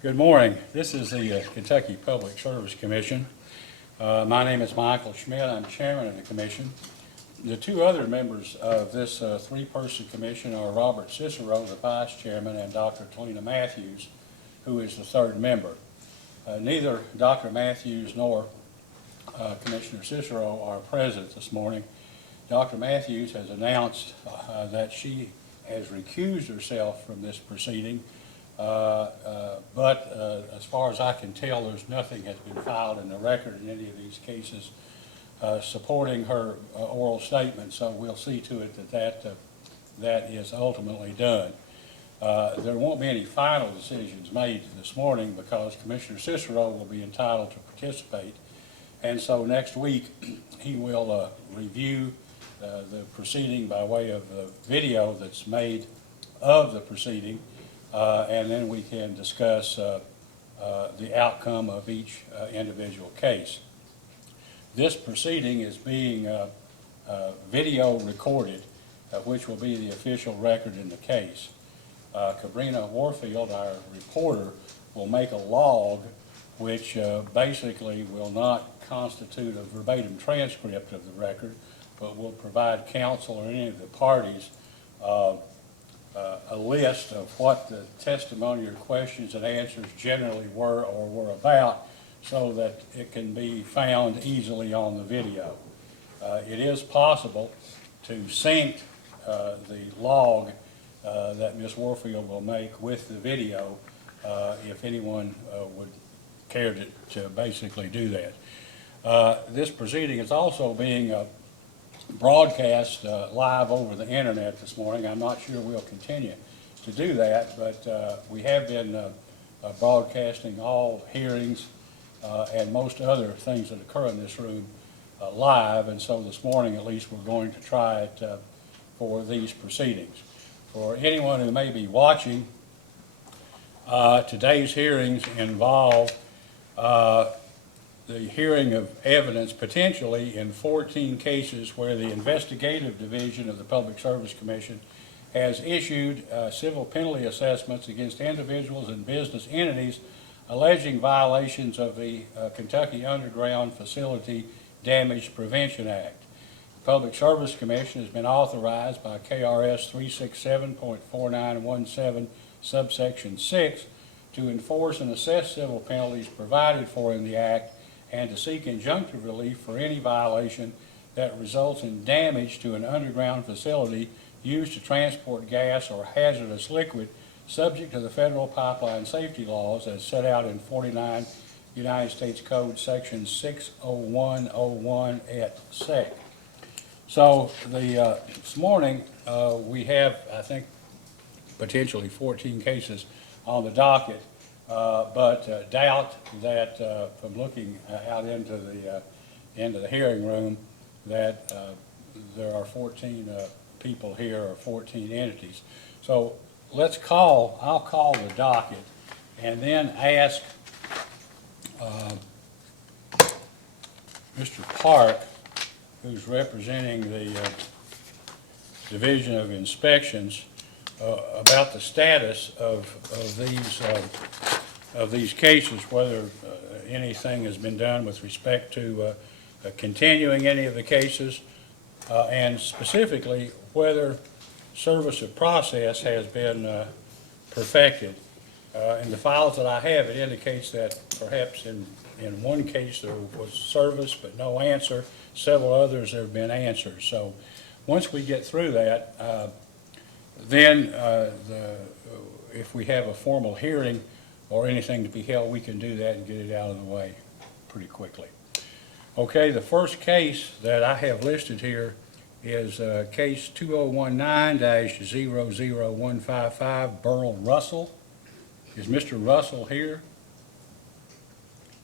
Good morning. This is the Kentucky Public Service Commission. My name is Michael Schmidt. I'm chairman of the commission. The two other members of this three-person commission are Robert Cicero, the vice chairman, and Dr. Talina Matthews, who is the third member. Neither Dr. Matthews nor Commissioner Cicero are present this morning. Dr. Matthews has announced that she has recused herself from this proceeding. But as far as I can tell, there's nothing has been filed in the record in any of these cases supporting her oral statement, so we'll see to it that is ultimately done. There won't be any final decisions made this morning because Commissioner Cicero will be entitled to participate, and so next week he will review the proceeding by way of the video that's made of the proceeding. And then we can discuss the outcome of each individual case. This proceeding is being video recorded, which will be the official record in the case. Cabrina Warfield, our reporter, will make a log which basically will not constitute a verbatim transcript of the record, but will provide counsel or any of the parties a list of what the testimony or questions and answers generally were or were about so that it can be found easily on the video. It is possible to sync the log that Ms. Warfield will make with the video if anyone would care to basically do that. This proceeding is also being broadcast live over the internet this morning. I'm not sure we'll continue to do that, but we have been broadcasting all hearings and most other things that occur in this room live, and so this morning at least we're going to try it for these proceedings. For anyone who may be watching, today's hearings involve the hearing of evidence potentially in 14 cases where the investigative division of the Public Service Commission has issued civil penalty assessments against individuals and business entities alleging violations of the Kentucky Underground Facility Damage Prevention Act. The Public Service Commission has been authorized by KRS 367.4917 subsection 6 to enforce and assess civil penalties provided for in the Act and to seek injunctive relief for any violation that results in damage to an underground facility used to transport gas or hazardous liquid subject to the federal pipeline safety laws as set out in 49 United States Code section 60101 et sec. So this morning we have, I think, potentially 14 cases on the docket. But doubt that from looking out into the hearing room that there are 14 people here or 14 entities. So I'll call the docket and then ask Mr. Park, who's representing the Division of Inspections, about the status of these cases, whether anything has been done with respect to continuing any of the cases, and specifically whether service of process has been perfected. In the files that I have, it indicates that perhaps in one case there was service but no answer. Several others there have been answers. So once we get through that, then if we have a formal hearing or anything to be held, we can do that and get it out of the way pretty quickly. Okay, the first case that I have listed here is case 2019-00155, Burl Russell. Is Mr. Russell here?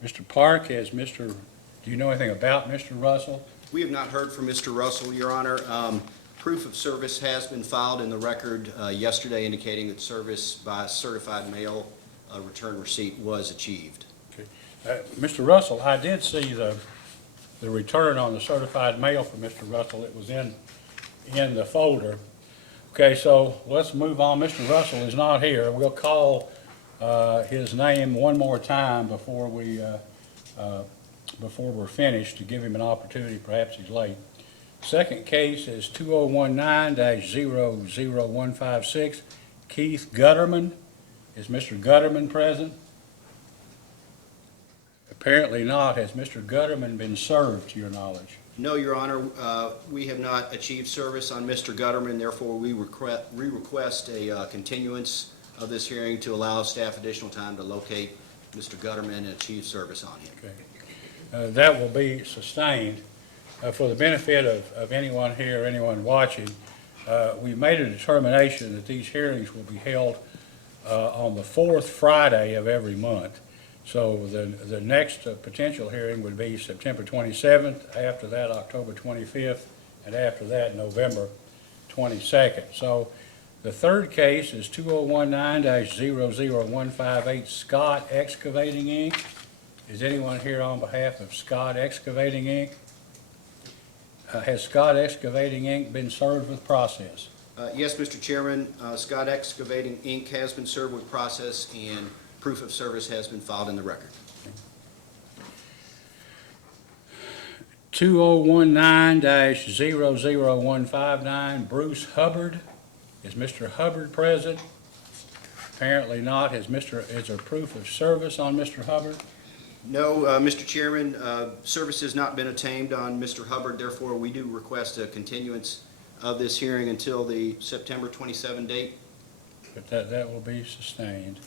Mr. Park, do you know anything about Mr. Russell? We have not heard from Mr. Russell, Your Honor. Proof of service has been filed in the record yesterday indicating that service by certified mail return receipt was achieved. Okay. Mr. Russell, I did see the return on the certified mail for Mr. Russell. It was in the folder. Okay, so let's move on. Mr. Russell is not here. We'll call his name one more time before we're finished, to give him an opportunity. Perhaps he's late. Second case is 2019-00156, Keith Gutterman. Is Mr. Gutterman present? Apparently not. Has Mr. Gutterman been served, to your knowledge? No, Your Honor, we have not achieved service on Mr. Gutterman, therefore we request a continuance of this hearing to allow staff additional time to locate Mr. Gutterman and achieve service on him. Okay. That will be sustained. For the benefit of anyone here, anyone watching, we made a determination that these hearings will be held on the fourth Friday of every month. So the next potential hearing would be September 27th, after that October 25th, and after that November 22nd. So the third case is 2019-00158, Scott Excavating, Inc. Is anyone here on behalf of Scott Excavating, Inc.? Has Scott Excavating, Inc. been served with process? Yes, Mr. Chairman, Scott Excavating, Inc. has been served with process and proof of service has been filed in the record. 2019-00159, Bruce Hubbard. Is Mr. Hubbard present? Apparently not. Is there proof of service on Mr. Hubbard? No, Mr. Chairman, service has not been obtained on Mr. Hubbard, therefore we do request a continuance of this hearing until the September 27 date. But that will be sustained.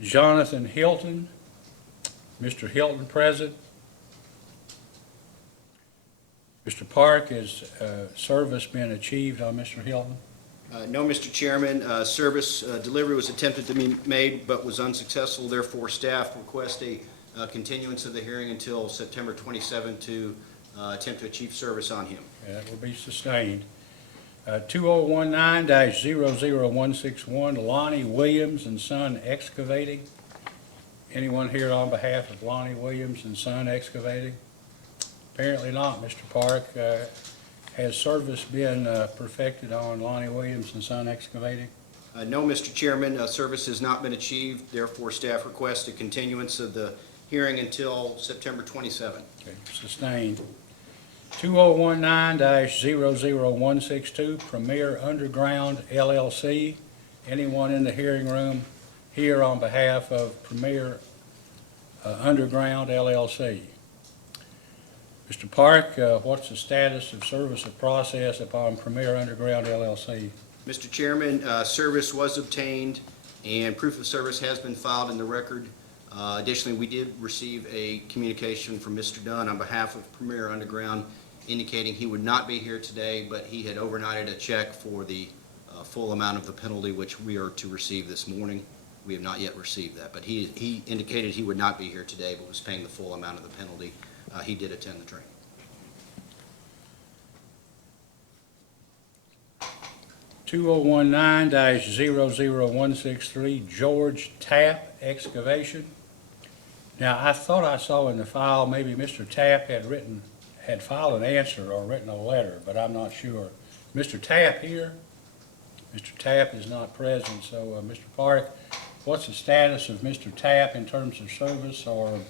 Jonathan Hilton. Mr. Hilton present. Mr. Park, has service been achieved on Mr. Hilton? No, Mr. Chairman, service delivery was attempted to be made but was unsuccessful, therefore staff request a continuance of the hearing until September 27 to attempt to achieve service on him. That will be sustained. 2019-00161, Lonnie Williams and Son Excavating. Anyone here on behalf of Lonnie Williams and Son Excavating? Apparently not, Mr. Park. Has service been perfected on Lonnie Williams and Son Excavating? No, Mr. Chairman, service has not been achieved, therefore staff requests a continuance of the hearing until September 27. Okay, sustained. 2019-00162, Premier Underground LLC. Anyone in the hearing room here on behalf of Premier Underground LLC? Mr. Park, what's the status of service of process upon Premier Underground LLC? Mr. Chairman, service was obtained and proof of service has been filed in the record. Additionally, we did receive a communication from Mr. Dunn on behalf of Premier Underground indicating he would not be here today, but he had overnighted a check for the full amount of the penalty which we are to receive this morning. We have not yet received that, but he indicated he would not be here today but was paying the full amount of the penalty. He did attend the training. (2019-00163) George Tapp Excavation. Now, I thought I saw in the file maybe Mr. Tapp had filed an answer or written a letter, but I'm not sure. Mr. Tapp here? Mr. Tapp is not present, so Mr. Park, what's the status of Mr. Tapp in terms of service or?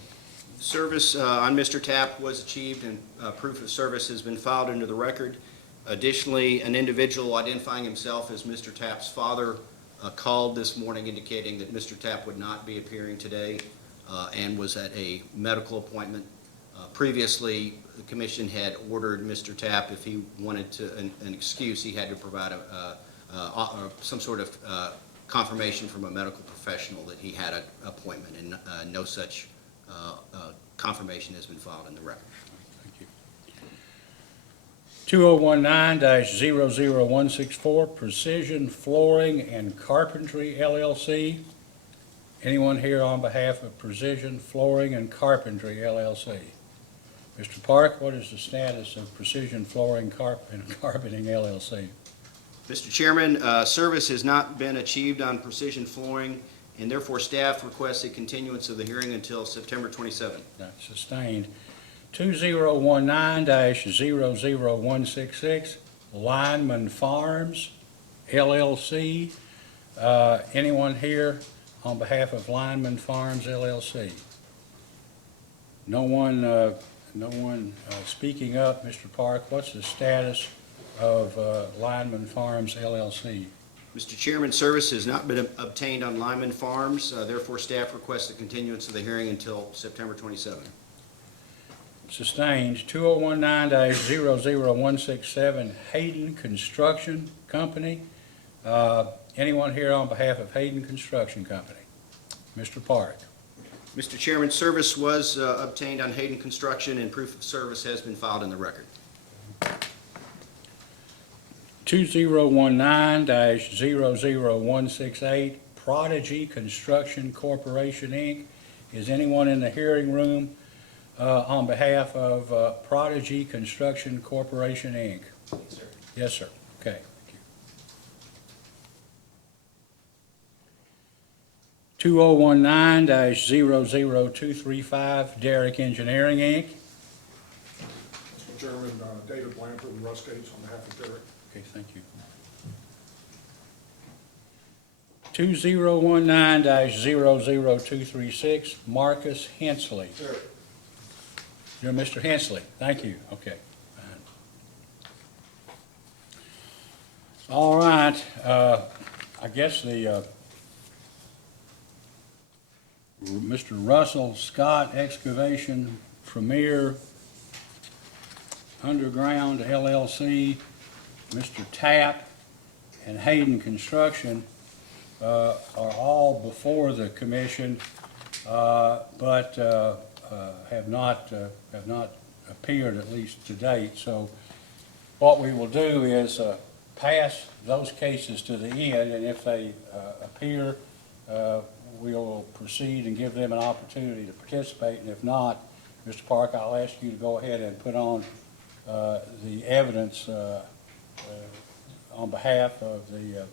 Service on Mr. Tapp was achieved and proof of service has been filed into the record. Additionally, an individual identifying himself as Mr. Tapp's father called this morning indicating that Mr. Tapp would not be appearing today and was at a medical appointment. Previously, the commission had ordered Mr. Tapp, if he wanted an excuse, he had to provide some sort of confirmation from a medical professional that he had an appointment, and no such confirmation has been filed in the record. Thank you. 2019-00164 Precision Flooring and Carpentry LLC. Anyone here on behalf of Precision Flooring and Carpentry LLC? Mr. Park, what is the status of Precision Flooring and Carpeting LLC? Mr. Chairman, service has not been achieved on Precision Flooring, and therefore staff requests a continuance of the hearing until September 27. That's sustained. 2019-00166, Lineman Farms, LLC. Anyone here on behalf of Lineman Farms, LLC? No one speaking up. Mr. Park, what's the status of Lineman Farms, LLC? Mr. Chairman, service has not been obtained on Lyman Farms, therefore staff requests a continuance of the hearing until September 27. Sustained. 2019-00167, Hayden Construction Company. Anyone here on behalf of Hayden Construction Company? Mr. Park. Mr. Chairman, service was obtained on Hayden Construction and proof of service has been filed in the record. 2019-00168, Prodigy Construction Corporation, Inc. Is anyone in the hearing room on behalf of Prodigy Construction Corporation, Inc.? Yes, sir. Yes, sir. Okay. Thank you. 2019-00235, Derrick Engineering, Inc. Mr. Chairman, David Blanford and Russ Gates on behalf of Derrick. Okay, thank you. 2019-00236, Marcus Hensley. Derrick. You're Mr. Hensley. Thank you. Okay. Fine. All right. I guess the Mr. Russell Scott Excavation Premier Underground LLC, Mr. Tapp, and Hayden Construction are all before the commission, but have not appeared, at least to date. So what we will do is pass those cases to the end, and if they appear, we'll proceed and give them an opportunity to participate, and if not, Mr. Park, I'll ask you to go ahead and put on the evidence on behalf of the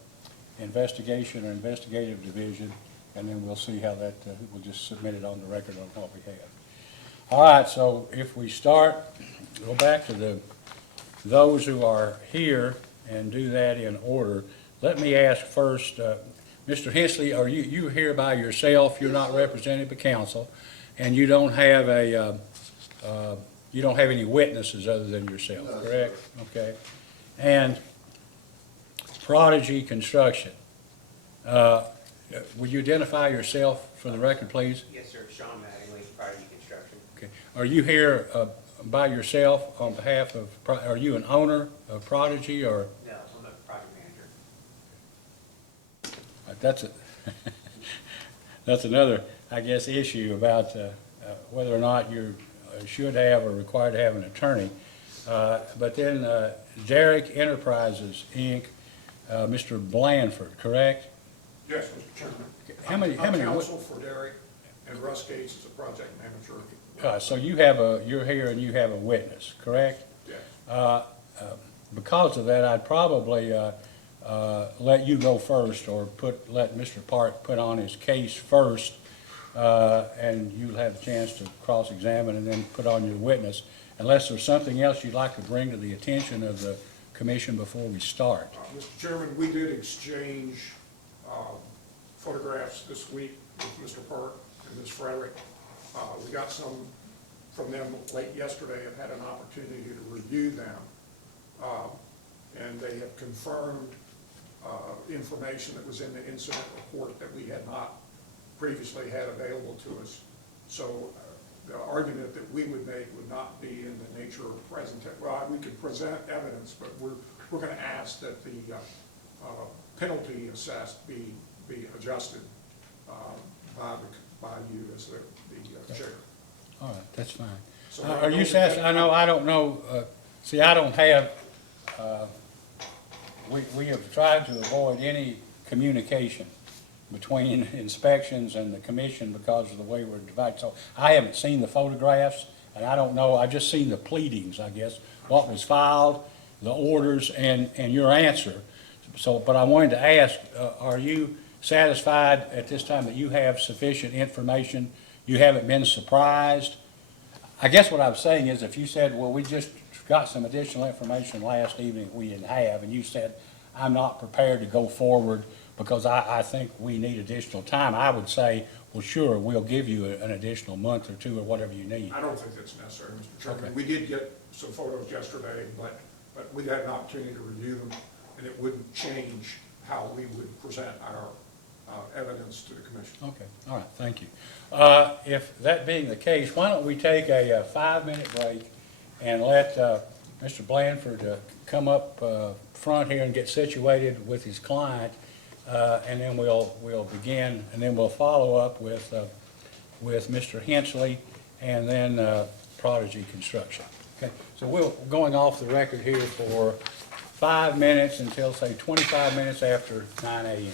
investigation or investigative division, and then we'll see how that, we'll just submit it on the record on what we have. All right, so if we start, go back to those who are here and do that in order. Let me ask first, Mr. Hensley, are you here by yourself? You're not representing the council, and you don't have you don't have any witnesses other than yourself, correct? Okay. And Prodigy Construction. Would you identify yourself for the record, please? Yes, sir. Sean Mattingly, Prodigy Construction. Okay. Are you here by yourself on behalf of, are you an owner of Prodigy, or? No, I'm a project manager. That's another, I guess, issue about whether or not you should have or required to have an attorney. But then Derrick Enterprises, Inc., Mr. Blanford, correct? Yes, Mr. Chairman. How many? I'm counsel for Derrick, and Russ Gates is a project manager. So you're here and you have a witness, correct? Yes. Because of that, I'd probably let you go first, or let Mr. Park put on his case first, and you'll have a chance to cross-examine and then put on your witness, unless there's something else you'd like to bring to the attention of the commission before we start. Mr. Chairman, we did exchange photographs this week with Mr. Park and Ms. Frederick. We got some from them late yesterday. I've had an opportunity to review them, and they have confirmed information that was in the incident report that we had not previously had available to us. So the argument that we would make would not be in the nature of we could present evidence, but we're going to ask that the penalty assessed be adjusted by you as the chair. All right, that's fine. So Are you satisfied? I don't know, see, I don't have, we have tried to avoid any communication between inspections and the commission because of the way we're divided. So I haven't seen the photographs, and I don't know, I've just seen the pleadings, I guess, what was filed, the orders, and your answer. So, but I wanted to ask, are you satisfied at this time that you have sufficient information? You haven't been surprised? I guess what I'm saying is if you said, well, we just got some additional information last evening we didn't have, and you said, I'm not prepared to go forward because I think we need additional time, I would say, well, sure, we'll give you an additional month or two or whatever you need. I don't think that's necessary, Mr. Chairman. Okay. We did get some photos yesterday, but we had an opportunity to review them, and it wouldn't change how we would present our evidence to the commission. Okay, all right, thank you. If that being the case, why don't we take a 5-minute break and let Mr. Blandford come up front here and get situated with his client, and then we'll begin, and then we'll follow up with Mr. Hensley and then Prodigy Construction. Okay, so we're going off the record here for 5 minutes until, say, 25 minutes after 9 a.m.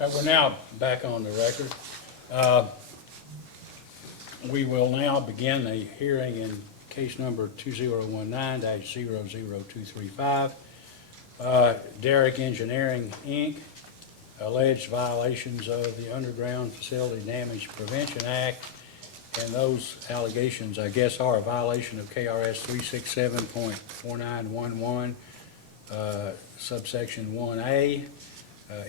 We're now back on the record. We will now begin a hearing in case number 2019-00235. Derrick Engineering, Inc., alleged violations of the Underground Facility Damage Prevention Act. And those allegations, I guess, are a violation of KRS 367.4911, subsection 1A.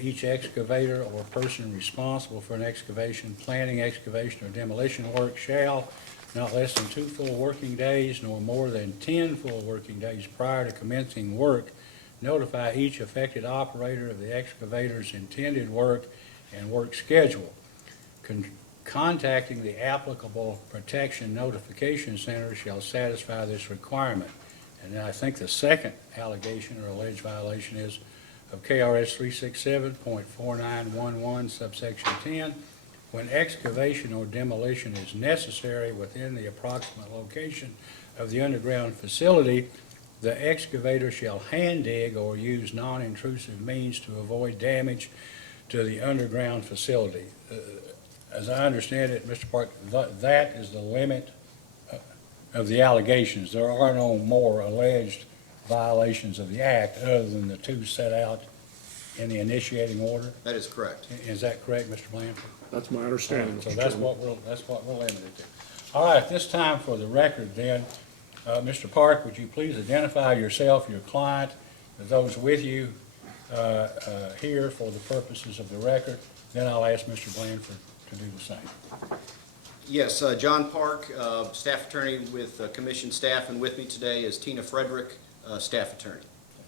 Each excavator or person responsible for an excavation, planning, excavation, or demolition work shall, not less than 2 full working days nor more than 10 full working days prior to commencing work, notify each affected operator of the excavator's intended work and work schedule. Contacting the applicable protection notification center shall satisfy this requirement. And then I think the second allegation or alleged violation is of KRS 367.4911 subsection 10, when excavation or demolition is necessary within the approximate location of the underground facility, the excavator shall hand dig or use non-intrusive means to avoid damage to the underground facility. As I understand it, Mr. Park, that is the limit of the allegations. There are no more alleged violations of the act other than the 2 set out in the initiating order. That is correct. Is that correct, Mr. Blanford? That's my understanding, So Mr. that's Chairman. what we're limited to. All right, at this time for the record then, Mr. Park, would you please identify yourself, your client, those with you here for the purposes of the record? Then I'll ask Mr. Blanford to do the same. Yes, John Park, staff attorney with commission staff, and with me today is Tina Frederick, staff attorney.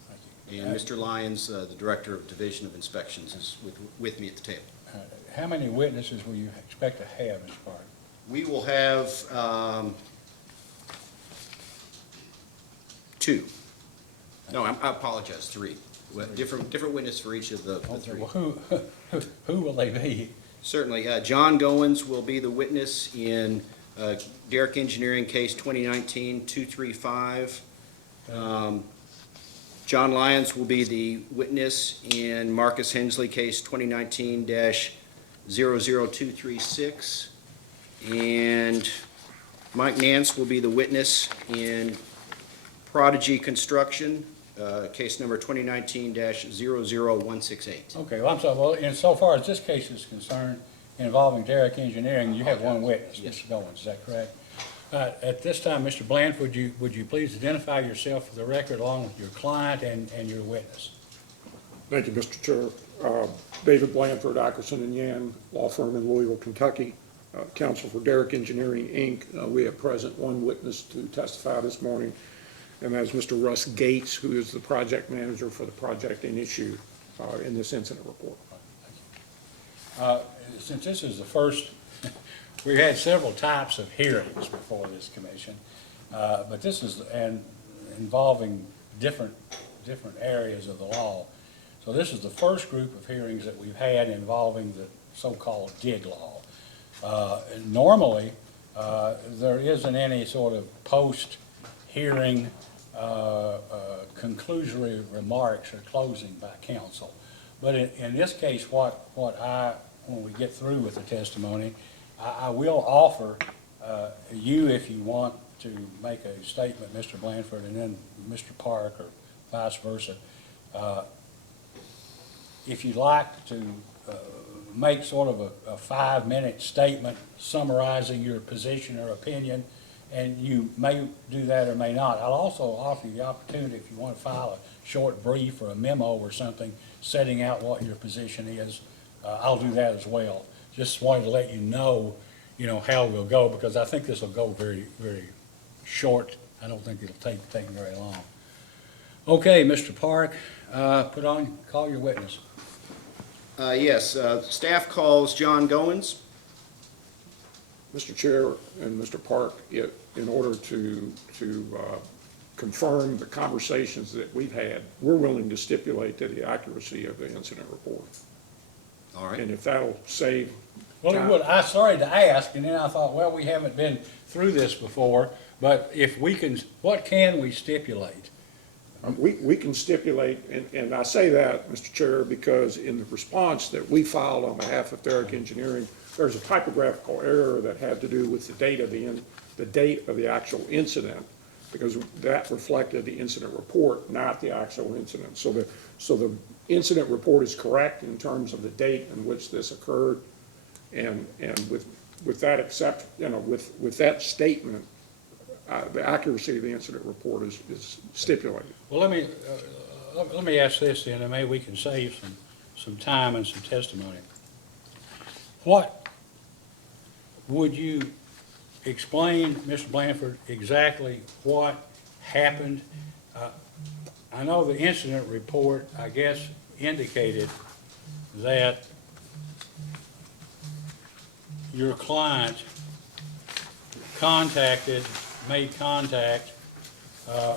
Thank you. And Mr. Lyons, the Director of Division of Inspections, is with me at the table. How many witnesses will you expect to have, Mr. Park? We will have 2. No, I apologize, 3. Different witness for each of the Okay, 3. well, who will they be? Certainly. John Goins will be the witness in Derrick Engineering Case 2019-235. John Lyons will be the witness in Marcus Hensley Case 2019-00236. And Mike Nance will be the witness in Prodigy Construction, case number 2019-00168. Okay, well, I'm sorry, well, insofar as this case is concerned involving Derrick Engineering, you have one witness, Yes. Mr. Goins, is that correct? At this time, Mr. Blanford, would you please identify yourself for the record along with your client and your witness? Thank you, Mr. Chair. David Blanford, Ackerson and Yan, law firm in Louisville, Kentucky. Counsel for Derrick Engineering, Inc. We have present one witness to testify this morning, and that is Mr. Russ Gates, who is the project manager for the project in issue in this incident report. Since this is the first, we've had several types of hearings before this commission, but this is involving different areas of the law. So this is the first group of hearings that we've had involving the so-called dig law. Normally, there isn't any sort of post-hearing conclusory remarks or closing by counsel. But in this case, when we get through with the testimony, I will offer you, if you want to make a statement, Mr. Blanford, and then Mr. Park, or vice versa. If you'd like to make sort of a 5-minute statement summarizing your position or opinion, and you may do that or may not. I'll also offer you the opportunity, if you want to file a short brief or a memo or something setting out what your position is, I'll do that as well. Just wanted to let you know how we'll go, because I think this will go very, very short. I don't think it'll take very long. Okay, Mr. Park, call your witness. Yes, staff calls John Goins. Mr. Chair and Mr. Park, in order to confirm the conversations that we've had, we're willing to stipulate to the accuracy of the incident report. All right. And if that'll save Well, it time. would. I started to ask, and then I thought, well, we haven't been through this before, but if we can, what can we stipulate? We can stipulate, and I say that, Mr. Chair, because in the response that we filed on behalf of Derrick Engineering, there's a typographical error that had to do with the date of the actual incident, because that reflected the incident report, not the actual incident. So the incident report is correct in terms of the date in which this occurred, and with that with that statement, the accuracy of the incident report is stipulated. Well, let me ask this then, and maybe we can save some time and some testimony. What would you explain, Mr. Blanford, exactly what happened? I know the incident report, I guess, indicated that your client made contact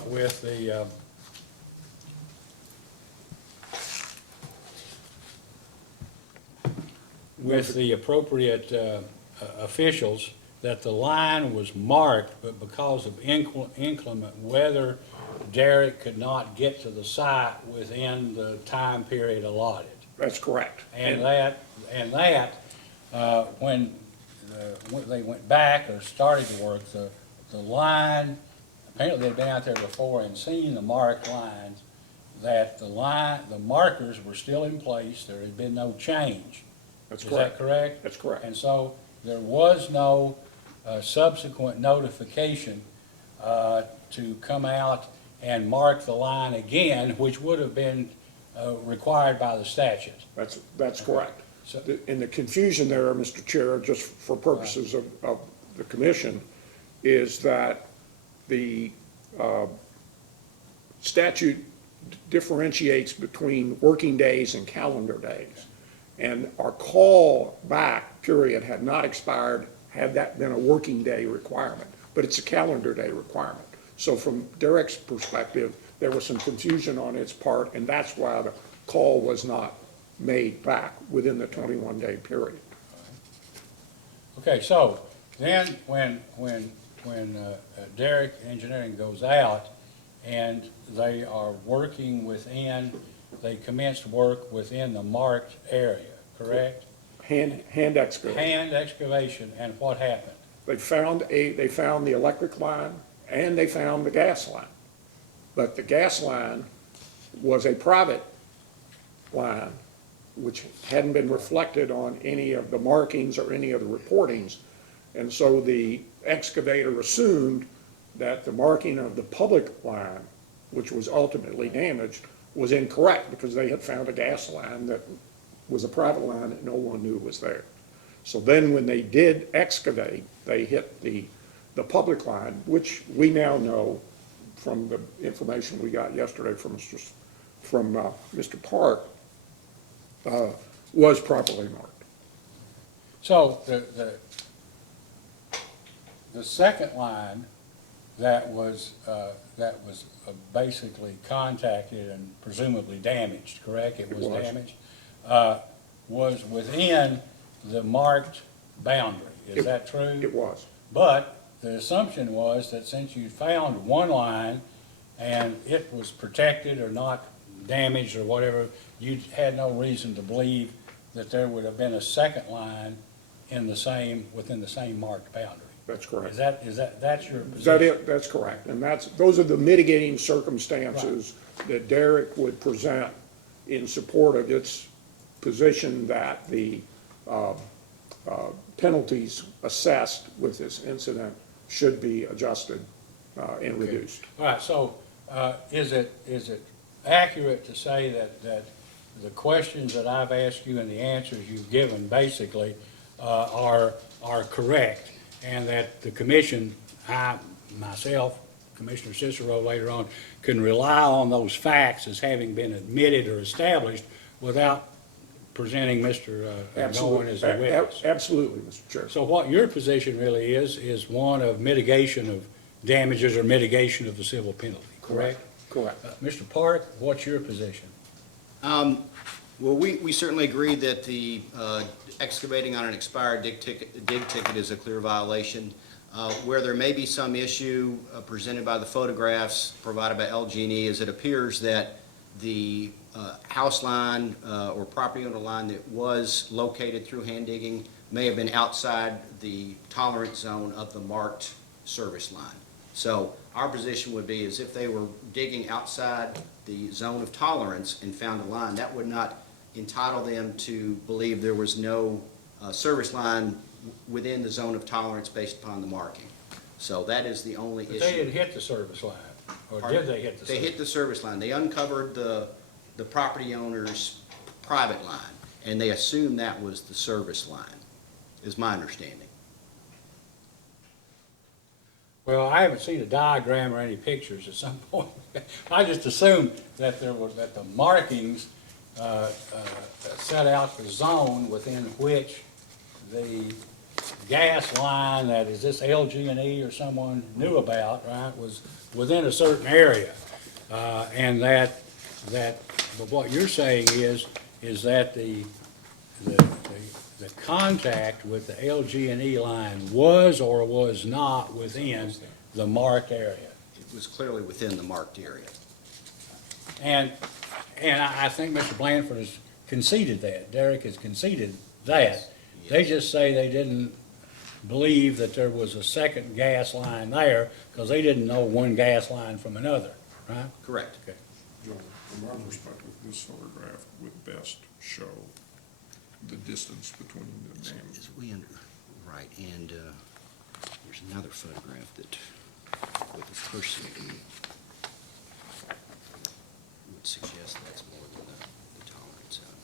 with the appropriate officials, that the line was marked, but because of inclement weather, Derrick could not get to the site within the time period allotted. That's correct. And when they went back or started to work, the line, apparently they'd been out there before and seen the marked lines, that the markers were still in place, there had been no change. That's Is correct. that correct? That's correct. And so there was no subsequent notification to come out and mark the line again, which would have been required by the statute. That's correct. So- And the confusion there, Mr. Chair, just for purposes of the commission, is that the statute differentiates between working days and calendar days. And our call back period had not expired had that been a working day requirement, but it's a calendar day requirement. So from Derrick's perspective, there was some confusion on its part, and that's why the call was not made back within the 21-day period. Okay, so then when Derrick Engineering goes out and they are working they commenced work within the marked area, correct? Hand excavation. Hand excavation, and what happened? They found the electric line and they found the gas line. But the gas line was a private line, which hadn't been reflected on any of the markings or any of the reportings. And so the excavator assumed that the marking of the public line, which was ultimately damaged, was incorrect because they had found a gas line that was a private line that no one knew was there. So then when they did excavate, they hit the public line, which we now know from the information we got yesterday from Mr. Park, was properly marked. So the second line that was basically contacted and presumably damaged, correct? It was was. damaged, was within the marked boundary. Is that true? It was. But the assumption was that since you found one line and it was protected or not damaged or whatever, you had no reason to believe that there would have been a second line within the same marked boundary. That's correct. That's your position? Is that it? That's correct. And those are the mitigating circumstances that Derrick would present in support of its position that the penalties assessed with this incident should be adjusted and reduced. All right, so is it accurate to say that the questions that I've asked you and the answers you've given basically are correct, and that the commission, myself, Commissioner Cicero later on, can rely on those facts as having been admitted or established without presenting Mr. Goen as a witness? Absolutely, Mr. Chair. So what your position really is one of mitigation of damages or mitigation of the civil penalty, correct? Correct. Mr. Park, what's your position? Well, we certainly agree that the excavating on an expired dig ticket is a clear violation. Where there may be some issue presented by the photographs provided by LG&E is it appears that the house line or property owner line that was located through hand digging may have been outside the tolerance zone of the marked service line. So our position would be is if they were digging outside the zone of tolerance and found a line, that would not entitle them to believe there was no service line within the zone of tolerance based upon the marking. So that is the only But issue. they didn't hit the service line, or Pardon? did they hit the They service? hit the service line. They uncovered the property owner's private line, and they assumed that was the service line, is my understanding. Well, I haven't seen a diagram or any pictures at some point. I just assumed that that the markings set out the zone within which the gas line that is this LG&E or someone knew about, right, was within a certain area. And that, but what you're saying is that the contact with the LG&E line was or was not within the marked area. It was clearly within the marked area. And I think Mr. Blandford has conceded that, Derek has conceded that. They just say they didn't believe that there was a second gas line there, because they didn't know one gas line from another, right? Correct. Okay. John, from my perspective, this photograph would best show the distance between the names. Is we under, right, and there's another photograph that, with a person, would suggest that's more than the tolerance zone.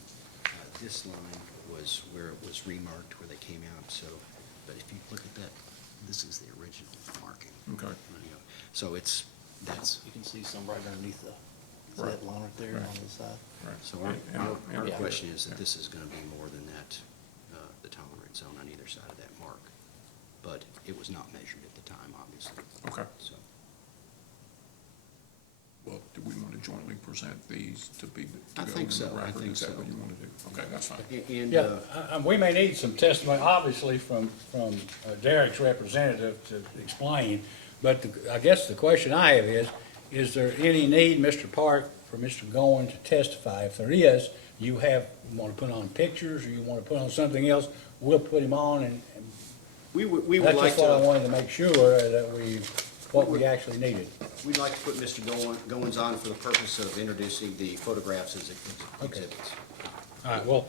This line was where it was remarked, where they came out, so, but if you look at that, this is the original marking. Okay. So that's, You can see some right underneath the, Right. that line right there Right. on the side. Right. so And- our and- question is that yeah. this is gonna be more than that, the tolerance zone on either side of that mark. But it was not measured at the time, obviously, Okay. so. Well, do we want to jointly present these to be, I to go in think the so. I record? think Is that so. what you want to do? Okay, that's fine. And, Yeah, we may need some testimony, obviously, from Derek's representative to explain, but I guess the question I have is there any need, Mr. Park, for Mr. Goins to testify? If there is, you want to put on pictures, or you want to put on something else, we'll put him on, and we would that's like just what I to, wanted to make sure that what we actually needed. we'd like to put Mr. Goins on for the purpose of introducing the photographs as exhibits. All right, well,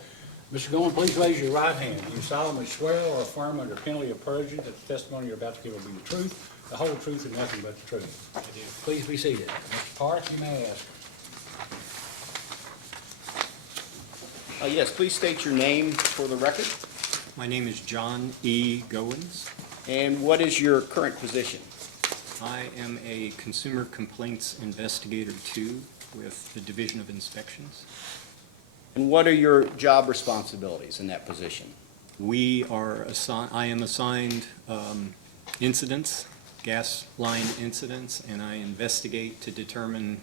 Mr. Goins, please raise your right hand. Do you solemnly swear or affirm under penalty of perjury that the testimony you're about to give will be the truth, the whole truth, and nothing but the truth? I do. Please be seated. Mr. Park, you may ask. Yes, please state your name for the record, My name is John E. Goins. and what is your current position? I am a Consumer Complaints Investigator 2 with the Division of Inspections. And what are your job responsibilities in that position? I am assigned incidents, gas line incidents, and I investigate to determine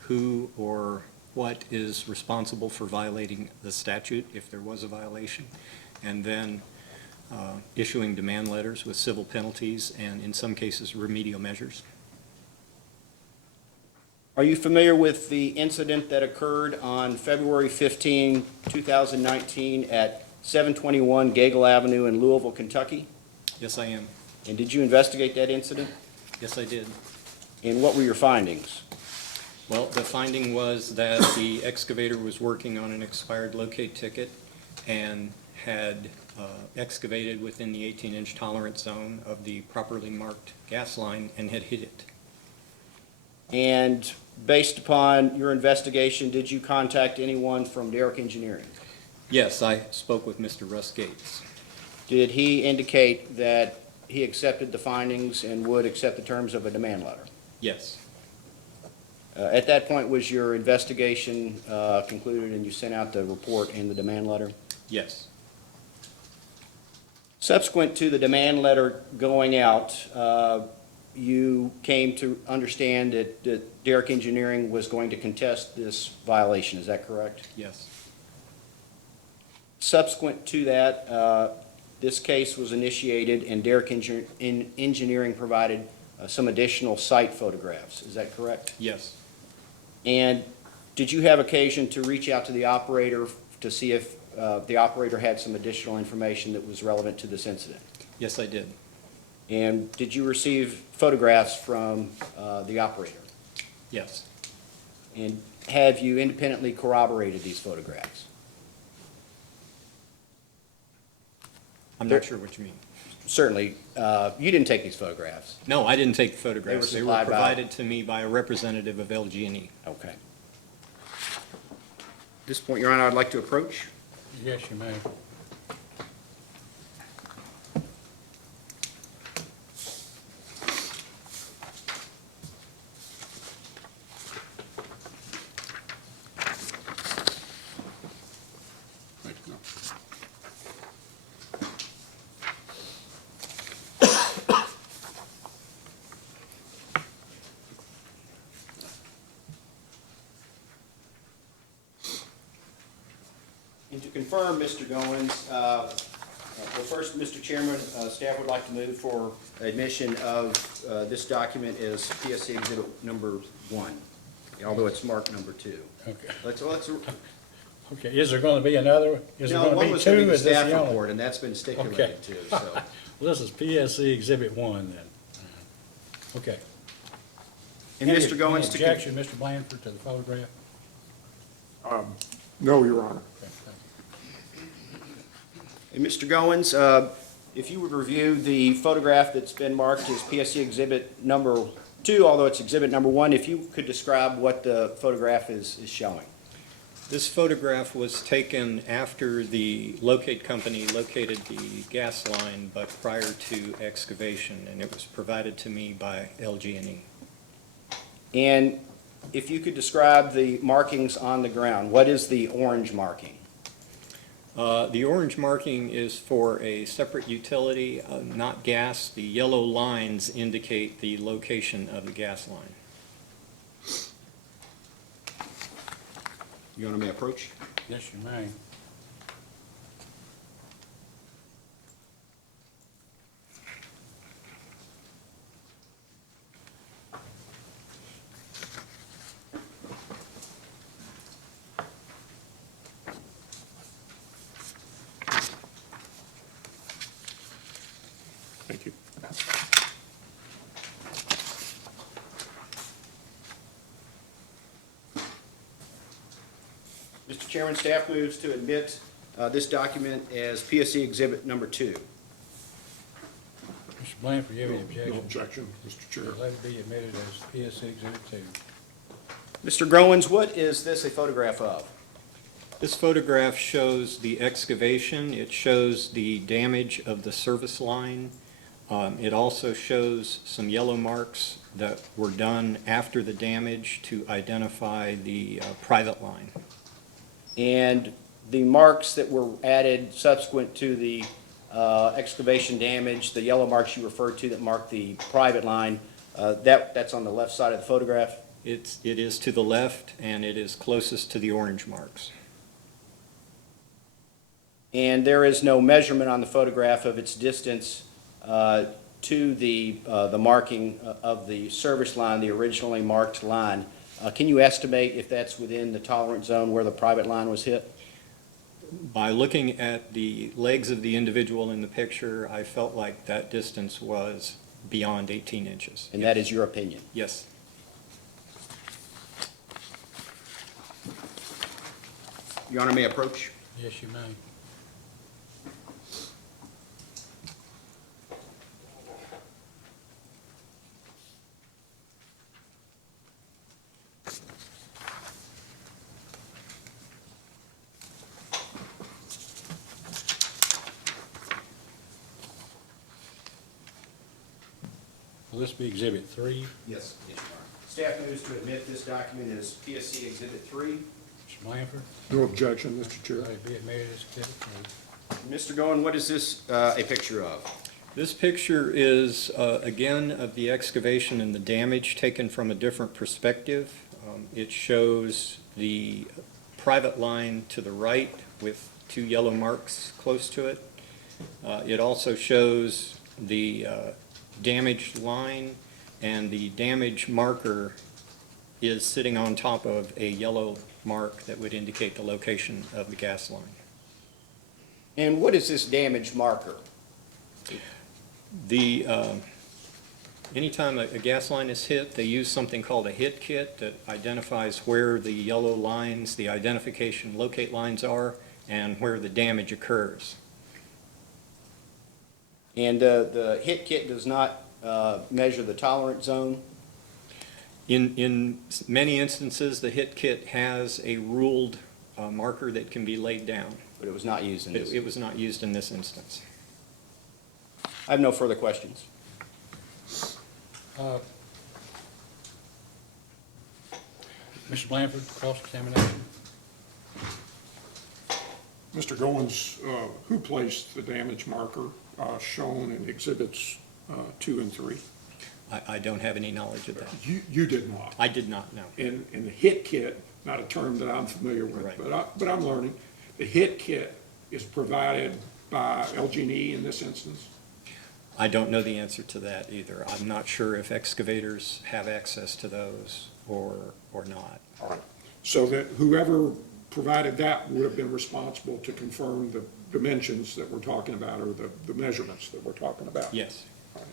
who or what is responsible for violating the statute, if there was a violation, and then issuing demand letters with civil penalties and, in some cases, remedial measures. Are you familiar with the incident that occurred on February 15, 2019 at 721 Gagel Avenue in Louisville, Kentucky? Yes, I am. And did you investigate that incident? Yes, I did. And what were your findings? Well, the finding was that the excavator was working on an expired locate ticket and had excavated within the 18-inch tolerance zone of the properly marked gas line and had hit it. And based upon your investigation, did you contact anyone from Derrick Engineering? Yes, I spoke with Mr. Russ Gates. Did he indicate that he accepted the findings and would accept the terms of a demand letter? Yes, At that point, was your investigation concluded and you sent out the report and the demand letter? yes, Subsequent to the demand letter going out, you came to understand that Derrick Engineering was going to contest this violation, is that correct? yes, Subsequent to that, this case was initiated and Derrick Engineering provided some additional site photographs. Is that correct? Yes. And did you have occasion to reach out to the operator to see if the operator had some additional information that was relevant to this incident? Yes, I did. And did you receive photographs from the operator? Yes. And have you independently corroborated these photographs? I'm not sure what you mean. Certainly, you didn't take these photographs. No, I didn't take the photographs. They were supplied by- provided to me by a representative of LG&E. Okay. At this point, Your Honor, I'd like to approach. Yes, you may. And to confirm, Mr. Goins, well, first, Mr. Chairman, staff would like to move for admission of this document as PSC Exhibit Number 1, although it's marked Number 2. Okay. Let's, Okay, is there going to be another? Is there no, going one to be was going to two? be the Is this staff the only? report, and that's been stipulated too, so. Well, this is PSC Exhibit 1 then. Okay. And Any- Mr. Goins, Any objection, Mr. Blanford, to the photograph? No, Your Honor. Okay, thank you. And Mr. Goins, if you would review the photograph that's been marked as PSC Exhibit Number 2, although it's Exhibit Number 1, if you could describe what the photograph is showing. This photograph was taken after the locate company located the gas line, but prior to excavation, and it was provided to me by LG&E. And if you could describe the markings on the ground, what is the orange marking? The orange marking is for a separate utility, not gas. The yellow lines indicate the location of the gas line. Your Honor, may I approach? Yes, you may. Thank you. Mr. Chairman, staff moves to admit this document as PSC Exhibit Number 2. Mr. Blanford, you have any No objection? objection, Mr. Chair. Let it be admitted as PSC Exhibit 2. Mr. Growens, what is this a photograph of? This photograph shows the excavation. It shows the damage of the service line. It also shows some yellow marks that were done after the damage to identify the private line. And the marks that were added subsequent to the excavation damage, the yellow marks you referred to that mark the private line, that's on the left side of the photograph? It is to the left, and it is closest to the orange marks. And there is no measurement on the photograph of its distance to the marking of the service line, the originally marked line. Can you estimate if that's within the tolerance zone where the private line was hit? By looking at the legs of the individual in the picture, I felt like that distance was beyond 18 inches. And that is your opinion? Yes. Your Honor, may I approach? Yes, you may. Will this be Exhibit 3? Yes. Yes, Your Honor. Staff moves to admit this document as PSC Exhibit 3. Mr. Blanford, No objection, Mr. Chair. let it be admitted as Exhibit 3. Mr. Goen, what is this a picture of? This picture is, again, of the excavation and the damage taken from a different perspective. It shows the private line to the right with two yellow marks close to it. It also shows the damaged line, and the damage marker is sitting on top of a yellow mark that would indicate the location of the gas line. And what is this damage marker? Anytime a gas line is hit, they use something called a hit kit that identifies where the yellow lines, the identification locate lines are, and where the damage occurs. And the hit kit does not measure the tolerance zone? In many instances, the hit kit has a ruled marker that can be laid down. But it was not used in this. It was not used in this instance. I have no further questions. Mr. Blanford, cross-examination? Mr. Goins, who placed the damage marker shown in Exhibits 2 and 3? I don't have any knowledge of that. You did not. I did not know. And the hit kit, not a term that I'm familiar with, Right. but I'm learning. The hit kit is provided by LG&E in this instance? I don't know the answer to that either. I'm not sure if excavators have access to those or not. All right. So that whoever provided that would have been responsible to confirm the dimensions that we're talking about, or the measurements that we're talking about? Yes. All right.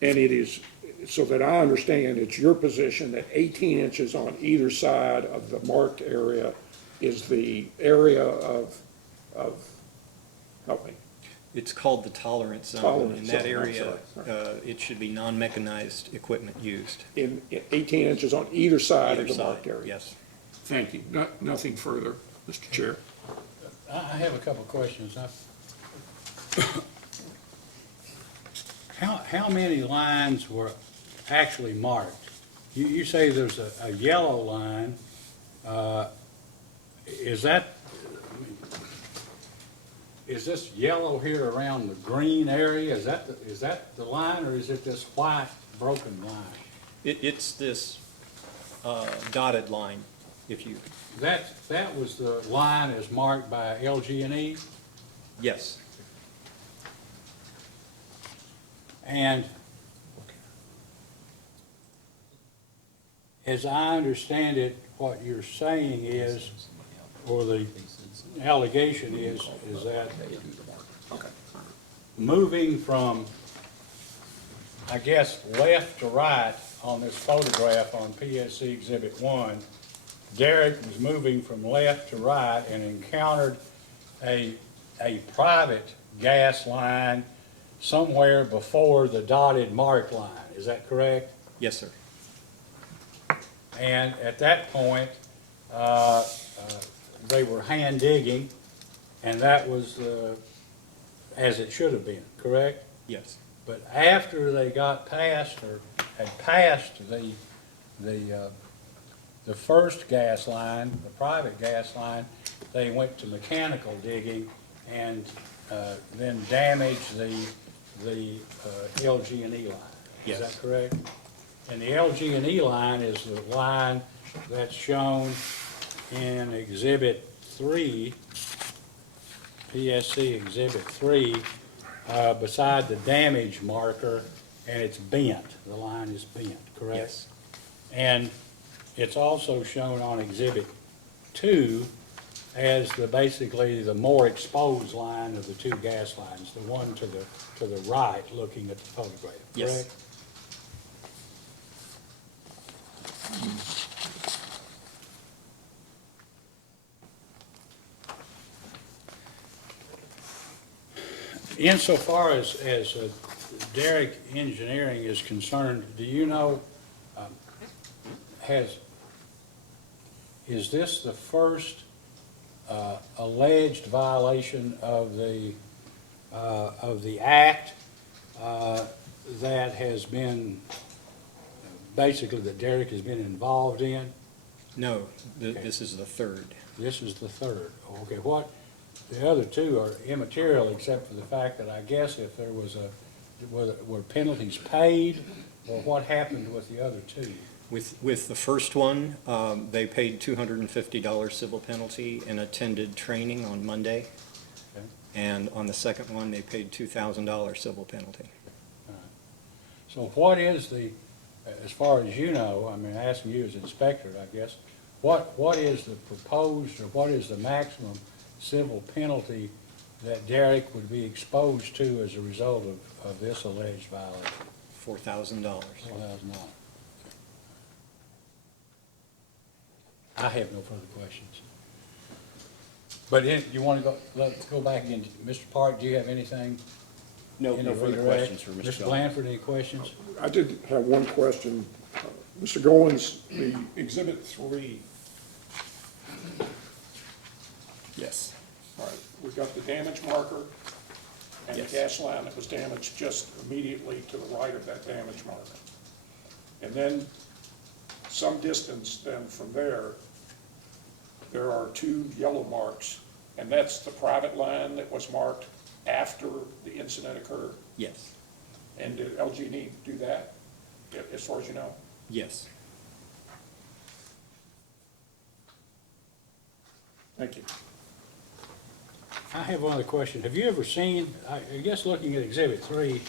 And it is, so that I understand, it's your position that 18 inches on either side of the marked area is the area of, help me, It's called the tolerance zone. Tolerance In that zone, I'm area, sorry. it should be non-mechanized equipment used. in 18 inches on either side of Either the marked side, area? yes. Thank you. Nothing further, Mr. Chair. I have a couple of questions. How many lines were actually marked? You say there's a yellow line. Is this yellow here around the green area? Is that the line, or is it this white broken line? It's this dotted line, if you, That was the line as marked by LG&E? yes. And as I understand it, what you're saying is, or the allegation is that moving from, I guess, left to right on this photograph on PSC Exhibit 1, Derek was moving from left to right and encountered a private gas line somewhere before the dotted mark line. Is that correct? Yes, sir. And at that point, they were hand digging, and that was as it should have been, correct? Yes. But after they got past, or had passed the first gas line, the private gas line, they went to mechanical digging and then damaged the LG&E line. Yes. Is that correct? And the LG&E line is the line that's shown in Exhibit 3, PSC Exhibit 3, beside the damage marker, and it's bent. The line is bent, correct? Yes. And it's also shown on Exhibit 2 as basically the more exposed line of the two gas lines, the one to the right looking at the photograph, Yes. correct? Insofar as Derrick Engineering is concerned, do you know, is this the first alleged violation of the act that has been, basically that Derrick has been involved in? No, Okay. this is the third. This is the third. Okay, the other two are immaterial except for the fact that I guess if there was were penalties paid, or what happened with the other two? With the first one, they paid $250 civil penalty and attended training on Monday. Okay. And on the second one, they paid $2,000 civil penalty. So what is the, as far as you know, I mean, asking you as inspector, I guess, what is the proposed, or what is the maximum civil penalty that Derek would be exposed to as a result of this alleged violation? $4,000. $4,000. I have no further questions. But you want to go, let's go back again. Mr. Park, do you have anything? No Any further redirect? questions for Mr. Mr. Goins. Blanford, any questions? I did have one question. Mr. Goins, the Exhibit 3, Yes. all right, we got the damage marker and the Yes. gas line that was damaged just immediately to the right of that damage marker. And then some distance then from there, there are 2 yellow marks, and that's the private line that was marked after the incident occurred. Yes. And did LG&E do that, as far as you know? Yes. Thank you. I have one other question. Have you ever seen, I guess looking at Exhibit 3,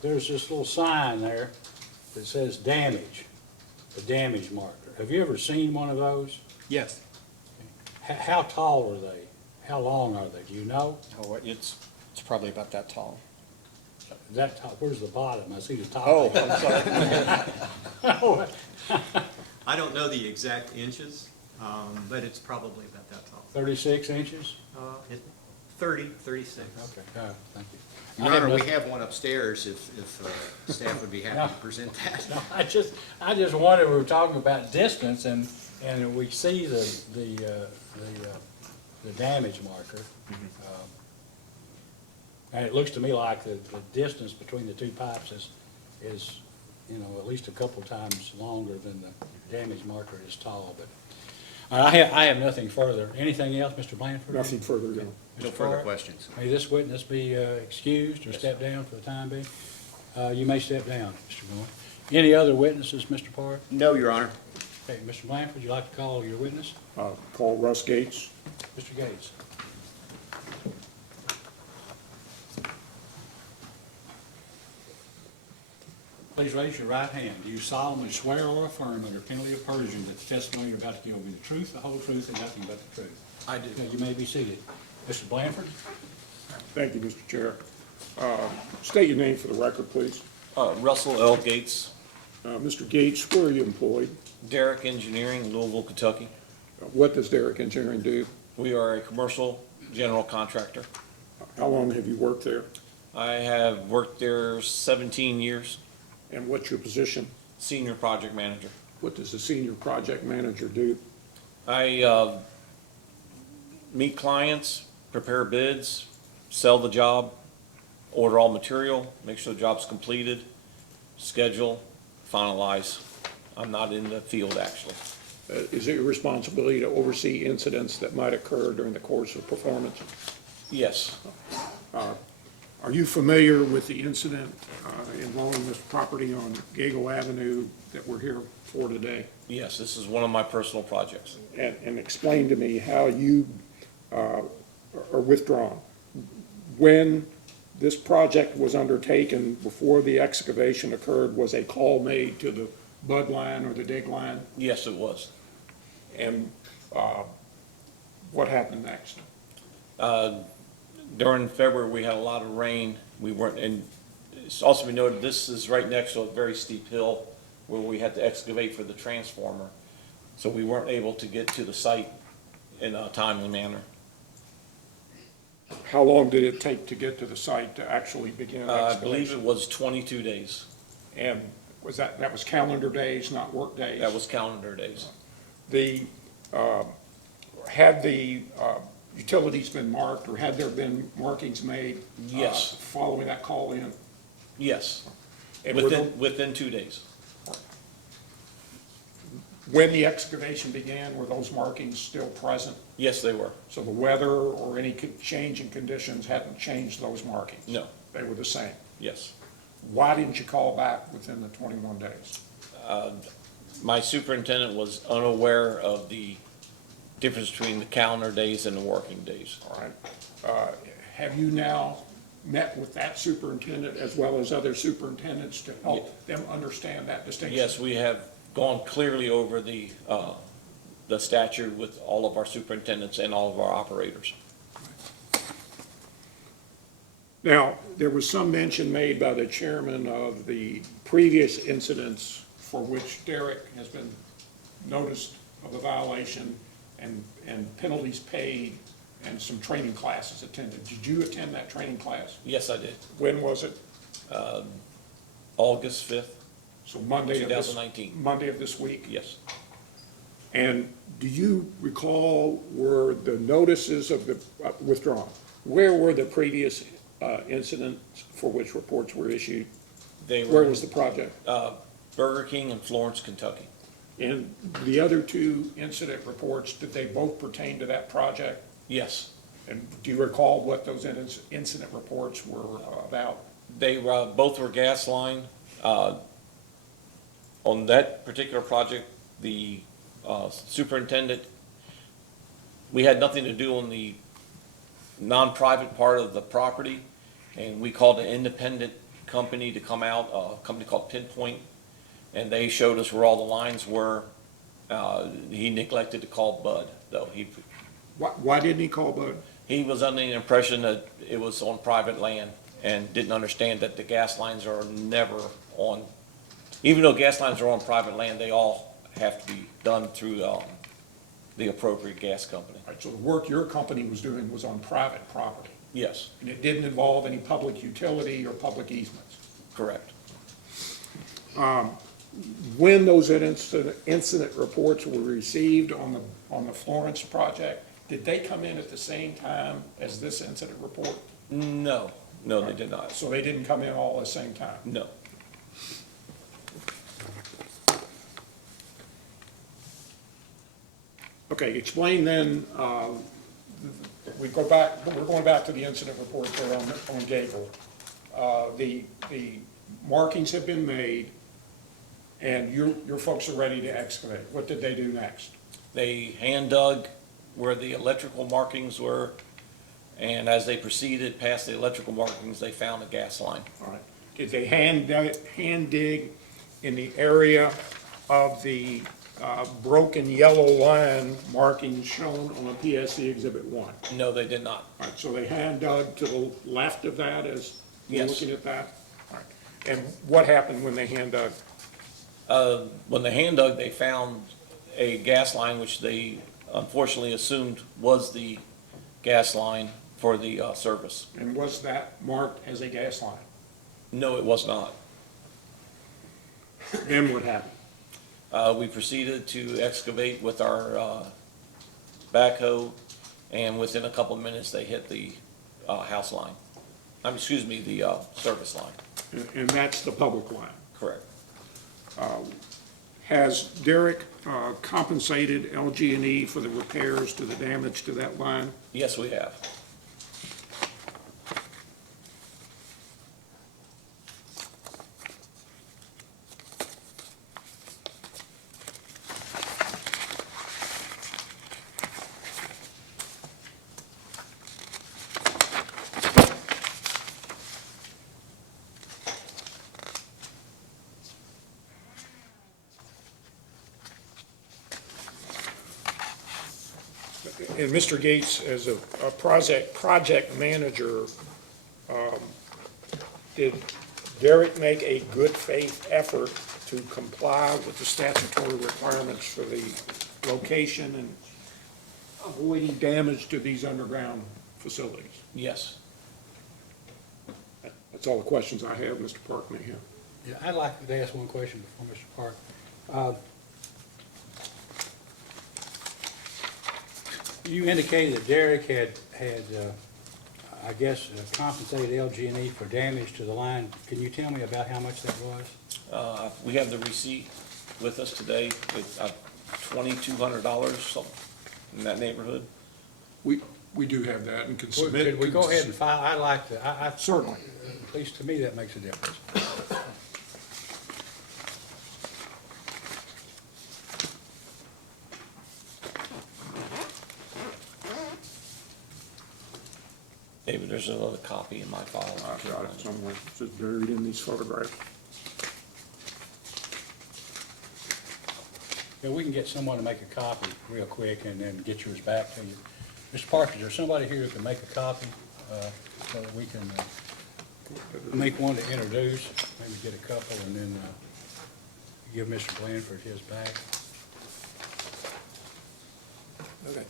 there's this little sign there that says damage, the damage marker. Have you ever seen one of those? Yes. How tall are they? How long are they? Do you know? Oh, it's probably about that tall. That top, where's the bottom? I see the top. Oh, I'm sorry. Oh, I don't know the exact inches, but it's probably about that tall. 36 inches? 30, 36. Okay, thank you. Your I have Honor, we nothing- have one upstairs if staff would be happy to present that. No, I just wondered, we were talking about distance, and we see the damage marker. And it looks to me like the distance between the 2 pipes is, you know, at least a couple times longer than the damage marker is tall, but I have nothing further. Anything else, Mr. Blanford? Nothing further, no. No Mr. further Park? questions. May this witness be excused or step down for the time being? You may step down, Mr. Goins. Any other witnesses, Mr. Park? No, Your Honor. Okay, Mr. Blanford, would you like to call your witness? Call Russ Gates. Mr. Gates. Please raise your right hand. Do you solemnly swear or affirm under penalty of perjury that the testimony you're about to give will be the truth, the whole truth, and nothing but the truth? I do. Okay, you may be seated. Mr. Blanford? Thank you, Mr. Chair. State your name for the record, please. Russell L. Gates, Mr. Gates, where are you employed? Derrick Engineering, Louisville, Kentucky. What does Derrick Engineering do? We are a commercial general contractor. How long have you worked there? I have worked there 17 years, And what's your position? senior project manager. What does the senior project manager do? I meet clients, prepare bids, sell the job, order all material, make sure the job's completed, schedule, finalize. I'm not in the field, actually. Is it your responsibility to oversee incidents that might occur during the course of performance? Yes, Are you familiar with the incident involving this property on Gago Avenue that we're here for today? yes, this is one of my personal projects. And explain to me how you are withdrawn. When this project was undertaken, before the excavation occurred, was a call made to the bud line or the dig line? Yes, it was. And what happened next? During February, we had a lot of rain. We weren't, and it's also been noted, this is right next to a very steep hill where we had to excavate for the transformer. So we weren't able to get to the site in a timely manner. How long did it take to get to the site to actually begin I believe it excavation? was 22 days. And was that was calendar days, not work days? That was calendar days. Had the utilities been marked, or had there been markings made? Yes. Following that call in? Yes, And were within 2 days. when the excavation began, were those markings still present? Yes, they were. So the weather or any change in conditions hadn't changed those markings? No, They were the same? yes. Why didn't you call back within the 21 days? My superintendent was unaware of the difference between the calendar days and the working days. All right. Have you now met with that superintendent as well as other superintendents to help them understand that distinction? Yes, we have gone clearly over the statute with all of our superintendents and all of our operators. Now, there was some mention made by the chairman of the previous incidents for which Derek has been noticed of a violation and penalties paid and some training classes attended. Did you attend that training class? Yes, I did. When was it? August 5th, So Monday of this. 2019. Monday of this week? yes. And do you recall were the notices of the withdrawn? Where were the previous incidents for which reports were issued? They Where were was the project? Burger King in Florence, Kentucky. And the other two incident reports, did they both pertain to that project? Yes, And do you recall what those incident reports were about? they both were gas line. On that particular project, the superintendent, we had nothing to do on the non-private part of the property, and we called an independent company to come out, a company called Pinpoint, and they showed us where all the lines were. He neglected to call Bud, though. Why didn't he call Bud? He was under the impression that it was on private land and didn't understand that the gas lines are never on, even though gas lines are on private land, they all have to be done through the appropriate gas company. All right, so the work your company was doing was on private property, Yes, and it didn't involve any public utility or public easements. correct. When those incident reports were received on the Florence project, did they come in at the same time as this incident report? No, they did not. So they didn't come in all at the same time? No. Okay, explain then, we're going back to the incident report there on Gable. The markings have been made, and your folks are ready to excavate. What did they do next? They hand dug where the electrical markings were, and as they proceeded past the electrical markings, they found a gas line. All right. Did they hand dig in the area of the broken yellow line markings shown on a PSC Exhibit 1? No, they did not. All right, so they hand dug to the left of that as you're Yes. looking at that? All right. And what happened when they hand dug? When they hand dug, they found a gas line, which they unfortunately assumed was the gas line for the service. And was that marked as a gas line? No, it was not. Then what happened? We proceeded to excavate with our backhoe, and within a couple of minutes, they hit the house line. The service line. And that's the public line. Correct. Has Derek compensated LG&E for the repairs to the damage to that line? Yes, we have. And Mr. Gates, as a project manager, did Derek make a good faith effort to comply with the statutory requirements for the location and avoiding damage to these underground facilities? Yes. That's all the questions I have, Mr. Park may have. Yeah, I'd like to ask one question before Mr. Park. You indicated that Derek had I guess, compensated LG&E for damage to the line. Can you tell me about how much that was? We have the receipt with us today, with $2,200, something in that neighborhood. We do have that and can submit. Could we go ahead and file? I'd like to, Certainly. at least to me, that makes a difference. David, there's another copy in my file. I've got it somewhere, it's just buried in these photographs. Yeah, we can get someone to make a copy real quick and then get yours back to you. Mr. Parker, is there somebody here who can make a copy, so that we can, make one to introduce, maybe get a couple and then, give Mr. Blanford his back? Okay.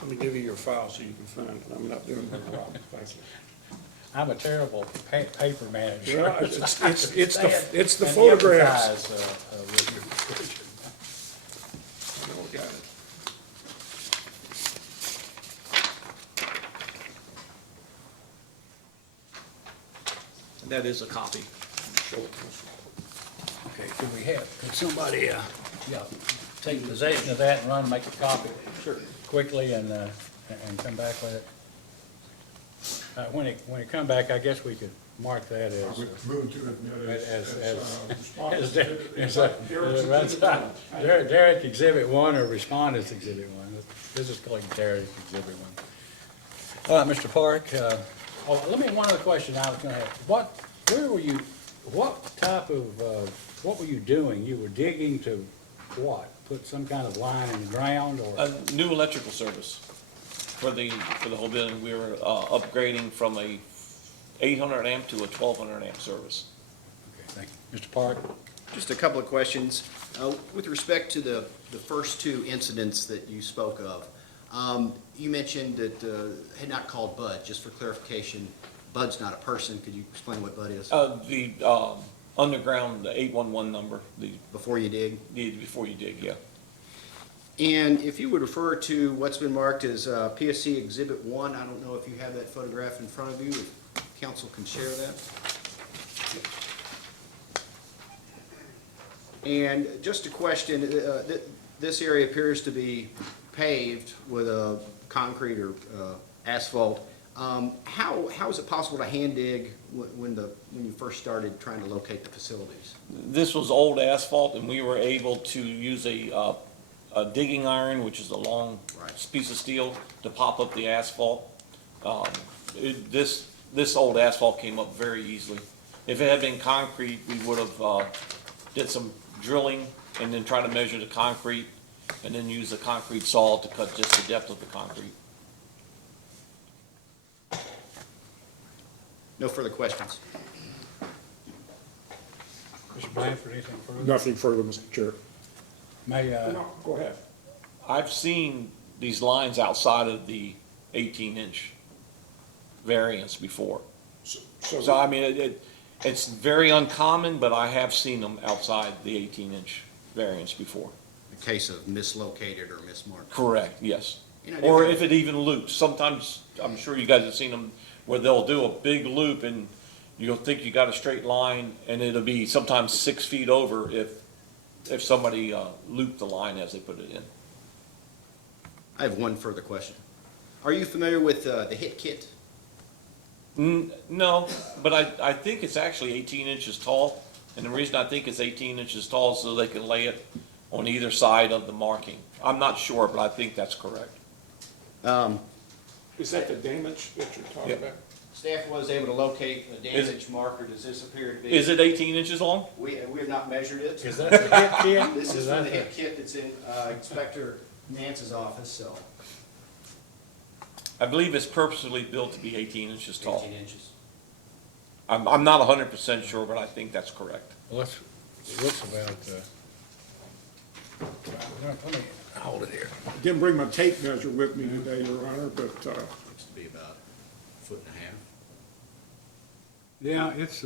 Let me give you your file so you can find it. I'm not doing very well, thank you. I'm a terrible paper manager. Well, it's the And photographs. empathize, with your decision. I know we got it. That is a copy. Show it to us. Okay, could somebody, take possession of that and run, make a copy? Sure. Quickly and come back with it? When it come back, I guess we could mark that as, Move to admit Derek Exhibit 1 or Respondents Exhibit 1. This is called Derek Exhibit 1. All right, Mr. Park, one other question I was gonna have. What were you doing? You were digging to what? Put some kind of line in the ground or? A new electrical service for the whole building. We were upgrading from a 800 amp to a 1200 amp service. Okay, thank you. Mr. Park? Just a couple of questions. With respect to the first two incidents that you spoke of, you mentioned that had not called Bud. Just for clarification, Bud's not a person. Could you explain what Bud is The underground, the 811 number, before you dig? before you dig, yeah. And if you would refer to what's been marked as PSC Exhibit 1, I don't know if you have that photograph in front of you, if council can share that. And just a question, this area appears to be paved with a concrete or asphalt. How is it possible to hand dig when you first started trying to locate the facilities? This was old asphalt, and we were able to use a digging iron, which is a long Right. piece of steel, to pop up the asphalt. This old asphalt came up very easily. If it had been concrete, we would have did some drilling and then try to measure the concrete, and then use a concrete saw to cut just the depth of the concrete. No further questions. Mr. Blanford, anything further? Nothing further, Mr. Chair. May, No, go ahead. I've seen these lines outside of the 18-inch variance before. So, I mean, it's very uncommon, but I have seen them outside the 18-inch variance before. A case of mislocated or mismarked. Correct, yes. You know, Or different- if it even loops. Sometimes, I'm sure you guys have seen them, where they'll do a big loop and you'll think you got a straight line, and it'll be sometimes 6 feet over if somebody looped the line as they put it in. I have one further question. Are you familiar with the HIT kit? No, but I think it's actually 18 inches tall, and the reason I think it's 18 inches tall is so they can lay it on either side of the marking. I'm not sure, but I think that's correct. Is that the damage that you're talking Yeah. about? Staff was able to locate a damage marker. Does this appear to be? Is it 18 inches long? We have not measured it. is that the hit kit? This is that from the HIT kit that's in Inspector Nance's office, so I believe it's purposely built to be 18 inches tall. 18 inches. I'm not 100% sure, but I think that's correct. Well, it looks about, let me hold it here. Didn't bring my tape measure with me today, Your Honor, but Looks to be about a foot and a half. Yeah, it's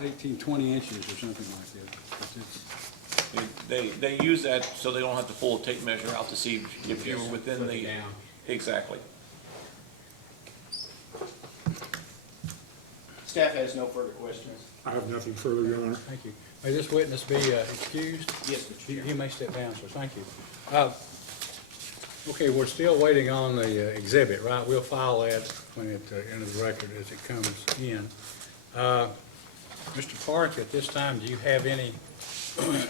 18, 20 inches or something like that. They use that so they don't have to pull a tape measure out to see if you're within the. Exactly. Staff has no further questions. I have nothing further, Your Honor. Thank you. May this witness be excused? Yes, Mr. You Chairman. may step down, sir. Thank you. Okay, we're still waiting on the exhibit, right? We'll file that when it enters the record as it comes in. Mr. Park, at this time, do you have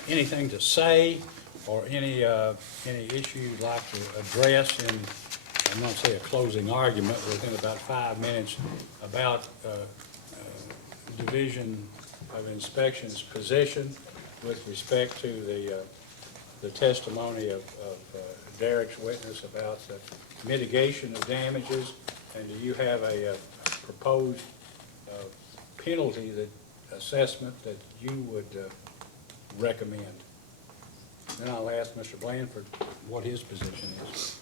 anything to say or any issue you'd like to address in, I'm not say a closing argument, within about 5 minutes about Division of Inspection's position with respect to the testimony of Derek's witness about the mitigation of damages, and do you have a proposed penalty assessment that you would recommend? Then I'll ask Mr. Blandford what his position is.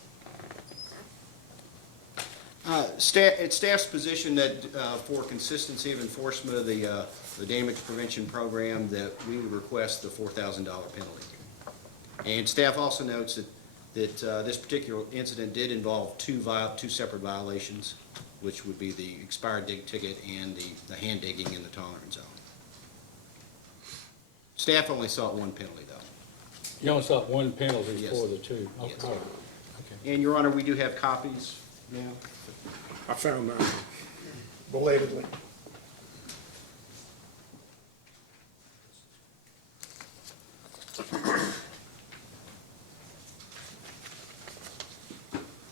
It's staff's position that for consistency of enforcement of the damage prevention program, that we would request the $4,000 penalty. And staff also notes that this particular incident did involve two separate violations, which would be the expired dig ticket and the hand digging in the tolerance zone. Staff only sought one penalty, though. You only sought one penalty Yes. for the two? Oh, Yes. all right. Okay. And, Your Honor, we do have copies now. I found that belatedly.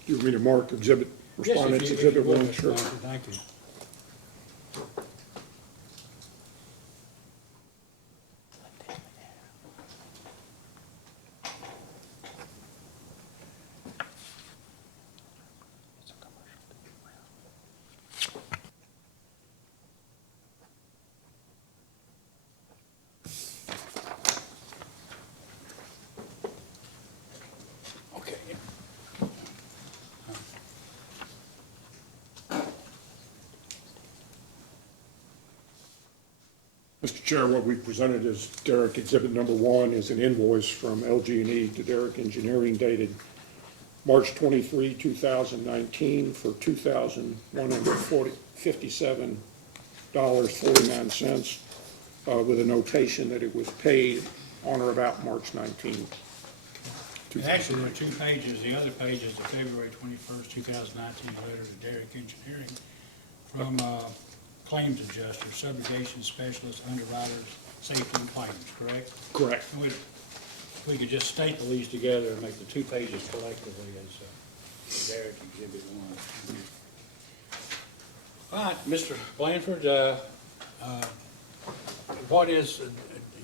You want me to mark exhibit, Yes, if respondents you exhibit would, one? Mr. Sure. Blandford, thank you. Okay. Mr. Chair, what we presented as Derek Exhibit Number 1 is an invoice from LG&E to Derek Engineering dated March 23, 2019 for $2,157.49 with a notation that it was paid on or about March 19. And actually, there are 2 pages. The other page is the February 21st, 2019 letter to Derek Engineering from claims adjuster, subrogation specialist, underwriters, safety and claims, correct? Correct. And we could just state the lease together and make the 2 pages collectively as Derek Exhibit 1. All right, Mr. Blandford, what is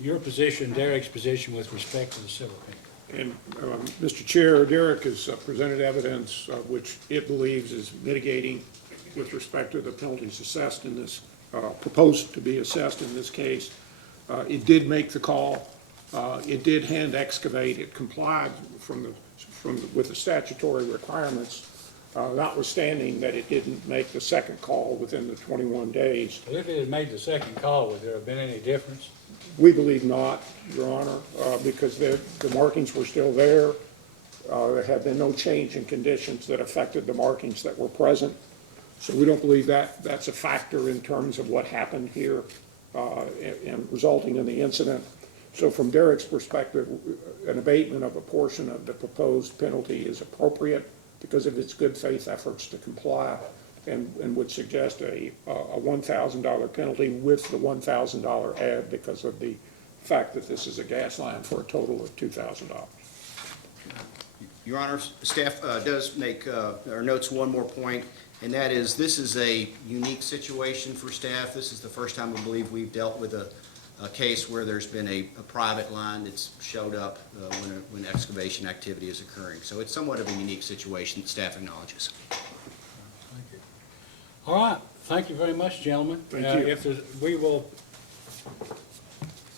your position, Derek's position, with respect to the civil penalty? And, Mr. Chair, Derek has presented evidence which it believes is mitigating with respect to the penalties assessed in this, proposed to be assessed in this case. It did make the call. It did hand excavate. It complied with the statutory requirements, notwithstanding that it didn't make the second call within the 21 days. Well, if it had made the second call, would there have been any difference? We believe not, Your Honor, because the markings were still there. There had been no change in conditions that affected the markings that were present. So we don't believe that that's a factor in terms of what happened here and resulting in the incident. So from Derek's perspective, an abatement of a portion of the proposed penalty is appropriate because of its good faith efforts to comply, and would suggest a $1,000 penalty with the $1,000 add because of the fact that this is a gas line for a total of $2,000. Your Honor, staff does make, or notes one more point, and that is this is a unique situation for staff. This is the first time I believe we've dealt with a case where there's been a private line that's showed up when excavation activity is occurring. So it's somewhat of a unique situation that staff acknowledges. Thank you. All right, thank you very much, gentlemen. Thank you. If there's,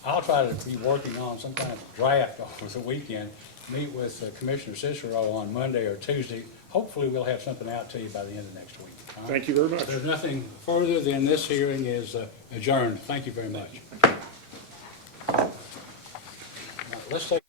I'll try to be working on some kind of draft over the weekend, meet with Commissioner Cicero on Monday or Tuesday. Hopefully, we'll have something out to you by the end of next week. All right? Thank you very much. If there's nothing further, then this hearing is adjourned. Thank you very much. Now, let's take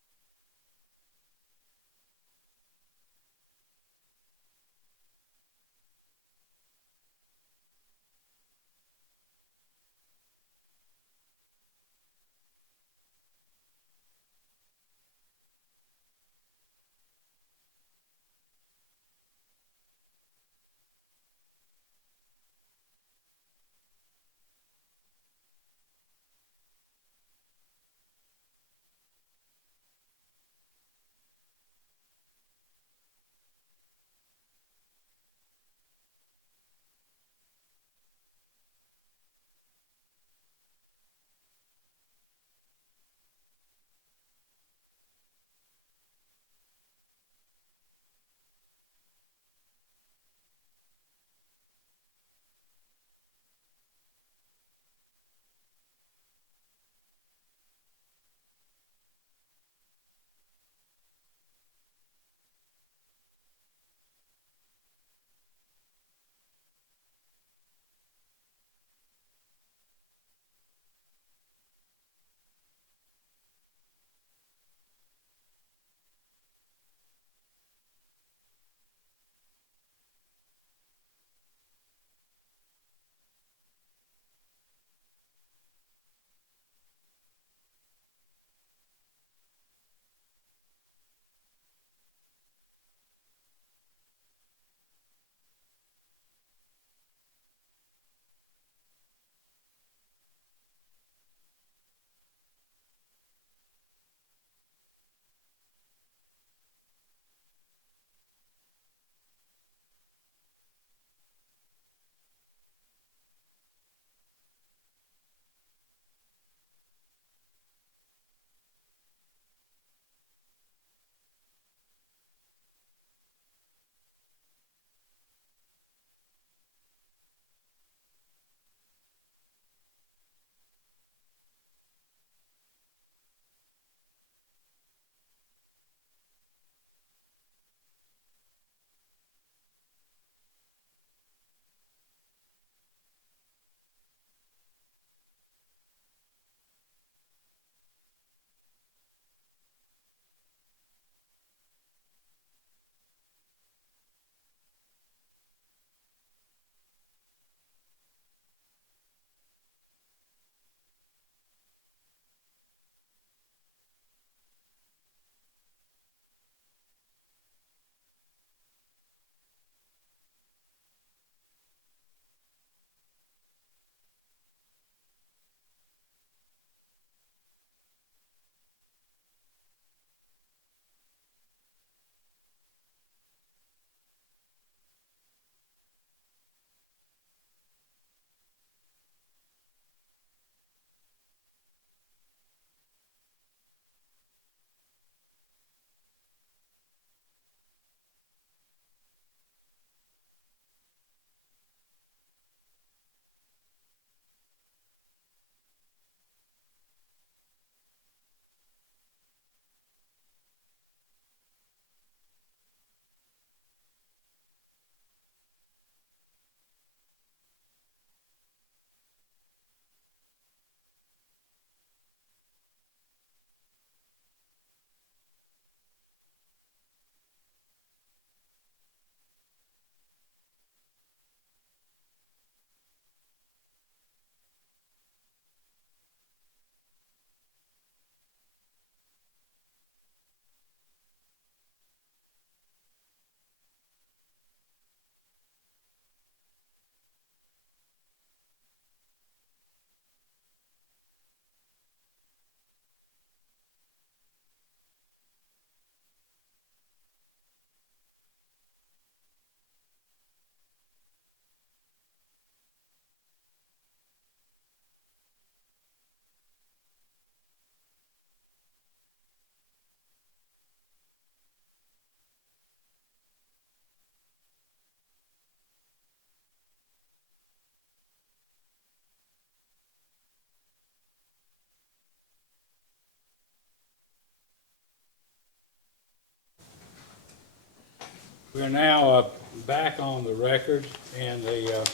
We're now back on the record, and the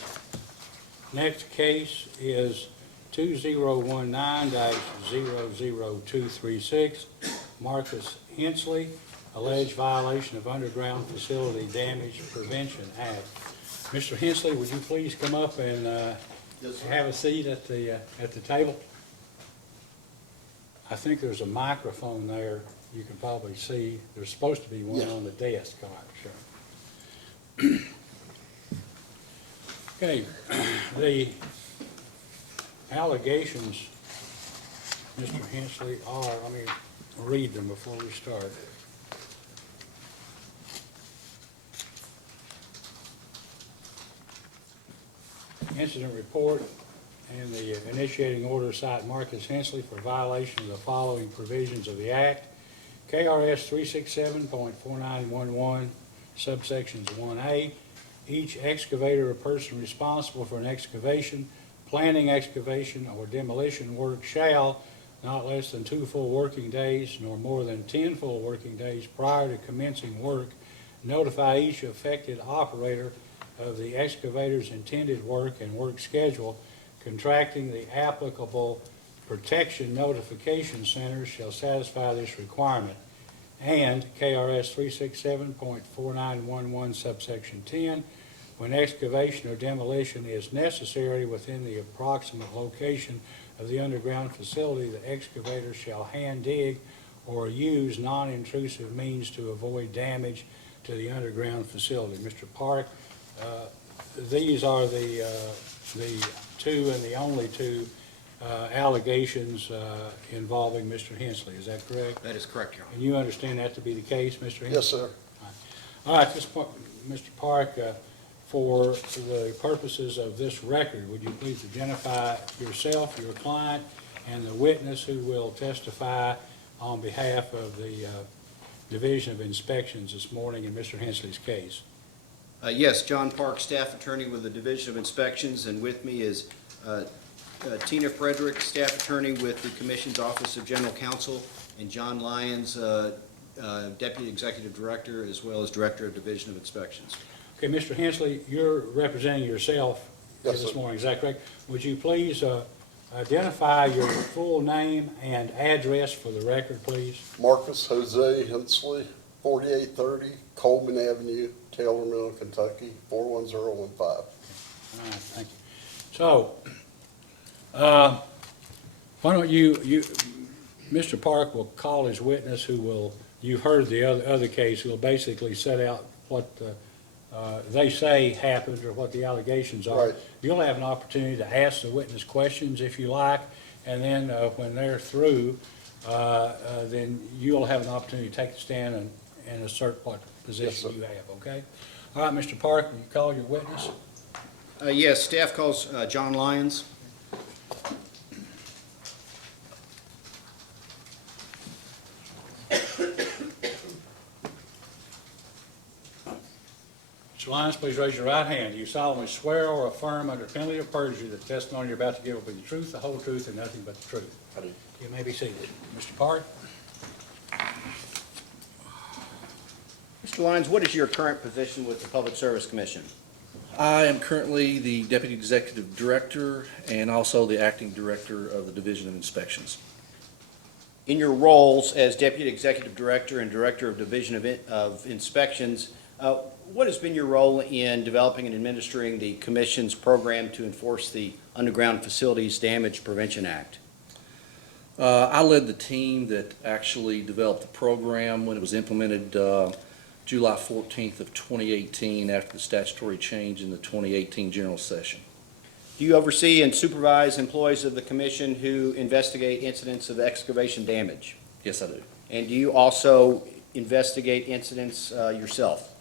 next case is 2019-00236, Marcus Hensley, alleged violation of Underground Facility Damage Prevention Act. Mr. Hensley, would you please come up and have a seat at the table? I think there's a microphone there. You can probably see. There's supposed to be one on the desk. All right, sure. Okay, the allegations, Mr. Hensley, are, let me read them before we start. Incident report and the initiating order cite Marcus Hensley for violation of the following provisions of the Act. KRS 367.4911, subsections 1A. Each excavator or person responsible for an excavation, planning excavation, or demolition work shall, not less than 2 full working days nor more than 10 full working days prior to commencing work, notify each affected operator of the excavator's intended work and work schedule. Contracting the applicable protection notification centers shall satisfy this requirement. And KRS 367.4911 subsection 10, when excavation or demolition is necessary within the approximate location of the underground facility, the excavator shall hand dig or use non-intrusive means to avoid damage to the underground facility. Mr. Park, these are the two and the only two allegations involving Mr. Hensley. Is that correct? That is correct, Your Honor. And you understand that to be the case, Mr. Hensley? Yes, sir. All right, this point, Mr. Park, for the purposes of this record, would you please identify yourself, your client, and the witness who will testify on behalf of the Division of Inspections this morning in Mr. Hensley's case? Yes, John Park, staff attorney with the Division of Inspections, and with me is Tina Frederick, staff attorney with the Commission's Office of General Counsel, and John Lyons, Deputy Executive Director, as well as Director of Division of Inspections. Okay, Mr. Hensley, you're representing yourself here Yes, this sir. morning, is that correct? Would you please identify your full name and address for the record, please? Marcus Jose Hensley, 4830 Coleman Avenue, Taylor Mill, Kentucky, 41015. All right, thank you. So, why don't you, Mr. Park will call his witness who will, you've heard the other case, who will basically set out what they say happened or what the allegations are. Right. You'll have an opportunity to ask the witness questions if you like, and then when they're through, then you'll have an opportunity to take the stand and assert what position sir. you have, okay? All right, Mr. Park, will you call your witness? Yes, staff calls John Lyons. Mr. Lyons, please raise your right hand. Do you solemnly swear or affirm under penalty of perjury that the testimony you're about to give will be the truth, the whole truth, and nothing but the truth? I do. You may be seated. Mr. Park? Mr. Lyons, what is your current position with the Public Service Commission? I am currently the Deputy Executive Director and also the Acting Director of the Division of Inspections. In your roles as Deputy Executive Director and Director of Division of Inspections, what has been your role in developing and administering the Commission's program to enforce the Underground Facilities Damage Prevention Act? I led the team that actually developed the program when it was implemented July 14th of 2018 after the statutory change in the 2018 general session. Do you oversee and supervise employees of the Commission who investigate incidents of excavation damage? Yes, I do. And do you also investigate incidents yourself?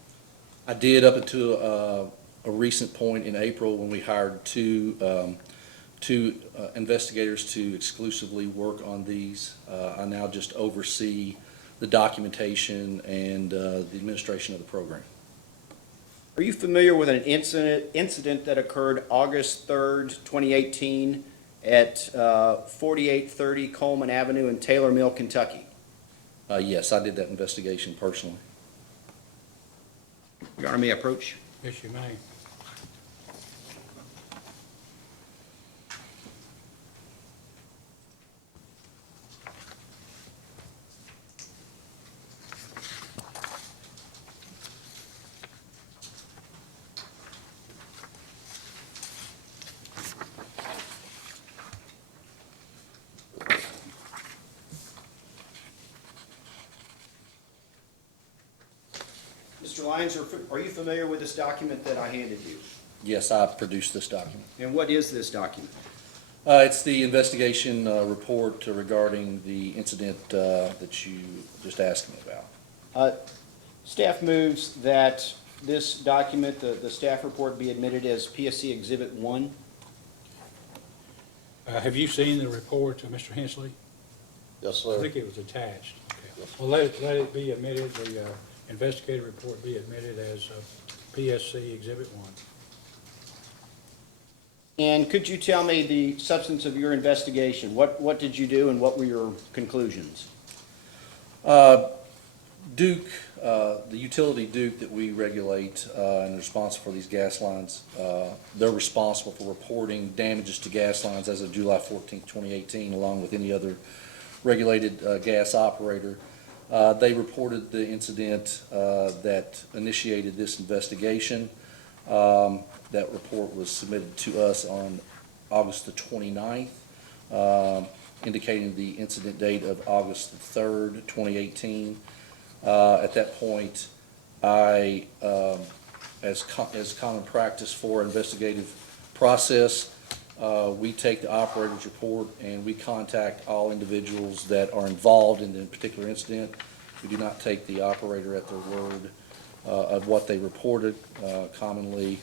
I did up until a recent point in April when we hired two investigators to exclusively work on these. I now just oversee the documentation and the administration of the program. Are you familiar with an incident that occurred August 3rd, 2018 at 4830 Coleman Avenue in Taylor Mill, Kentucky? Yes, I did that investigation personally. Your Honor, may I approach? Yes, you may. Mr. Lyons, are you familiar with this document that I handed you? Yes, I produced this document. And what is this document? It's the investigation report regarding the incident that you just asked me about. Staff moves that this document, the staff report, be admitted as PSC Exhibit 1. Have you seen the report to Mr. Hensley? Yes, I sir. think it was attached. Okay. Well, let it be admitted, the investigative report be admitted as PSC Exhibit 1. And could you tell me the substance of your investigation? What did you do and what were your conclusions? Duke, the utility Duke that we regulate and is responsible for these gas lines, they're responsible for reporting damages to gas lines as of July 14, 2018, along with any other regulated gas operator. They reported the incident that initiated this investigation. That report was submitted to us on August the 29th, indicating the incident date of August the 3rd, 2018. At that point, I, as common practice for investigative process, we take the operator's report and we contact all individuals that are involved in the particular incident. We do not take the operator at their word of what they reported. Commonly,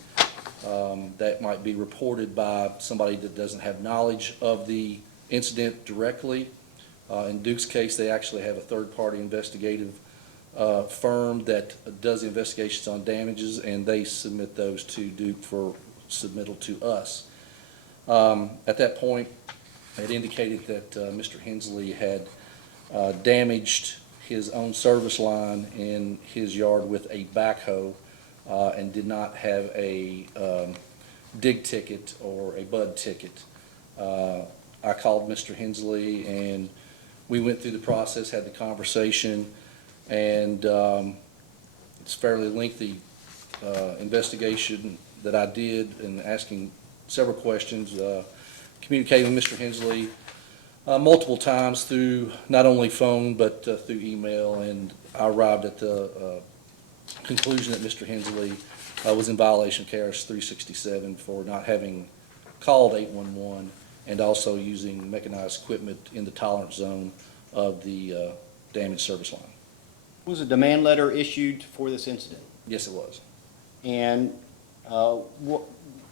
that might be reported by somebody that doesn't have knowledge of the incident directly. In Duke's case, they actually have a third-party investigative firm that does the investigations on damages, and they submit those to Duke for submittal to us. At that point, it indicated that Mr. Hensley had damaged his own service line in his yard with a backhoe and did not have a dig ticket or a bud ticket. I called Mr. Hensley and we went through the process, had the conversation, and it's a fairly lengthy investigation that I did and asking several questions, communicating with Mr. Hensley multiple times through not only phone but through email, and I arrived at the conclusion that Mr. Hensley was in violation of KRS 367 for not having called 811 and also using mechanized equipment in the tolerance zone of the damaged service line. Was a demand letter issued for this incident? Yes, it was. And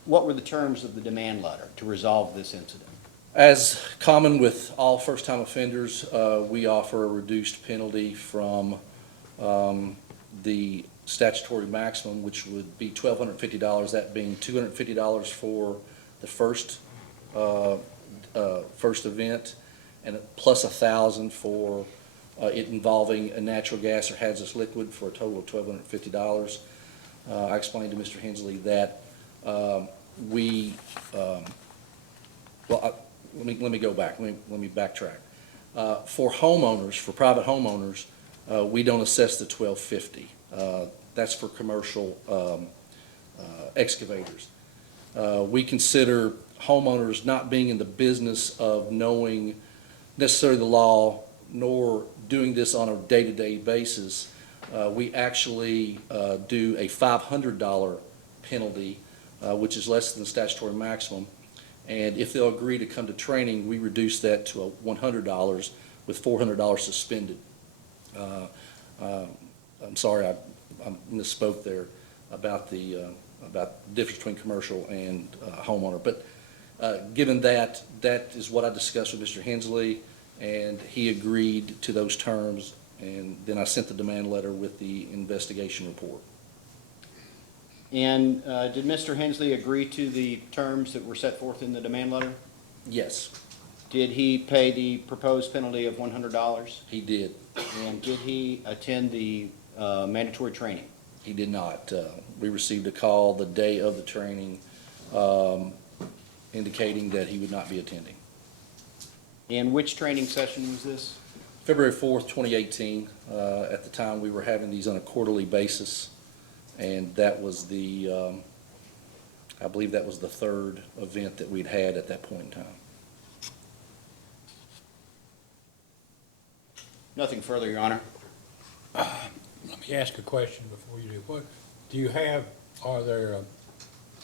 what were the terms of the demand letter to resolve this incident? As common with all first-time offenders, we offer a reduced penalty from the statutory maximum, which would be $1,250, that being $250 for the first event, and plus $1,000 for it involving a natural gas or hazardous liquid, for a total of $1,250. I explained to Mr. Hensley that let me go back. Let me backtrack. For homeowners, for private homeowners, we don't assess the $1,250. That's for commercial excavators. We consider homeowners not being in the business of knowing necessarily the law, nor doing this on a day-to-day basis. We actually do a $500 penalty, which is less than the statutory maximum. And if they'll agree to come to training, we reduce that to $100 with $400 suspended. I'm sorry, I misspoke there about the difference between commercial and homeowner. But given that, that is what I discussed with Mr. Hensley, and he agreed to those terms, and then I sent the demand letter with the investigation report. And did Mr. Hensley agree to the terms that were set forth in the demand letter? Yes, Did he pay the proposed penalty of $100? he did. And did he attend the mandatory training? He did not. We received a call the day of the training indicating that he would not be attending. And which training session was this? February 4th, 2018. At the time, we were having these on a quarterly basis, and that was I believe that was the third event that we'd had at that point in time. Nothing further, Your Honor. Let me ask a question before you do. What, do you have, are there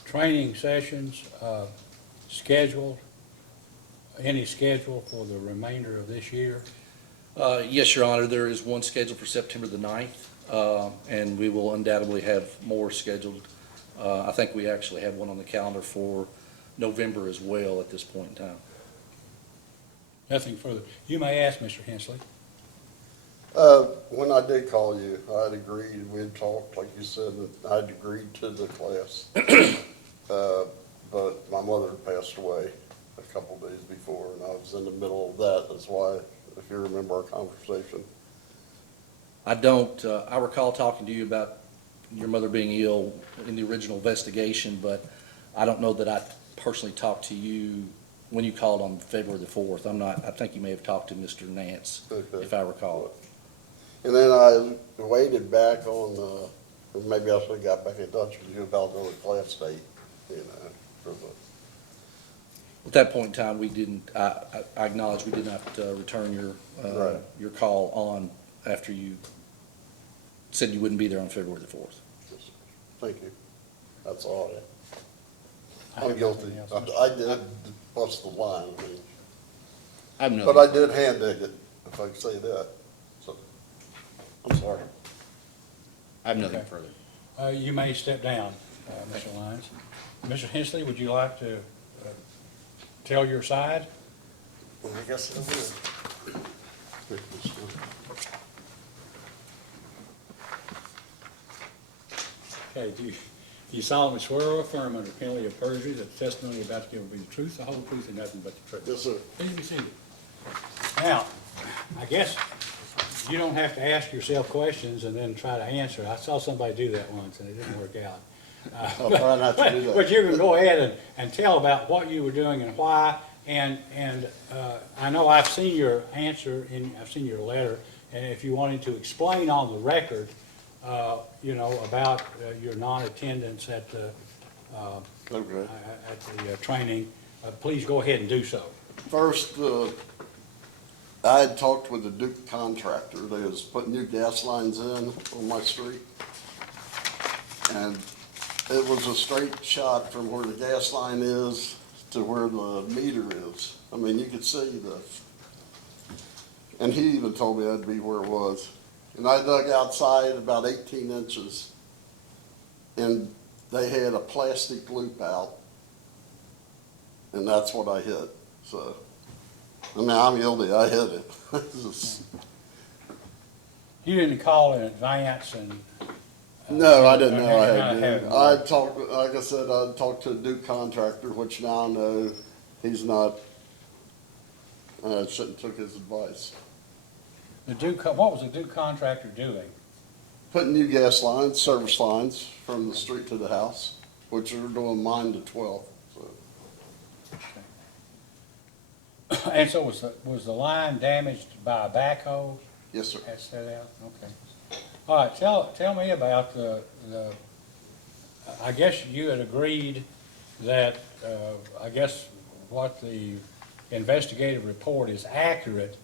training sessions scheduled, any schedule for the remainder of this year? Yes, Your Honor, there is one scheduled for September the 9th, and we will undoubtedly have more scheduled. I think we actually have one on the calendar for November as well at this point in time. Nothing further. You may ask, Mr. Hensley. When I did call you, I had agreed, we had talked, like you said, that I'd agreed to the class. But my mother had passed away a couple days before, and I was in the middle of that. That's why, if you remember our conversation. I don't, I recall talking to you about your mother being ill in the original investigation, but I don't know that I personally talked to you when you called on February the 4th. I think you may have talked to Mr. Nance, Okay. if I recall. And then I waited back on, or maybe I should have got back in touch with you about the other class date, you know, for the, At that point in time, we didn't, I acknowledge we did not return Right. your call on after you said you wouldn't be there on February the 4th. thank you. That's all. I I'm have guilty. nothing else, Mr. I did bust the line, I mean, I have but nothing. I did hand dig it, if I could say that. So, I'm sorry. I have nothing Okay. further. You may step down, Mr. Lyons. Mr. Hensley, would you like to tell your side? Well, I guess I will. Okay, do you solemnly swear or affirm under penalty of perjury that the testimony you're about to give will be the truth, the whole truth, and nothing but the truth? Yes, sir. Please be seated. Now, I guess you don't have to ask yourself questions and then try to answer. I saw somebody do that once, and it didn't work out. I'll try not to do that. But you can go ahead and tell about what you were doing and why, and I know I've seen your answer, I've seen your letter, and if you wanted to explain on the record, you know, about your non-attendance at the Okay. training, please go ahead and do so. First, I had talked with the Duke contractor. They was putting new gas lines in on my street. And it was a straight shot from where the gas line is to where the meter is. I mean, you could see and he even told me that'd be where it was. And I dug outside about 18 inches, and they had a plastic loop out, and that's what I hit. So, I mean, I'm guilty, I hit it. It's just- You didn't call in advance and. No, I didn't know I You're had not to. having- I talked, like I said, I talked to a Duke contractor, which now I know he's not, I shouldn't took his advice. What was the Duke contractor doing? Putting new gas lines, service lines from the street to the house, which are doing mine to 12, so, And so was the line damaged by a backhoe? yes, sir. That's set out, okay. All right, tell me about I guess you had agreed that, I guess what the investigative report is accurate,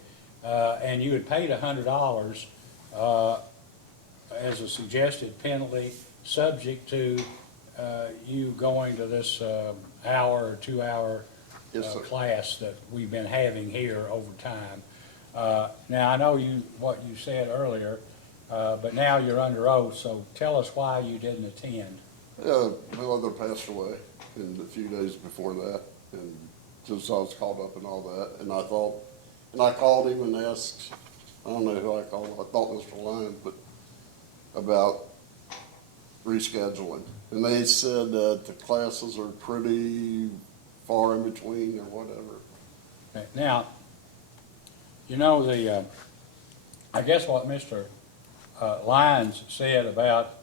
and you had paid $100 as a suggested penalty, subject to you going to this hour or 2-hour Yes, sir. class that we've been having here over time. Now, I know what you said earlier, but now you're under oath, so tell us why you didn't attend. My mother passed away in the few days before that, and just I was caught up in all that, and I called him and asked, I don't know who I called, I thought Mr. Lyons, but about rescheduling. And they said that the classes are pretty far in between or whatever. Okay, now, you know, I guess what Mr. Lyons said about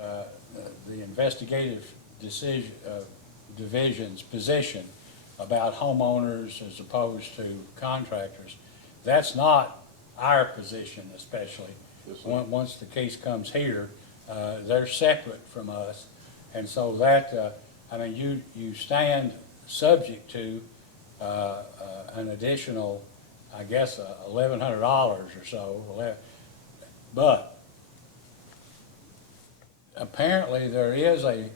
uh, the investigative division's position about homeowners as opposed to contractors. That's not our position especially. Yes, sir. Once the case comes here, they're separate from us. And so that, I mean, you stand subject to an additional, I guess, $1,100 or so. But apparently there is a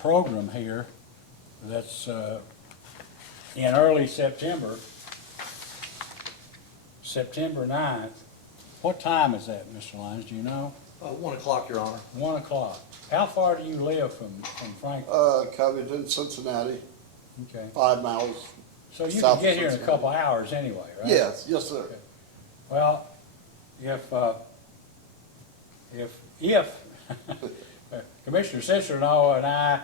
program here that's in early September, September 9th. What time is that, Mr. Lyons, do you know? 1 o'clock, Your Honor. 1 o'clock. How far do you live from Franklin? Covington, Cincinnati, Okay. 5 miles. So you south can of get here in a Cincinnati. couple hours anyway, right? Yes, yes, sir. Well, if Commissioner Cicero and I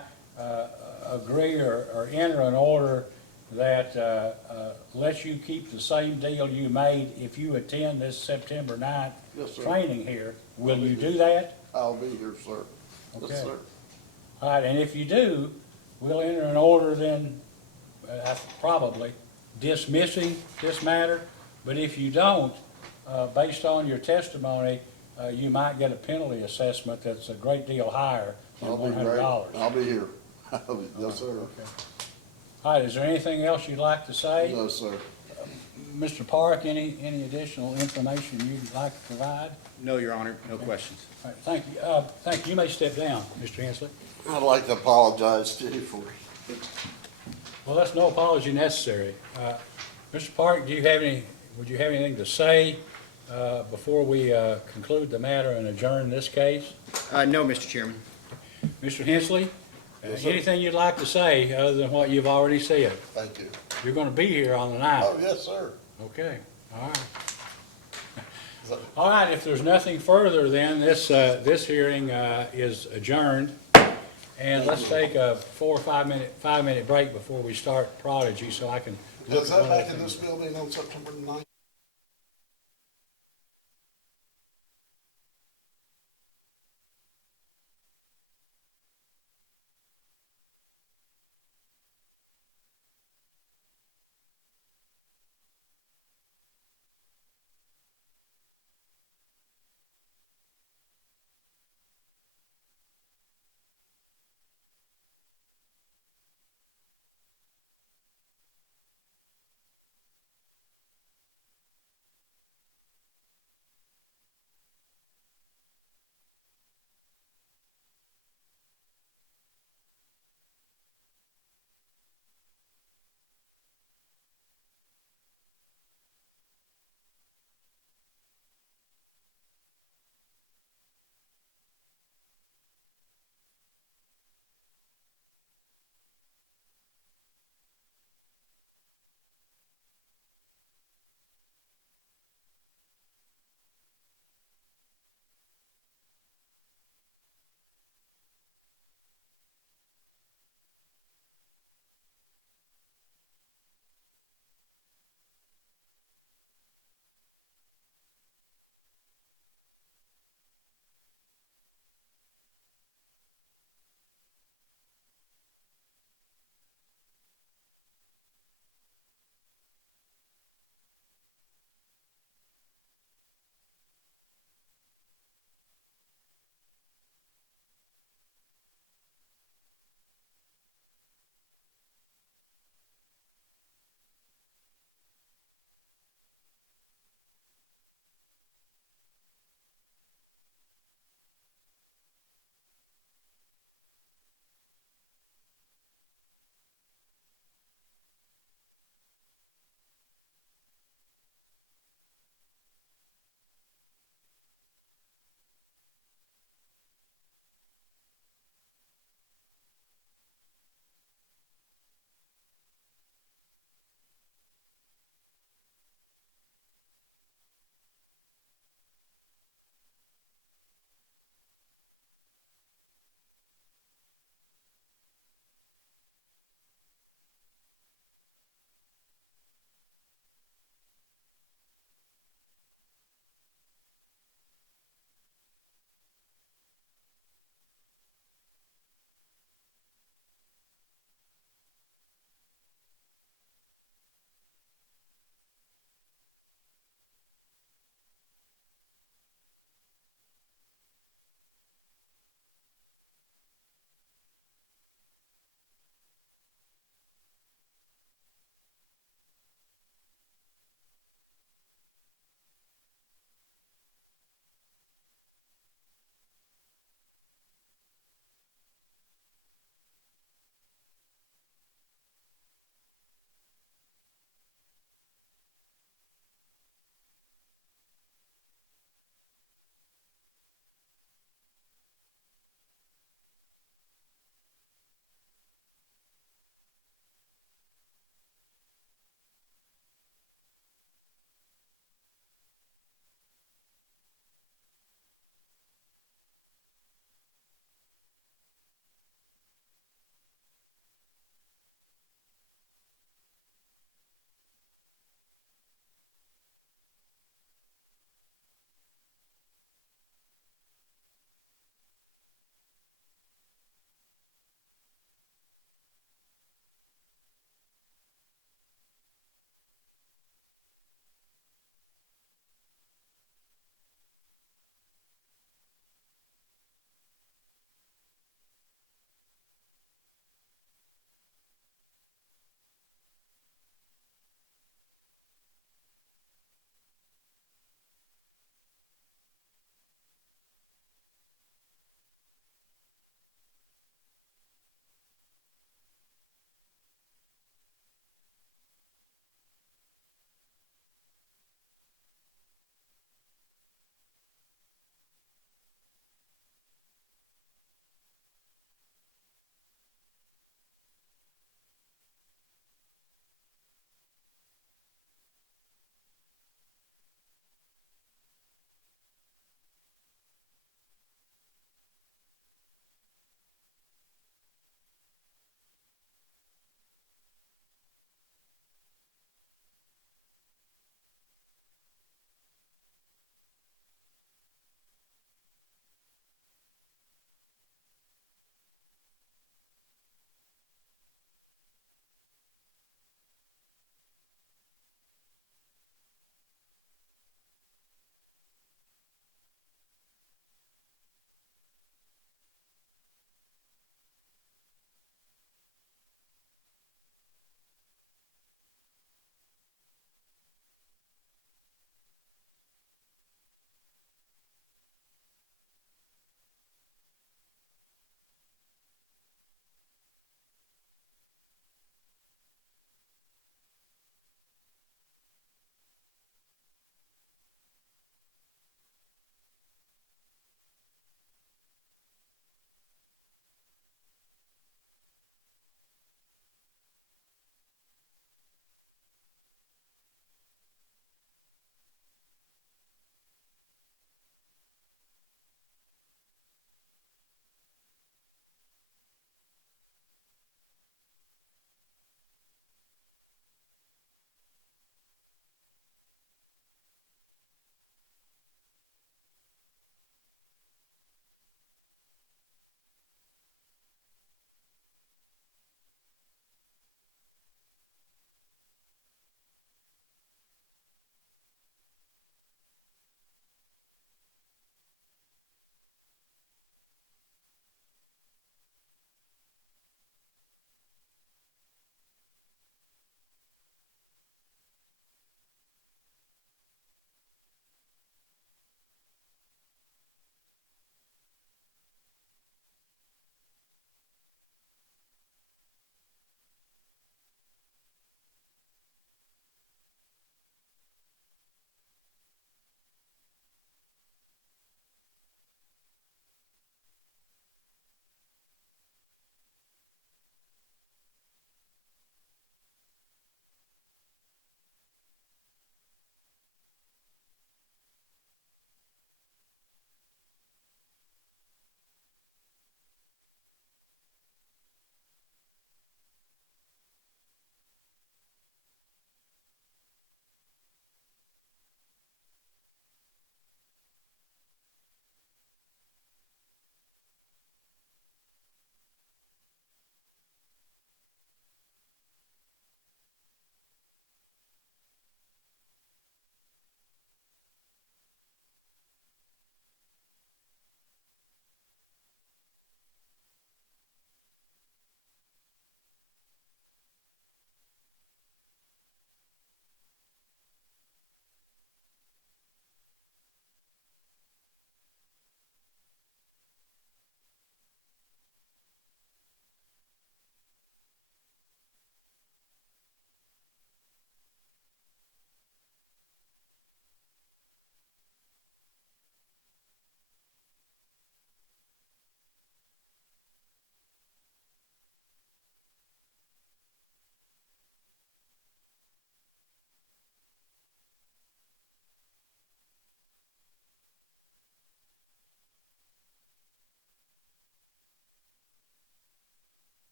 agree or enter an order that lets you keep the same deal you made if you attend this September 9th Yes, sir. training here, will you do that? I'll be here, sir. Okay. Yes, sir. All right, and if you do, we'll enter an order then, probably dismissing this matter. But if you don't, based on your testimony, you might get a penalty assessment that's a great deal higher than I'll be great. $100. I'll be here. Yes, sir. Okay. All right, is there anything else you'd like to say? No, sir. Mr. Park, any additional information you'd like to provide? No, Your Honor, no questions. All right, thank you. Thank you. You may step down, Mr. Hensley. I'd like to apologize to you for, Well, that's no apology necessary. Mr. Park, would you have anything to say before we conclude the matter and adjourn this case? No, Mr. Chairman. Mr. Hensley, Yes, sir. anything you'd like to say other than what you've already said? thank you. You're going to be here on the 9th. Oh, yes, sir. Okay, all right. All right, if there's nothing further, then this hearing is adjourned. And let's take a 4 or 5 minute break before we start Prodigy, so I can. Is that back in this building on September 9th?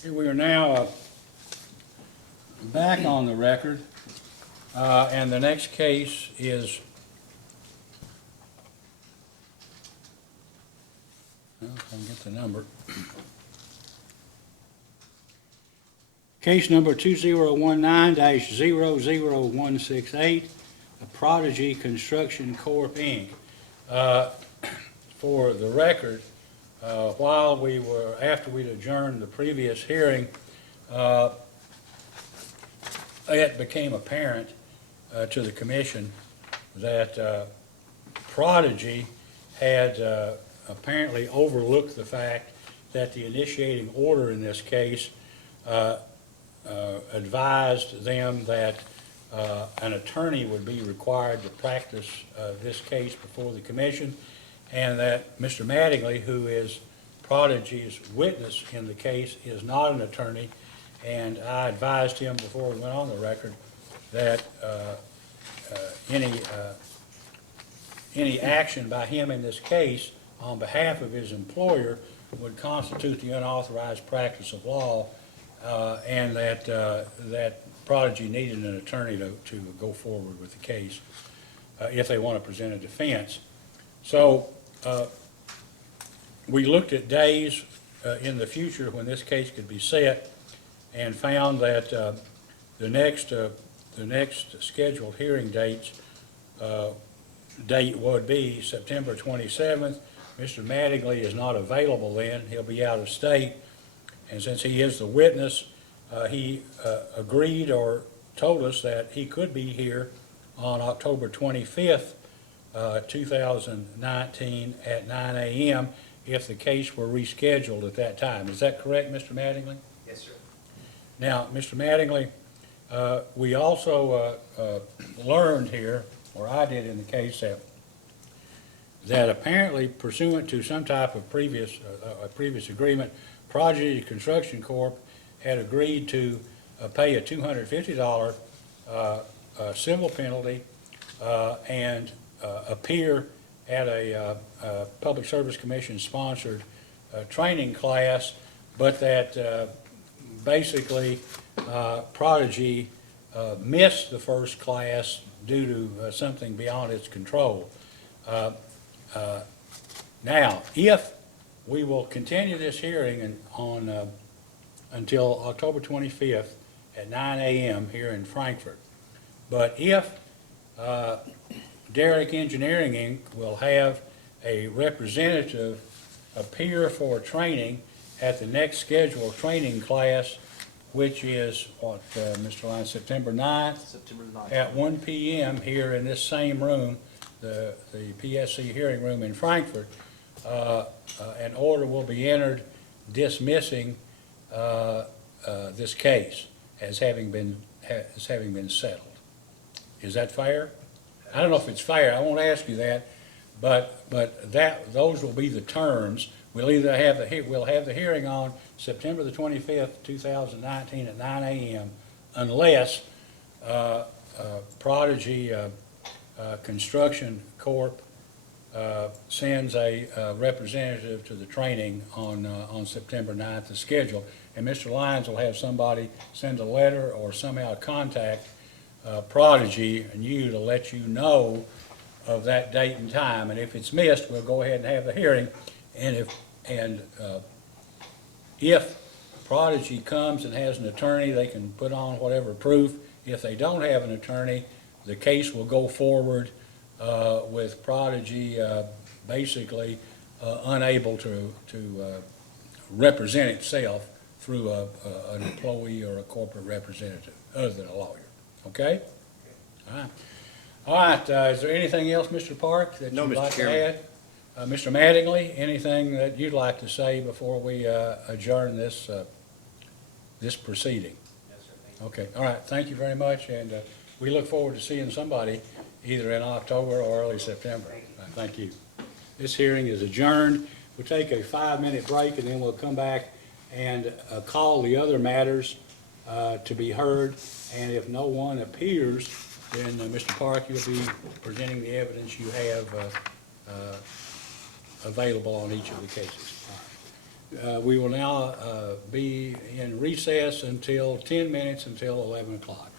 Okay, we are now back on the record, and the next case is, well, if I can get the number. Case number 2019-00168, Prodigy Construction Corp., Inc. For the record, after we'd adjourned the previous hearing, it became apparent to the commission that Prodigy had apparently overlooked the fact that the initiating order in this case advised them that an attorney would be required to practice this case before the commission, and that Mr. Mattingly, who is Prodigy's witness in the case, is not an attorney, and I advised him before we went on the record that any action by him in this case on behalf of his employer would constitute the unauthorized practice of law, and that Prodigy needed an attorney to go forward with the case if they want to present a defense. So we looked at days in the future when this case could be set, and found that the next scheduled hearing date would be September 27th. Mr. Mattingly is not available then. He'll be out of state. And since he is the witness, he agreed or told us that he could be here on October 25th, 2019 at 9 a.m. if the case were rescheduled at that time. Is that correct, Mr. Mattingly? Yes, sir. Now, Mr. Mattingly, we also learned here, or I did in the case, that apparently pursuant to some type of previous agreement, Prodigy Construction Corp. Had agreed to pay a $250 civil penalty and appear at a Public Service Commission sponsored training class, but that basically Prodigy missed the first class due to something beyond its control. Now, if we will continue this hearing until October 25th at 9 a.m. here in Frankfort, but if Derrick Engineering, Inc. will have a representative appear for training at the next scheduled training class, which is, Mr. Lyons, September 9th? September 9th. At 1 p.m. here in this same room, the PSC hearing room in Frankfort, an order will be entered dismissing this case as having been settled. Is that fair? I don't know if it's fair. I won't ask you that, but those will be the terms. We'll either have the hearing on September the 25th, 2019 at 9 a.m. unless Prodigy Construction Corp. Sends a representative to the training on September 9th as scheduled. And Mr. Lyons will have somebody send a letter or somehow contact Prodigy and you to let you know of that date and time. And if it's missed, we'll go ahead and have the hearing. And if Prodigy comes and has an attorney, they can put on whatever proof. If they don't have an attorney, the case will go forward with Prodigy basically unable to represent itself through an employee or a corporate representative other than a lawyer. Okay? All right. All right. Is there anything else, Mr. Park, that No, you'd Mr. like to Chairman. add? Mr. Mattingly, anything that you'd like to say before we adjourn this proceeding? Yes, sir. Thank you. Okay, all right, thank you very much, and we look forward to seeing somebody either in October or early September. Thank you. This hearing is adjourned. We'll take a 5-minute break, and then we'll come back and call the other matters to be heard, and if no one appears, then Mr. Park, you'll be presenting the evidence you have available on each of the cases. All right. We will now be in recess until 10 minutes until 11 o'clock.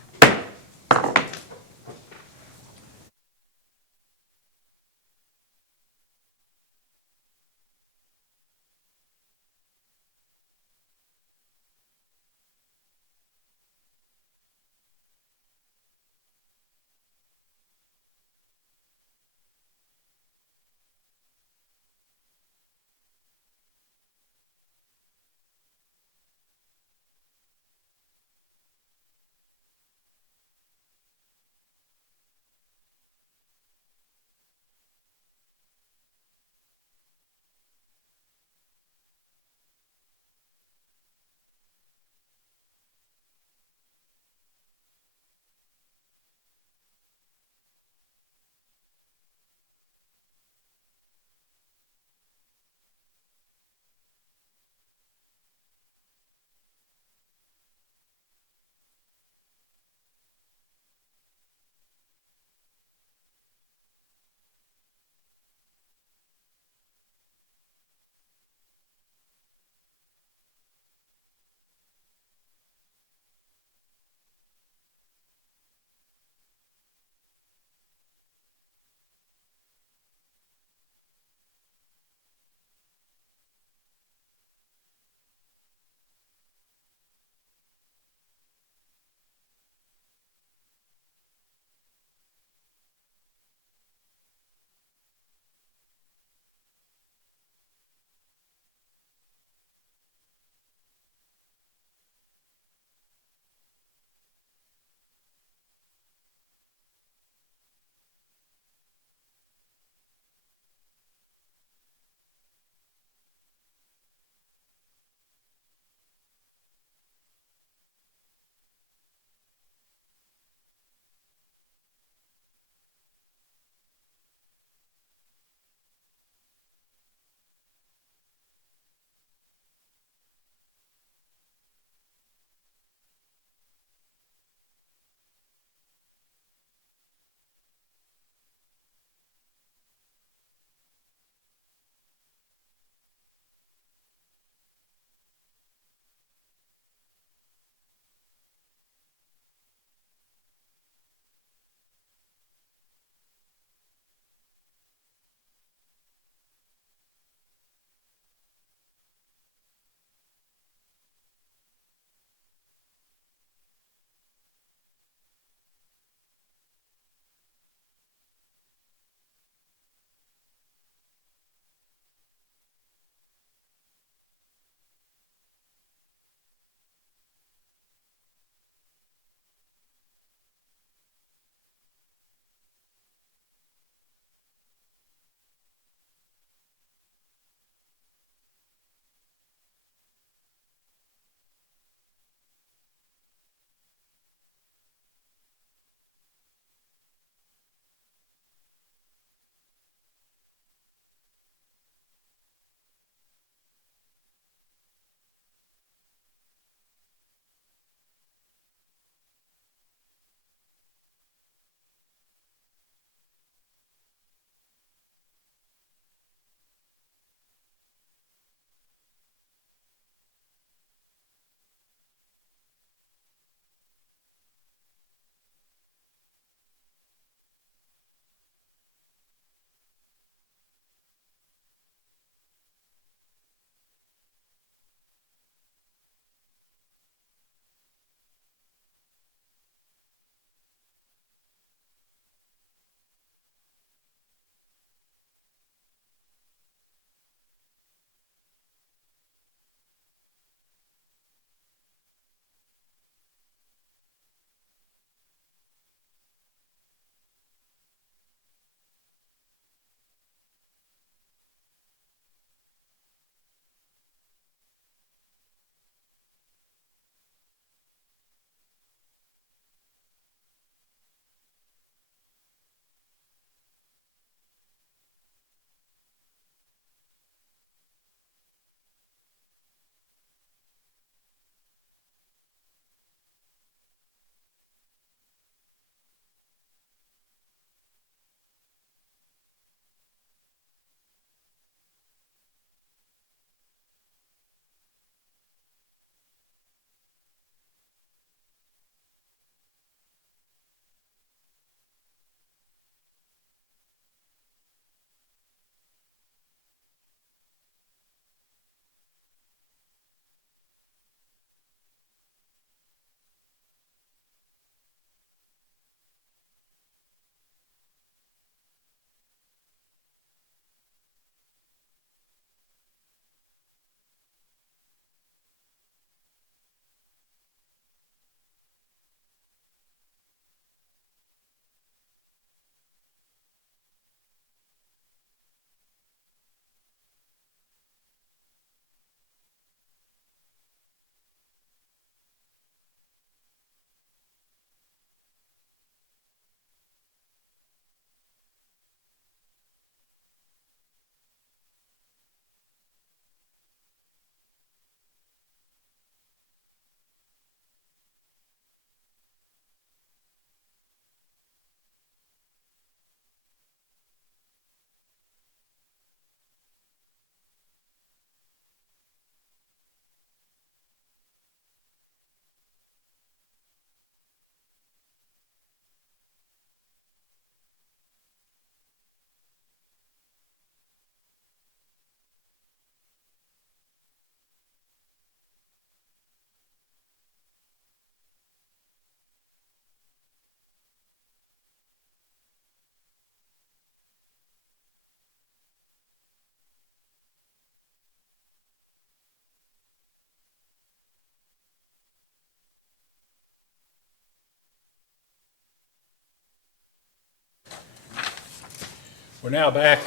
We're now back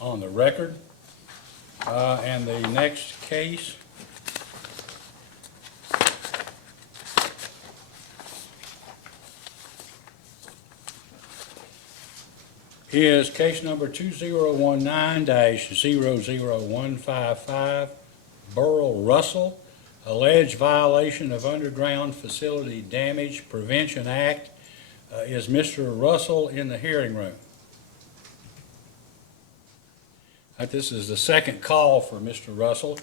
on the record, and the next case is case number 2019-00155, Burl Russell, alleged violation of Underground Facility Damage Prevention Act. Is Mr. Russell in the hearing room? This is the second call for Mr. Russell.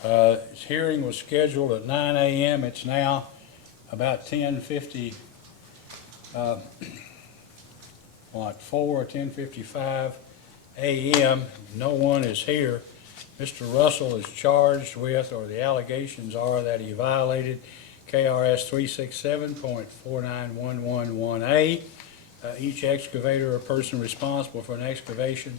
His hearing was scheduled at 9 a.m. It's now about 10:50, 4 or 10:55 a.m. No one is here. Mr. Russell is charged with, or the allegations are that he violated KRS 367.49111A. Each excavator or person responsible for an excavation,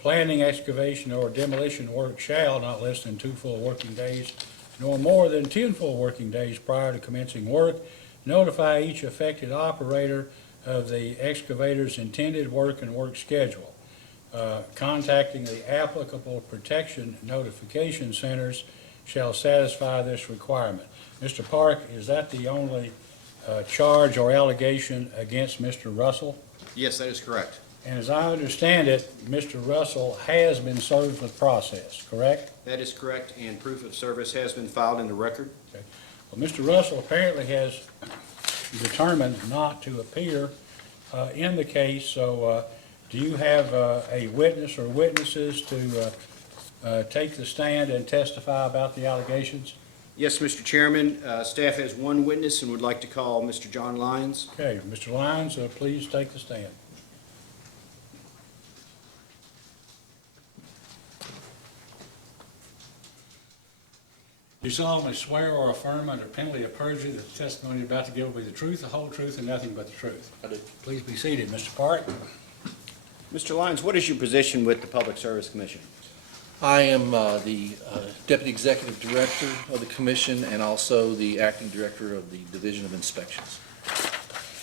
planning excavation or demolition work shall, not less than 2 full working days, nor more than 10 full working days prior to commencing work, notify each affected operator of the excavator's intended work and work schedule. Contacting the applicable protection notification centers shall satisfy this requirement. Mr. Park, is that the only charge or allegation against Mr. Russell? Yes, that is correct. And as I understand it, Mr. Russell has been served with process, correct? That is correct, and proof of service has been filed in the record. Well, Mr. Russell apparently has determined not to appear in the case, so do you have a witness or witnesses to take the stand and testify about the allegations? Yes, Mr. Chairman, staff has one witness and would like to call Mr. John Lyons. Okay, Mr. Lyons, please take the stand. Do you solemnly swear or affirm under penalty of perjury that the testimony you're about to give will be the truth, the whole truth, and nothing but the truth? I do. Please be seated, Mr. Park. Mr. Lyons, what is your position with the Public Service Commission? I am the Deputy Executive Director of the Commission and also the Acting Director of the Division of Inspections.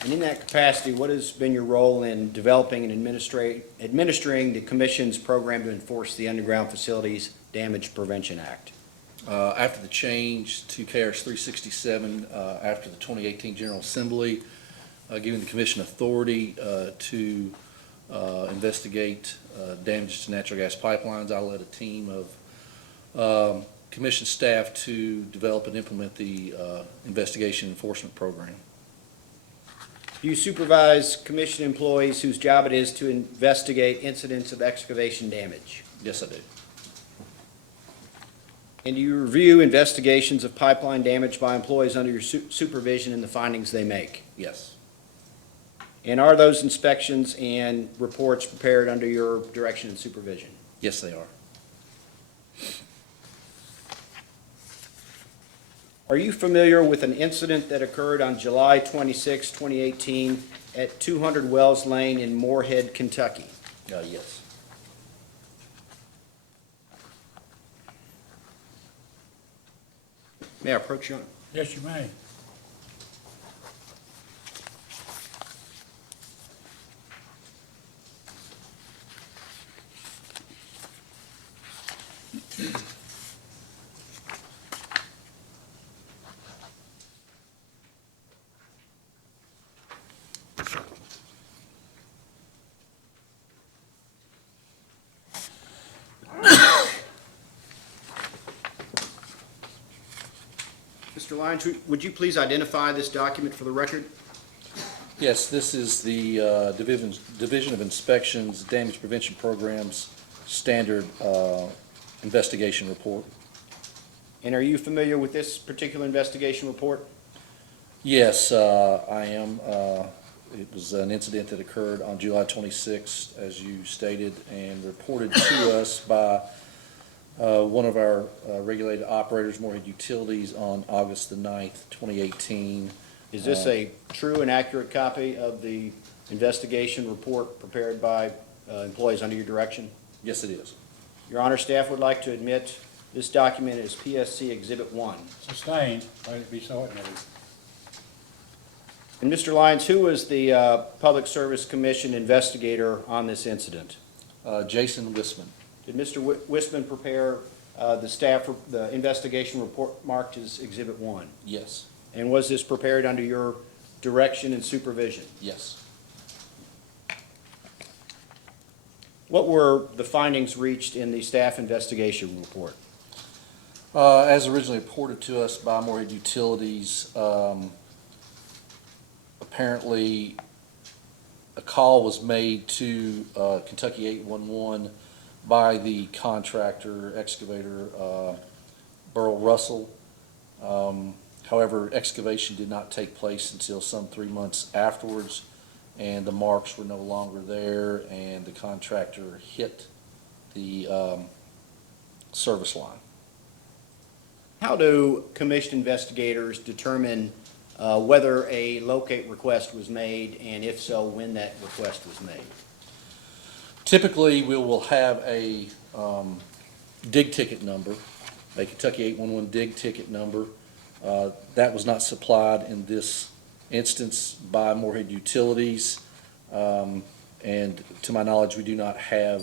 And in that capacity, what has been your role in developing and administering the Commission's program to enforce the Underground Facilities Damage Prevention Act? After the change to KRS 367, after the 2018 General Assembly, giving the Commission authority to investigate damage to natural gas pipelines, I led a team of Commission staff to develop and implement the investigation enforcement program. Do you supervise Commission employees whose job it is to investigate incidents of excavation damage? Yes, I do. And do you review investigations of pipeline damage by employees under your supervision and the findings they make? Yes. And are those inspections and reports prepared under your direction and supervision? Yes, they are. Are you familiar with an incident that occurred on July 26, 2018 at 200 Wells Lane in Moorhead, Kentucky? Yes. May I approach you? Yes, you may. Mr. Lyons, would you please identify this document for the record? Yes, this is the Division of Inspections Damage Prevention Program's standard investigation report. And are you familiar with this particular investigation report? Yes, I am. It was an incident that occurred on July 26th, as you stated, and reported to us by one of our regulated operators, Moorhead Utilities, on August the 9th, 2018. Is this a true and accurate copy of the investigation report prepared by employees under your direction? Yes, it is. Your Honor, staff would like to admit this document is PSC Exhibit 1. Sustained. Let it be so admitted. And Mr. Lyons, who was the Public Service Commission investigator on this incident? Jason Wisman. Did Mr. Wisman prepare the investigation report marked as Exhibit 1? Yes, And was this prepared under your direction and supervision? yes. What were the findings reached in the staff investigation report? As originally reported to us by Morehead Utilities, apparently a call was made to Kentucky 811 by the contractor excavator, Burl Russell. However, excavation did not take place until some 3 months afterwards, and the marks were no longer there, and the contractor hit the service line. How do commission investigators determine whether a locate request was made, and if so, when that request was made? Typically, we will have a dig ticket number, a Kentucky 811 dig ticket number. That was not supplied in this instance by Morehead Utilities. And to my knowledge, we do not have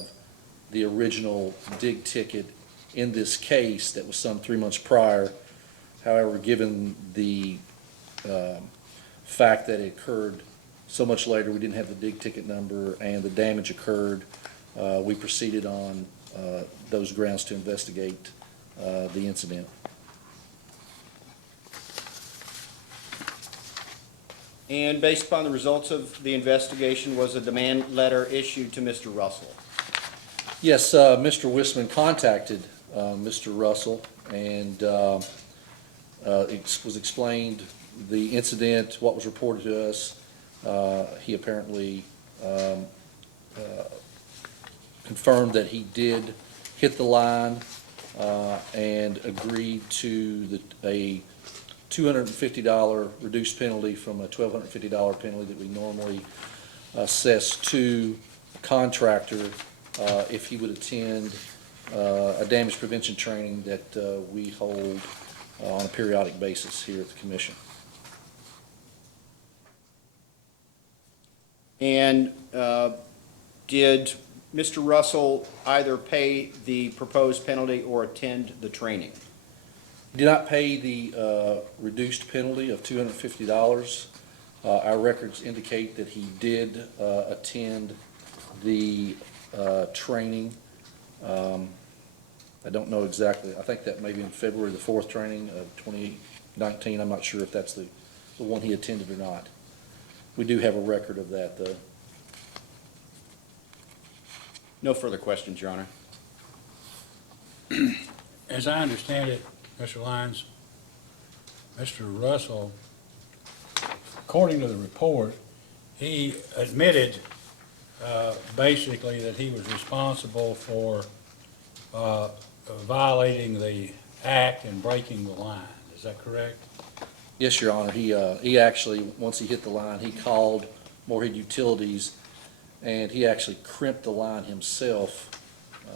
the original dig ticket in this case that was some 3 months prior. However, given the fact that it occurred so much later, we didn't have the dig ticket number, and the damage occurred, we proceeded on those grounds to investigate the incident. And based upon the results of the investigation, was a demand letter issued to Mr. Russell? Yes, Mr. Wisman contacted Mr. Russell, and it was explained the incident, what was reported to us. He apparently confirmed that he did hit the line and agreed to a $250 reduced penalty from a $1,250 penalty that we normally assess to a contractor if he would attend a damage prevention training that we hold on a periodic basis here at the Commission. And did Mr. Russell either pay the proposed penalty or attend the training? He did not pay the reduced penalty of $250. Our records indicate that he did attend the training. I don't know exactly. I think that may be in February the 4th training of 2019. I'm not sure if that's the one he attended or not. We do have a record of that, though. No further questions, Your Honor. As I understand it, Mr. Lyons, Mr. Russell, according to the report, he admitted basically that he was responsible for violating the act and breaking the line. Is that correct? Yes, Your Honor. He actually, once he hit the line, he called Morehead Utilities, and he actually crimped the line himself,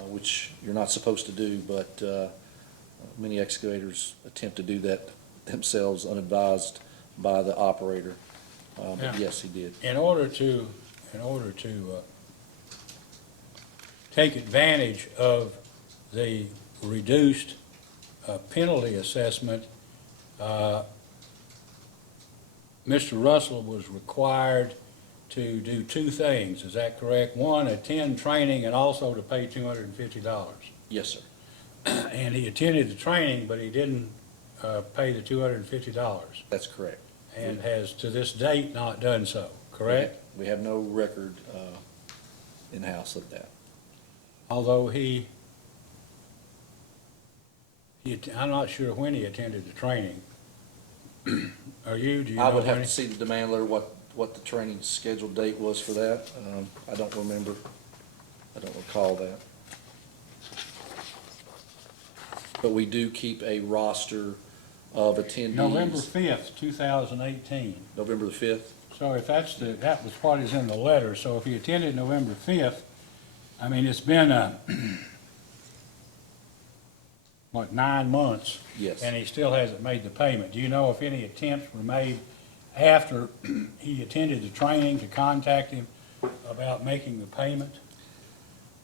which you're not supposed to do, but many excavators attempt to do that themselves unadvised by the operator. But Yeah. yes, he did. In order to take advantage of the reduced penalty assessment, Mr. Russell was required to do two things. Is that correct? One, attend training and also to pay $250. Yes, sir. And he attended the training, but he didn't pay the $250 That's correct. and has to this date not done so, correct? We have no record in-house of that. Although I'm not sure when he attended the training. Are you? Do you know I would have when to see the demand letter, what the training scheduled date was for that. I don't remember. I don't recall that. But we do keep a roster of attendees. November 5th, 2018. November the 5th? So if that was what is in the letter, so if he attended November 5th, I mean, it's been, 9 months? Yes. And he still hasn't made the payment. Do you know if any attempts were made after he attended the training to contact him about making the payment?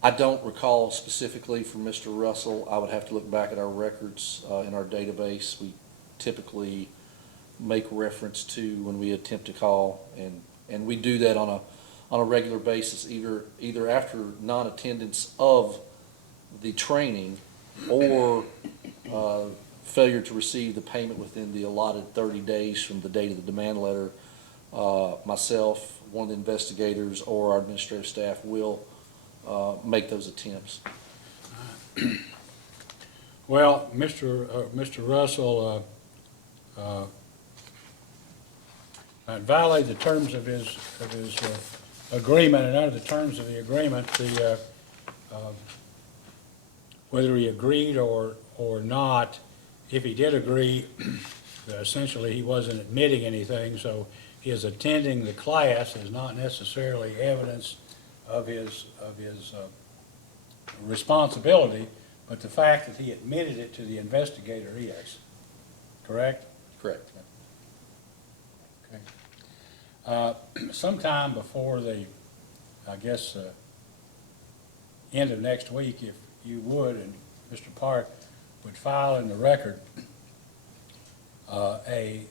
I don't recall specifically from Mr. Russell. I would have to look back at our records in our database. We typically make reference to when we attempt to call, and we do that on a regular basis, either after non-attendance of the training or failure to receive the payment within the allotted 30 days from the date of the demand letter. Myself, one of the investigators, or our administrative staff will make those attempts. Well, Mr. Russell violated the terms of his agreement, and under the terms of the agreement, whether he agreed or not, if he did agree, essentially he wasn't admitting anything, so his attending the class is not necessarily evidence of his responsibility, but the fact that he admitted it to the investigator is, correct? Correct. Okay. Sometime before the, I guess, end of next week, if you would, and Mr. Park would file in the record a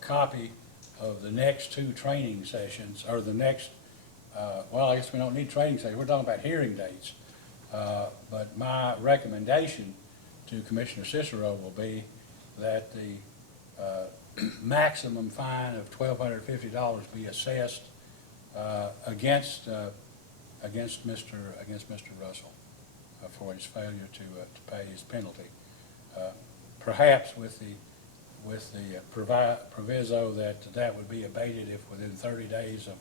copy of the next two training sessions, or the next, well, I guess we don't need training sessions, we're talking about hearing dates. But my recommendation to Commissioner Cicero will be that the maximum fine of $1,250 be assessed against Mr. Russell for his failure to pay his penalty. Perhaps with the proviso that would be abated if within 30 days of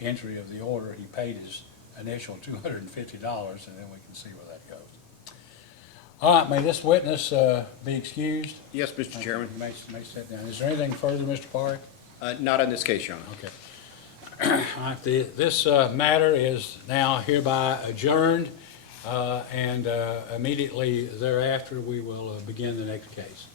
entry of the order he paid his initial $250, and then we can see where that goes. All right, may this witness be excused? Yes, Mr. Chairman. You may sit down. Is there anything further, Mr. Park? Not in this case, Your Honor. Okay. All right, this matter is now hereby adjourned, and immediately thereafter, we will begin the next case.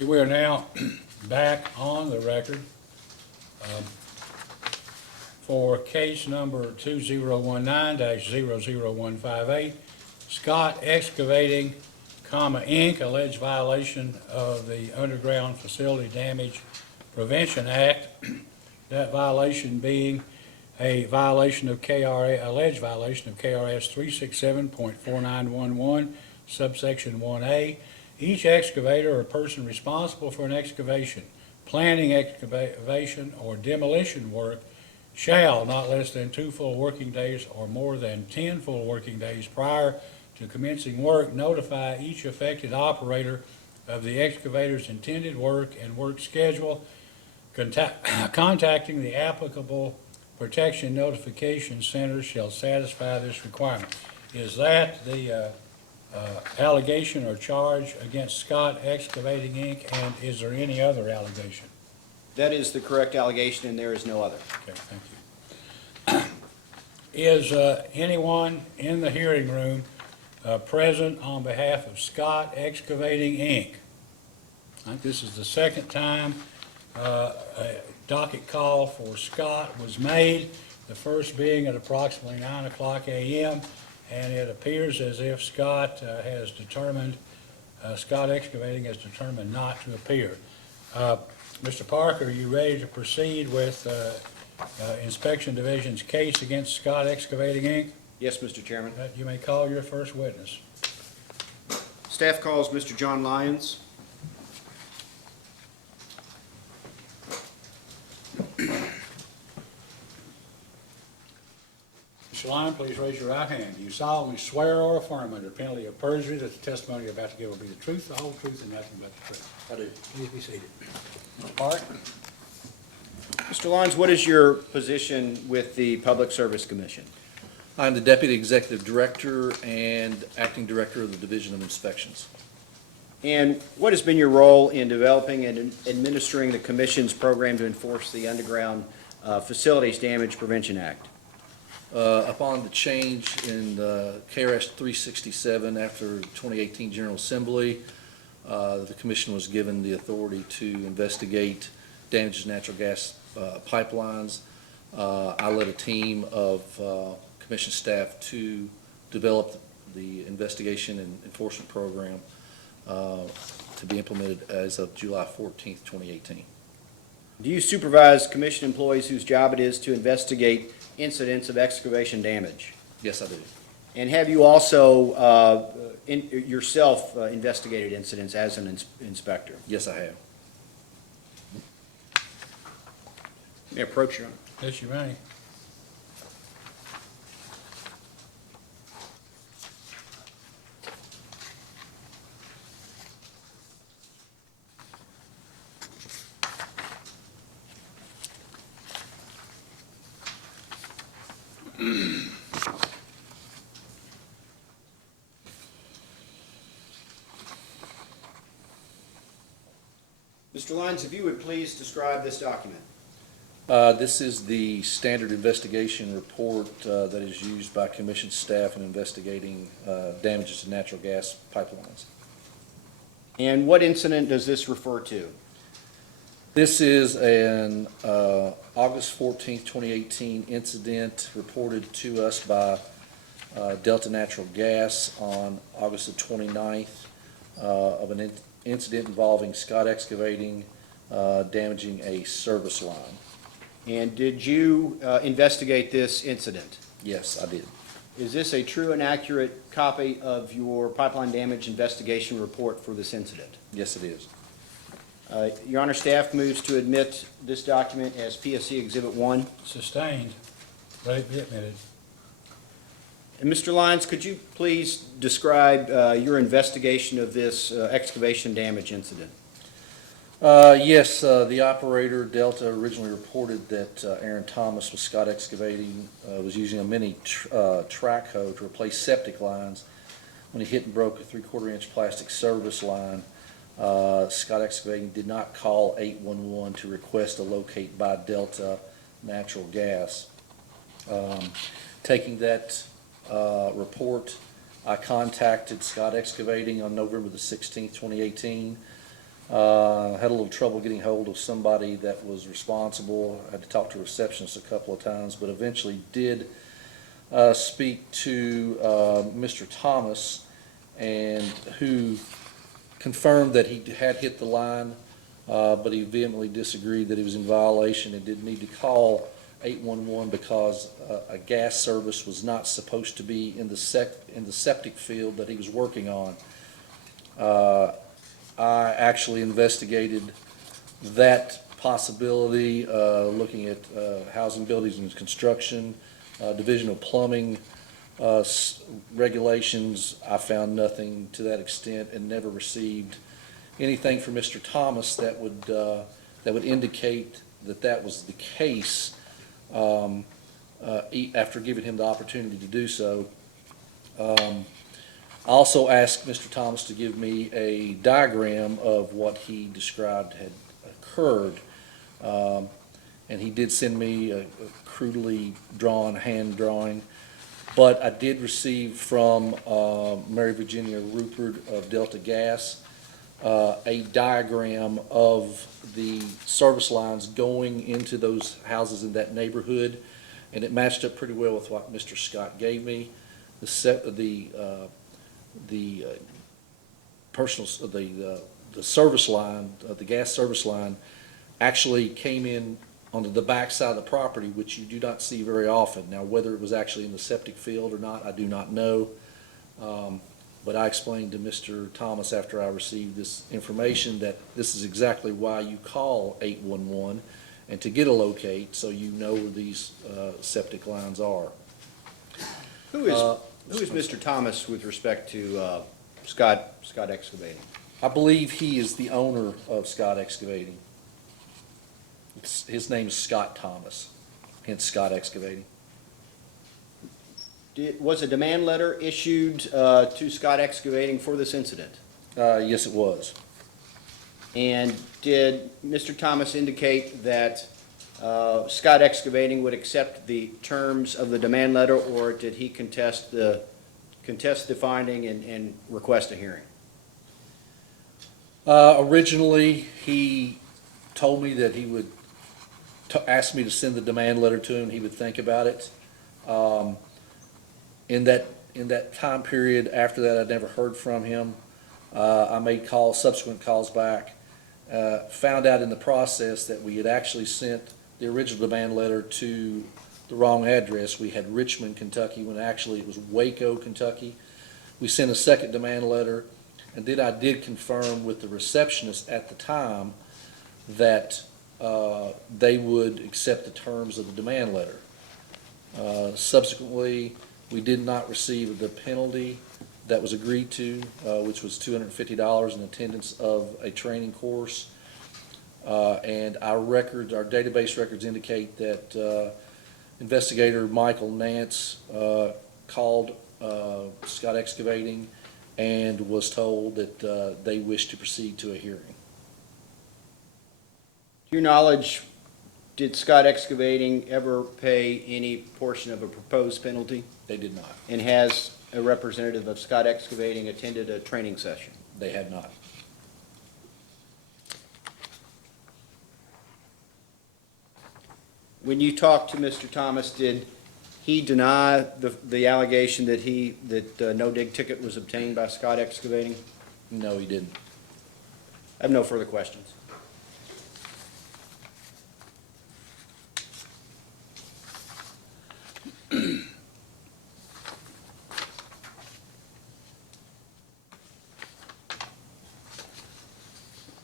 We are now back on the record for case number 2019-00158, Scott Excavating, Inc., alleged violation of the Underground Facility Damage Prevention Act. That violation being a violation of alleged violation of KRS 367.4911, subsection 1A. Each excavator or person responsible for an excavation, planning excavation, or demolition work shall, not less than 2 full working days or more than 10 full working days prior to commencing work, notify each affected operator of the excavator's intended work and work schedule, contacting the applicable protection notification centers shall satisfy this requirement. Is that the allegation or charge against Scott Excavating, Inc., and is there any other allegation? That is the correct allegation, and there is no other. Okay, thank you. Is anyone in the hearing room present on behalf of Scott Excavating, Inc.? I think this is the second time a docket call for Scott was made, the first being at approximately 9 o'clock a.m., and it appears as if Scott Excavating has determined not to appear. Mr. Parker, are you ready to proceed with Inspection Division's case against Scott Excavating, Inc.? Yes, Mr. Chairman. You may call your first witness. Staff calls Mr. John Lyons. Mr. Lyon, please raise your right hand. Do you solemnly swear or affirm under penalty of perjury that the testimony you're about to give will be the truth, the whole truth, and nothing but the truth? I do. Please be seated. Mr. Park? Mr. Lyons, what is your position with the Public Service Commission? I'm the Deputy Executive Director and Acting Director of the Division of Inspections. And what has been your role in developing and administering the Commission's program to enforce the Underground Facilities Damage Prevention Act? Upon the change in KRS 367 after 2018 General Assembly, the Commission was given the authority to investigate damages to natural gas pipelines. I led a team of Commission staff to develop the investigation and enforcement program to be implemented as of July 14th, 2018. Do you supervise Commission employees whose job it is to investigate incidents of excavation damage? Yes, I do. And have you also yourself investigated incidents as an inspector? Yes, I have. May I approach, Your Honor? Yes, you may. Mr. Lyons, if you would please describe this document. This is the standard investigation report that is used by Commission staff in investigating damages to natural gas pipelines. And what incident does this refer to? This is an August 14th, 2018 incident reported to us by Delta Natural Gas on August the 29th of an incident involving Scott Excavating damaging a service line. And did you investigate this incident? Yes, I did. Is this a true and accurate copy of your pipeline damage investigation report for this incident? Yes, it is. Your Honor, staff moves to admit this document as PSC Exhibit 1. Sustained. Let it be admitted. And Mr. Lyons, could you please describe your investigation of this excavation damage incident? Yes, the operator, Delta, originally reported that Aaron Thomas with Scott Excavating was using a mini track hoe to replace septic lines when he hit and broke a 3/4 inch plastic service line. Scott Excavating did not call 811 to request a locate by Delta Natural Gas. Taking that report, I contacted Scott Excavating on November the 16th, 2018. Had a little trouble getting hold of somebody that was responsible. I had to talk to a receptionist a couple of times, but eventually did speak to Mr. Thomas, and who confirmed that he had hit the line, but he vehemently disagreed that he was in violation and did need to call 811 because a gas service was not supposed to be in the septic field that he was working on. I actually investigated that possibility, looking at housing, buildings, and construction, Division of Plumbing regulations. I found nothing to that extent and never received anything from Mr. Thomas that would indicate that that was the case after giving him the opportunity to do so. I also asked Mr. Thomas to give me a diagram of what he described had occurred, and he did send me a crudely drawn hand drawing, but I did receive from Mary Virginia Rupert of Delta Gas a diagram of the service lines going into those houses in that neighborhood, and it matched up pretty well with what Mr. Scott gave me. The service line, the gas service line, actually came in onto the back side of the property, which you do not see very often. Now, whether it was actually in the septic field or not, I do not know. But I explained to Mr. Thomas after I received this information that this is exactly why you call 811 and to get a locate so you know where these septic lines are. Who is Mr. Thomas with respect to Scott Excavating? I believe he is the owner of Scott Excavating. His name is Scott Thomas, hence Scott Excavating. Was a demand letter issued to Scott Excavating for this incident? Yes, it was. And did Mr. Thomas indicate that Scott Excavating would accept the terms of the demand letter, or did he contest the finding and request a hearing? Originally, he told me that he would ask me to send the demand letter to him, he would think about it. In that time period after that, I never heard from him. I made subsequent calls back, found out in the process that we had actually sent the original demand letter to the wrong address. We had Richmond, Kentucky, when actually it was Waco, Kentucky. We sent a second demand letter, and then I did confirm with the receptionist at the time that they would accept the terms of the demand letter. Subsequently, we did not receive the penalty that was agreed to, which was $250 in attendance of a training course. And our database records indicate that investigator Michael Nance called Scott Excavating and was told that they wished to proceed to a hearing. To your knowledge, did Scott Excavating ever pay any portion of a proposed penalty? They did not. And has a representative of Scott Excavating attended a training session? They had not. When you talked to Mr. Thomas, did he deny the allegation that no dig ticket was obtained by Scott Excavating? No, he didn't. I have no further questions.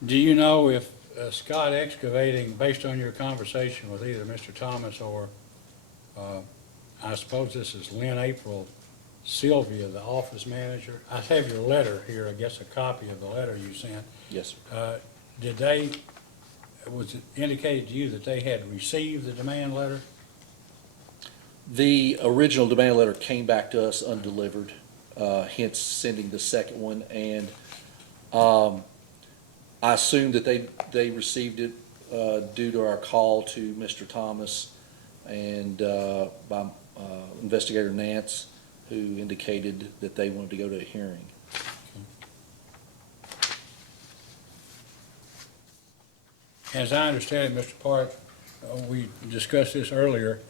Do you know if Scott Excavating, based on your conversation with either Mr. Thomas or, I suppose this is Lynn April Sylvia, the office manager? I have your letter here, I guess a copy of the letter you sent. Yes, sir. Was it indicated to you that they had received the demand letter? The original demand letter came back to us undelivered, hence sending the second one. And I assume that they received it due to our call to Mr. Thomas and by Investigator Nance, who indicated that they wanted to go to a hearing. As I understand it, Mr. Park, we discussed this earlier,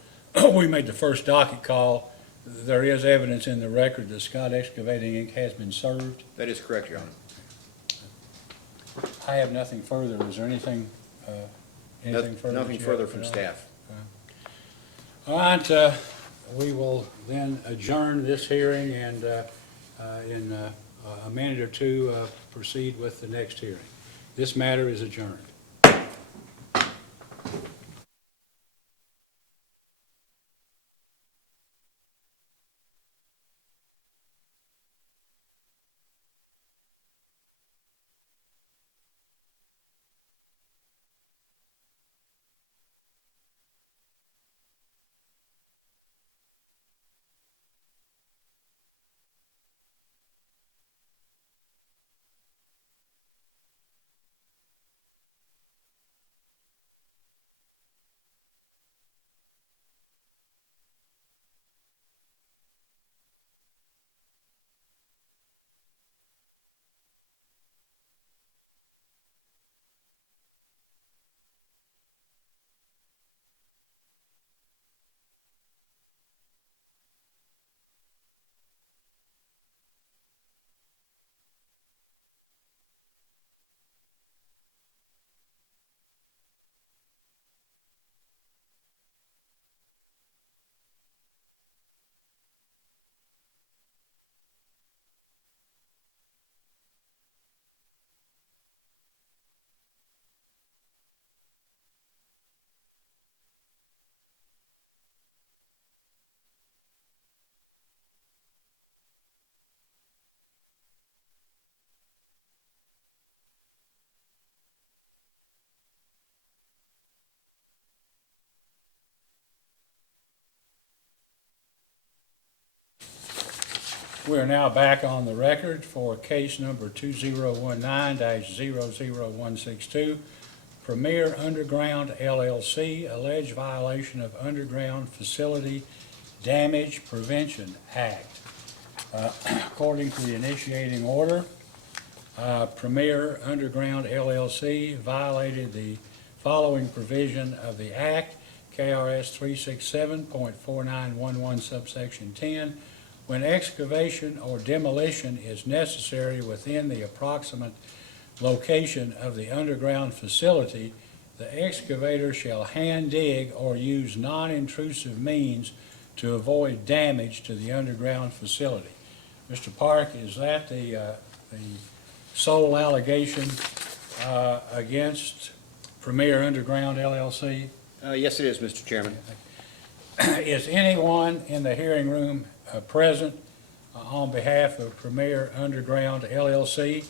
we made the first docket call. There is evidence in the record that Scott Excavating Inc. has been served. That is correct, Your Honor. I have nothing further. Is there anything further? Nothing further from staff. All right, we will then adjourn this hearing and in a minute or two proceed with the next hearing. This matter is adjourned. We are now back on the record for case number 2019-00162, Premier Underground LLC, alleged violation of Underground Facility Damage Prevention Act. According to the initiating order, Premier Underground LLC violated the following provision of the Act, KRS 367.4911 subsection 10, when excavation or demolition is necessary within the approximate location of the underground facility, the excavator shall hand dig or use non-intrusive means to avoid damage to the underground facility. Mr. Park, is that the sole allegation against Premier Underground LLC? Yes, it is, Mr. Chairman. Is anyone in the hearing room present on behalf of Premier Underground LLC?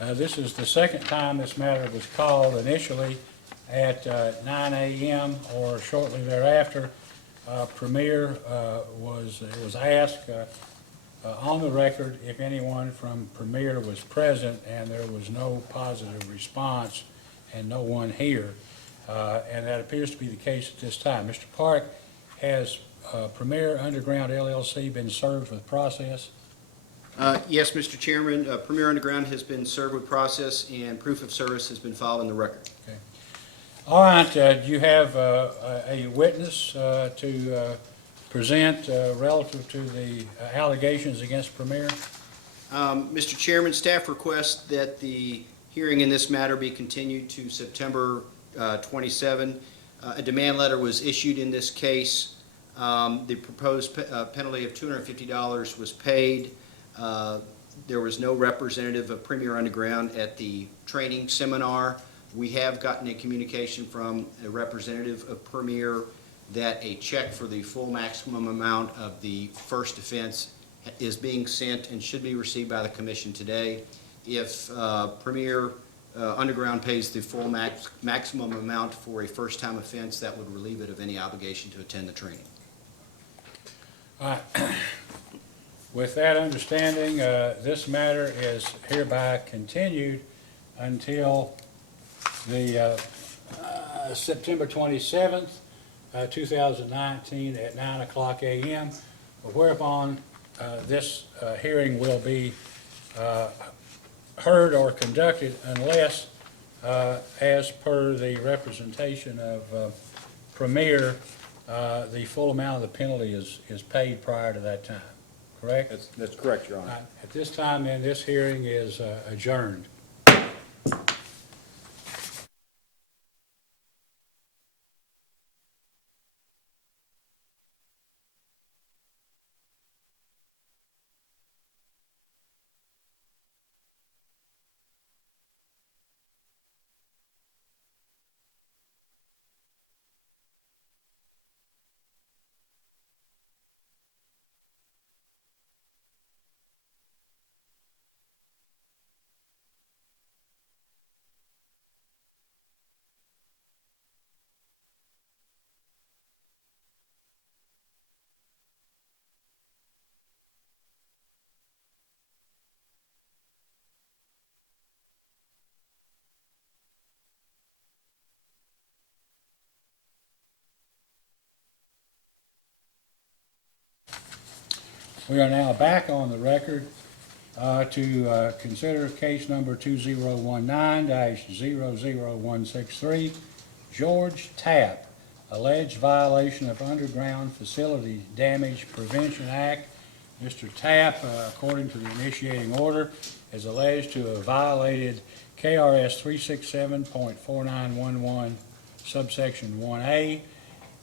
This is the second time this matter was called, initially at 9 a.m. or shortly thereafter. Premier was asked on the record if anyone from Premier was present, and there was no positive response and no one here. And that appears to be the case at this time. Mr. Park, has Premier Underground LLC been served with process? Yes, Mr. Chairman, Premier Underground has been served with process, and proof of service has been filed in the record. Okay. All right, do you have a witness to present relative to the allegations against Premier? Mr. Chairman, staff requests that the hearing in this matter be continued to September 27. A demand letter was issued in this case. The proposed penalty of $250 was paid. There was no representative of Premier Underground at the training seminar. We have gotten a communication from a representative of Premier that a check for the full maximum amount of the first offense is being sent and should be received by the commission today. If Premier Underground pays the full maximum amount for a first-time offense, that would relieve it of any obligation to attend the training. All right. With that understanding, this matter is hereby continued until the September 27th, 2019 at 9 o'clock a.m., whereupon this hearing will be heard or conducted unless, as per the representation of Premier, the full amount of the penalty is paid prior to that time. Correct? That's correct, Your Honor. At this time, then, this hearing is adjourned. We are now back on the record to consider case number 2019-00163, George Tapp, alleged violation of Underground Facility Damage Prevention Act. Mr. Tapp, according to the initiating order, is alleged to have violated KRS 367.4911 subsection 1A.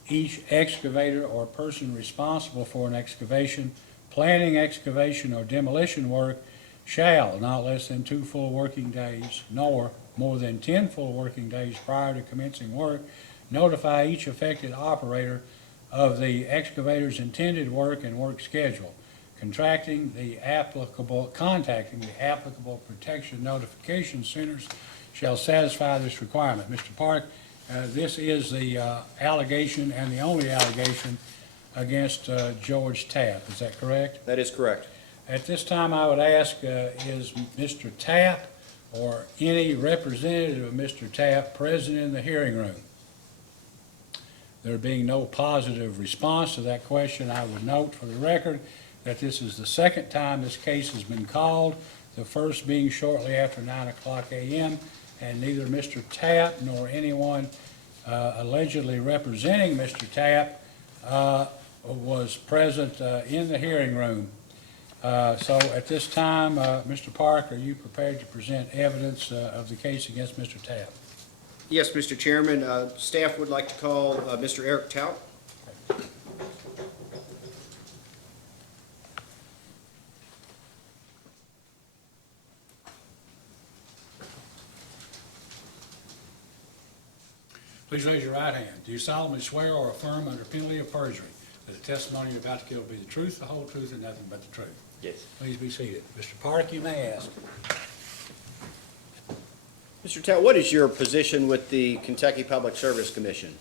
Each excavator or person responsible for an excavation, planning excavation or demolition work shall, not less than 2 full working days, nor more than 10 full working days prior to commencing work, notify each affected operator of the excavator's intended work and work schedule, contacting the applicable protection notification centers shall satisfy this requirement. Mr. Park, this is the allegation and the only allegation against George Tapp. Is that correct? That is correct. At this time, I would ask, is Mr. Tapp or any representative of Mr. Tapp present in the hearing room? There being no positive response to that question, I would note for the record that this is the second time this case has been called, the first being shortly after 9:00 a.m., and neither Mr. Tapp nor anyone allegedly representing Mr. Tapp was present in the hearing room. So at this time, Mr. Park, are you prepared to present evidence of the case against Mr. Tapp? Yes, Mr. Chairman, staff would like to call Mr. Eric Tout. Please raise your right hand. Do you solemnly swear or affirm under penalty of perjury that the testimony you're about to give will be the truth, the whole truth, and nothing but the truth? Yes. Please be seated. Mr. Park, you may ask. Mr. Tout, what is your position with the Kentucky Public Service Commission?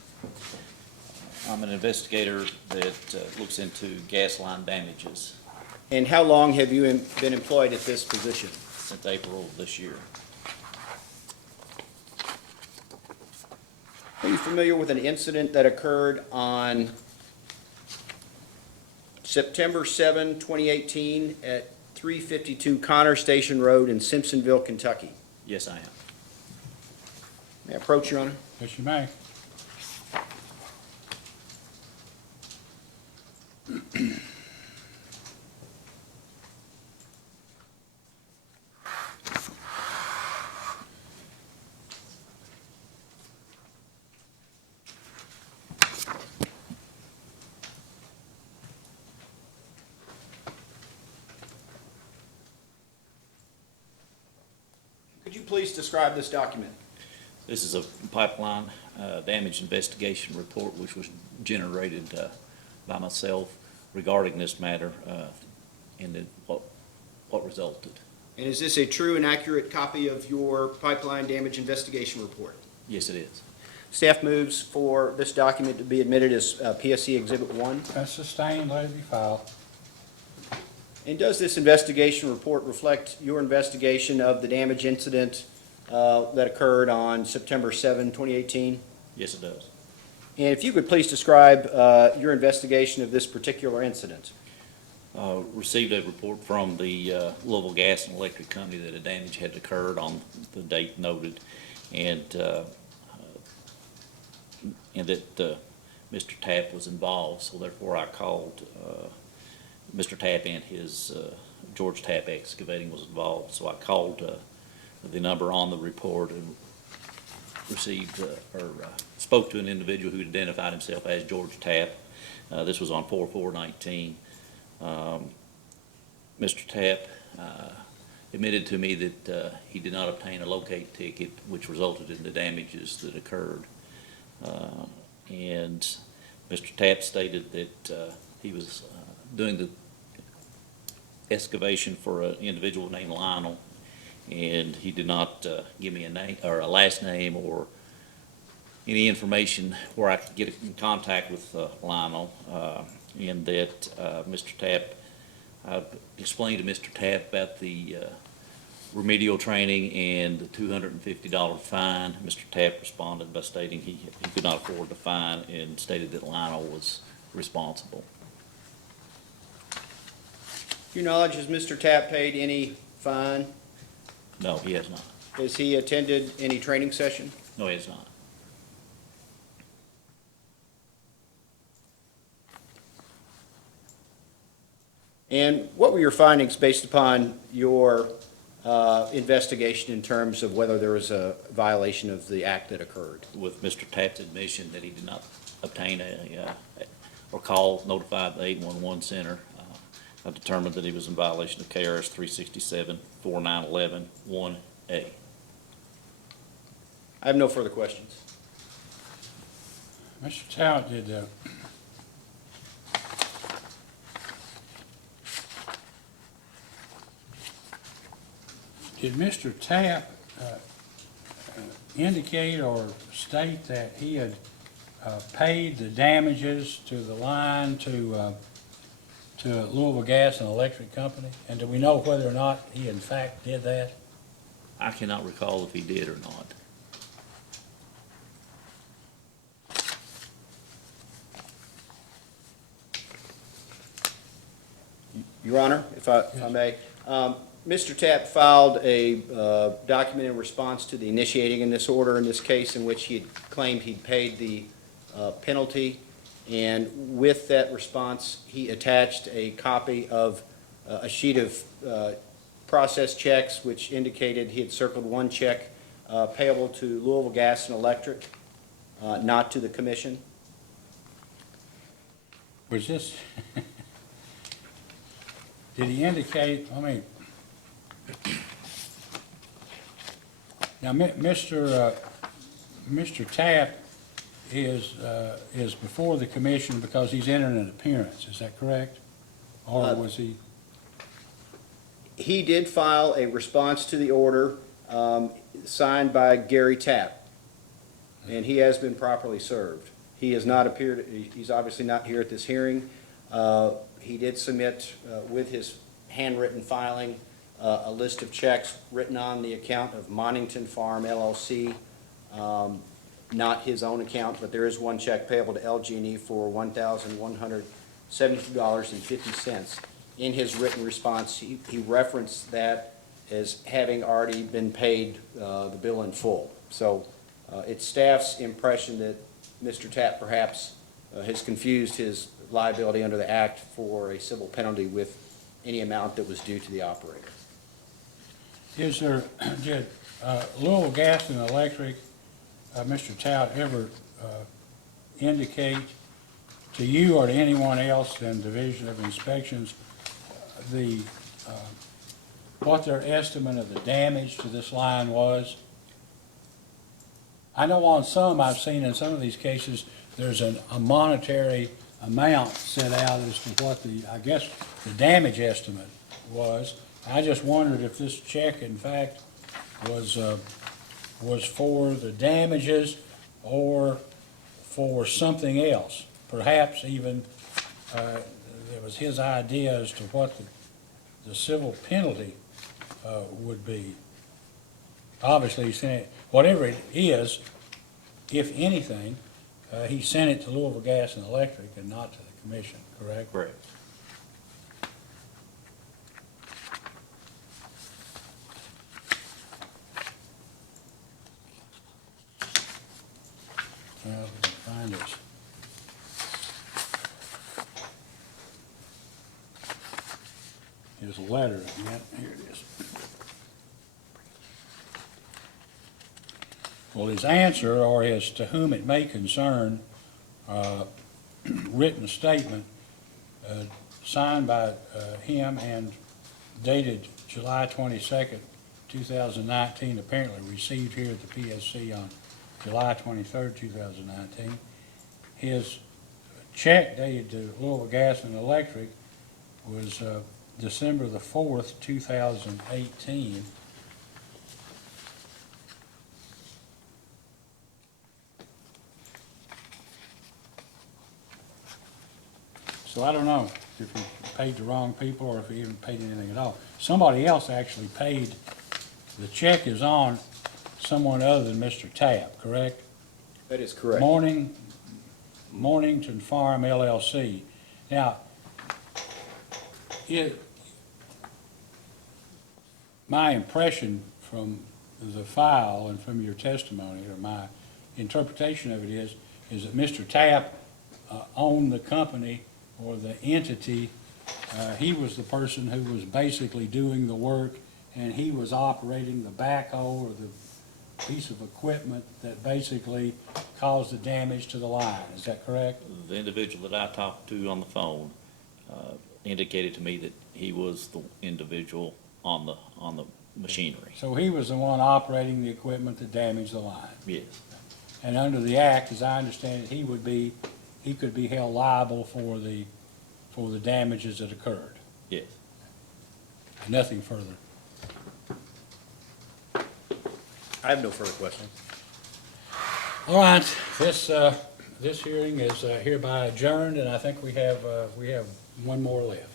I'm an investigator that looks into gas line damages And how long have you been employed at this position? since April of this year. Are you familiar with an incident that occurred on September 7, 2018 at 352 Connor Station Road in Simpsonville, Kentucky? Yes, I am. May I approach, Your Honor? Yes, you may. Could you please describe this document? This is a pipeline damage investigation report which was generated by myself regarding this matter and what resulted. And is this a true and accurate copy of your pipeline damage investigation report? Yes, it is. Staff moves for this document to be admitted as PSC Exhibit 1. That's sustained, let it be filed. And does this investigation report reflect your investigation of the damage incident that occurred on September 7, 2018? Yes, it does. And if you could please describe your investigation of this particular incident. Received a report from the Louisville Gas and Electric Company that a damage had occurred on the date noted, and that Mr. Tapp was involved. So therefore, I called Mr. Tapp, and his George Tapp Excavating was involved. So I called the number on the report and received spoke to an individual who identified himself as George Tapp. This was on 4/4/19. Mr. Tapp admitted to me that he did not obtain a locate ticket, which resulted in the damages that occurred. And Mr. Tapp stated that he was doing the excavation for an individual named Lionel, and he did not give me a name or a last name or any information where I could get in contact with Lionel, and that Mr. Tapp, I explained to Mr. Tapp about the remedial training and the $250 fine. Mr. Tapp responded by stating he could not afford the fine and stated that Lionel was responsible. To your knowledge, has Mr. Tapp paid any fine? No, he has not. Has he attended any training session? No, he has not. And what were your findings based upon your investigation in terms of whether there was a violation of the act that occurred? With Mr. Tapp's admission that he did not obtain or call, notify the 811 center, I determined that he was in violation of KRS 367-4911-1A. I have no further questions. Mr. Tout, did Mr. Tapp indicate or state that he had paid the damages to the line to Louisville Gas and Electric Company? And do we know whether or not he in fact did that? I cannot recall if he did or not. Your Honor, if I may, Mr. Tapp filed a document in response to the initiating in this order in this case in which he had claimed he'd paid the penalty. And with that response, he attached a copy of a sheet of process checks which indicated he had circled one check payable to Louisville Gas and Electric, not to the commission. Was this, did he indicate, I mean, now, Mr. Tapp is before the commission because he's entering an appearance, is that correct? Or was he? He did file a response to the order signed by Gary Tapp, and he has been properly served. He has not appeared, he's obviously not here at this hearing. He did submit with his handwritten filing a list of checks written on the account of Monington Farm LLC, not his own account, but there is one check payable to LG&E for $1,172.50. In his written response, he referenced that as having already been paid the bill in full. So it's staff's impression that Mr. Tapp perhaps has confused his liability under the Act for a civil penalty with any amount that was due to the operator. Is there, did Louisville Gas and Electric, Mr. Tapp, ever indicate to you or to anyone else in Division of Inspections the, what their estimate of the damage to this line was? I know on some, I've seen in some of these cases, there's a monetary amount set out as to what the, I guess, the damage estimate was. I just wondered if this check, in fact, was for the damages or for something else. Perhaps even it was his idea as to what the civil penalty would be. Obviously, he sent it, whatever it is, if anything, he sent it to Louisville Gas and Electric and not to the commission, correct? Correct. Well, if we can find this. His letter, yeah, here it is. Well, his answer, or his to whom it may concern, written statement, signed by him and dated July 22nd, 2019, apparently received here at the PSC on July 23rd, 2019. His check dated to Louisville Gas and Electric was December the 4th, 2018. So I don't know if he paid the wrong people or if he even paid anything at all. Somebody else actually paid, the check is on someone other than Mr. Tapp, correct? That is correct. Mornington Farm LLC. Now, my impression from the file and from your testimony, or my interpretation of it is that Mr. Tapp owned the company or the entity. He was the person who was basically doing the work, and he was operating the backhoe or the piece of equipment that basically caused the damage to the line. Is that correct? The individual that I talked to on the phone indicated to me that he was the individual on the machinery. So he was the one operating the equipment that damaged the line. Yes. And under the Act, as I understand it, he could be held liable for the damages that occurred. Yes. Nothing further. I have no further questions. All right, this This hearing is hereby adjourned, and I think we have one more left.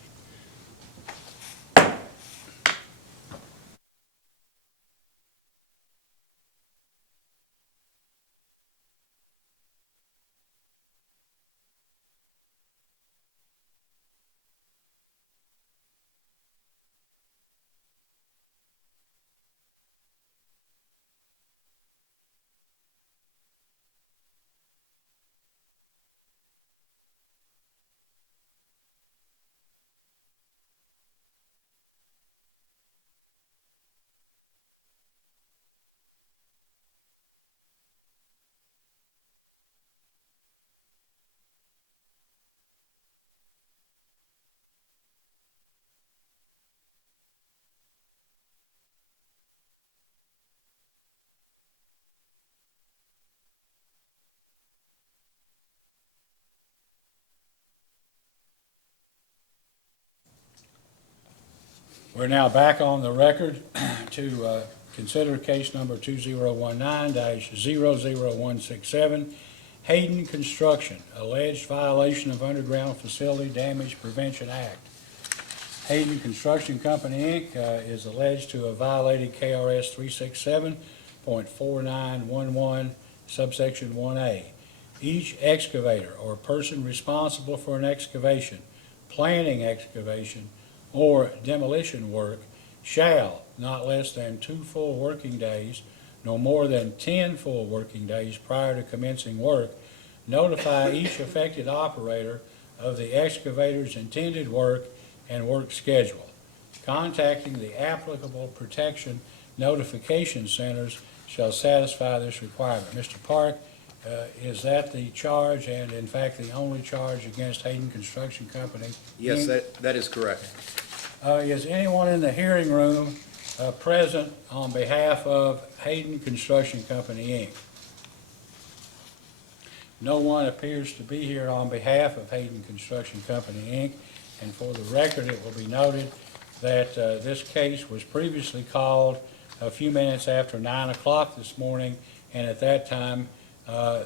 We're now back on the record to consider case number 2019-00167, Hayden Construction, alleged violation of Underground Facility Damage Prevention Act. Hayden Construction Company, Inc. Is alleged to have violated KRS 367.4911, subsection 1A. Each excavator or person responsible for an excavation, planning excavation, or demolition work shall, not less than 2 full working days, no more than 10 full working days prior to commencing work, notify each affected operator of the excavator's intended work and work schedule. Contacting the applicable protection notification centers shall satisfy this requirement. Mr. Park, is that the charge, and in fact the only charge against Hayden Construction Company? Yes, that is correct. Is anyone in the hearing room present on behalf of Hayden Construction Company, Inc.? No one appears to be here on behalf of Hayden Construction Company, Inc., and for the record, it will be noted that this case was previously called a few minutes after 9 o'clock this morning, and at that time,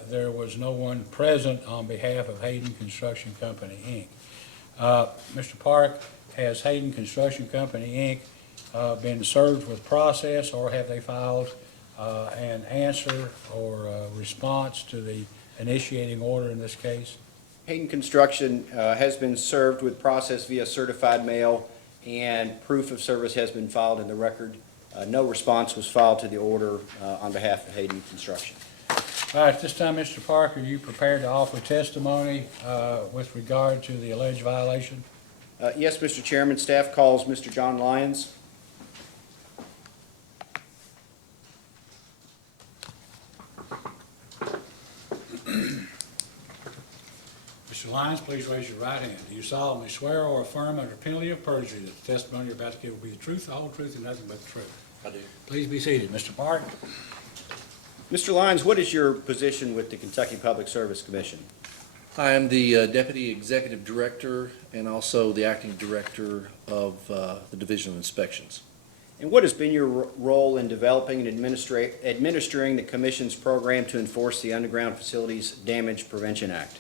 there was no one present on behalf of Hayden Construction Company, Inc. Mr. Park, has Hayden Construction Company, Inc. Been served with process, or have they filed an answer or response to the initiating order in this case? Hayden Construction has been served with process via certified mail, and proof of service has been filed in the record. No response was filed to the order on behalf of Hayden Construction. All right, at this time, Mr. Park, are you prepared to offer testimony with regard to the alleged violation? Yes, Mr. Chairman, staff calls Mr. John Lyons. Mr. Lyons, please raise your right hand. Do you solemnly swear or affirm under penalty of perjury that the testimony you're about to give will be the truth, the whole truth, and nothing but the truth? I do. Please be seated. Mr. Park? Mr. Lyons, what is your position with the Kentucky Public Service Commission? I am the Deputy Executive Director and also the Acting Director of the Division of Inspections. And what has been your role in developing and administering the Commission's program to enforce the Underground Facilities Damage Prevention Act?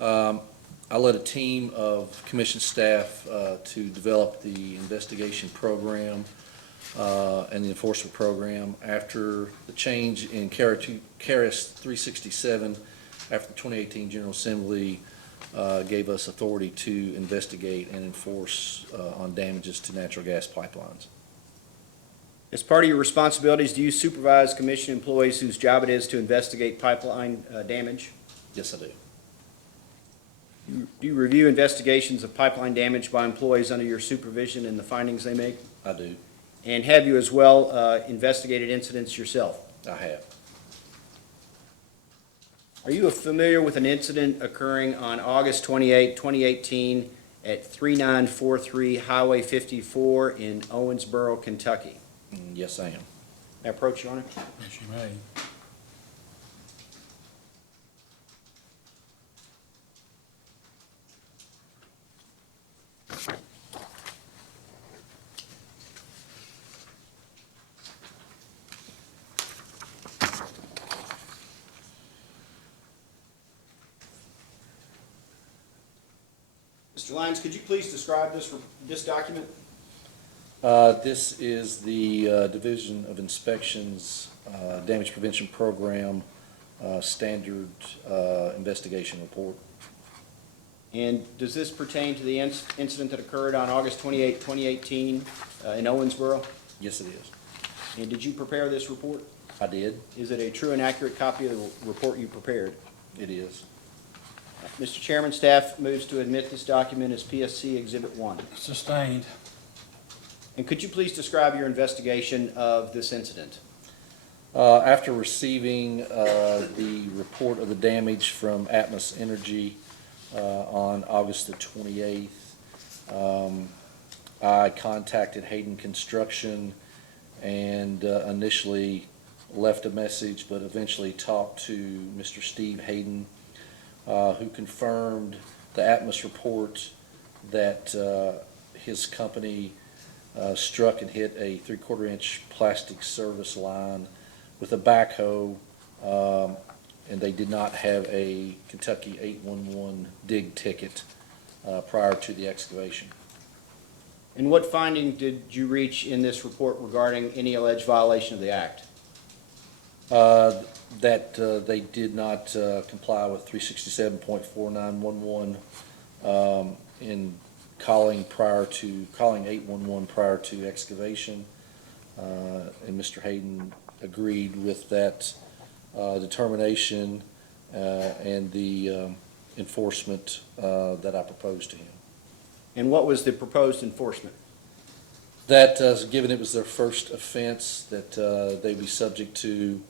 I led a team of Commission staff to develop the investigation program and the enforcement program. After the change in KRS 367, after the 2018 General Assembly gave us authority to investigate and enforce on damages to natural gas pipelines. As part of your responsibilities, do you supervise Commission employees whose job it is to investigate pipeline damage? Yes, I do. Do you review investigations of pipeline damage by employees under your supervision and the findings they make? I do. And have you as well investigated incidents yourself? I have. Are you familiar with an incident occurring on August 28, 2018 at 3943 Highway 54 in Owensboro, Kentucky? Yes, I am. May I approach, Your Honor? Yes, you may. Mr. Lyons, could you please describe this document? This is the Division of Inspections Damage Prevention Program Standard Investigation Report. And does this pertain to the incident that occurred on August 28, 2018 in Owensboro? Yes, it is. And did you prepare this report? I did. Is it a true and accurate copy of the report you prepared? It is. Mr. Chairman, staff moves to admit this document as PSC Exhibit 1. Sustained. And could you please describe your investigation of this incident? After receiving the report of the damage from Atmos Energy on August the 28th, I contacted Hayden Construction and initially left a message, but eventually talked to Mr. Steve Hayden, who confirmed the Atmos report that his company struck and hit a 3/4 inch plastic service line with a backhoe, and they did not have a Kentucky 811 dig ticket prior to the excavation. And what finding did you reach in this report regarding any alleged violation of the act? That they did not comply with 367.4911 in calling 811 prior to excavation, and Mr. Hayden agreed with that determination and the enforcement that I proposed to him. And what was the proposed enforcement? That, given it was their first offense, that they'd be subject to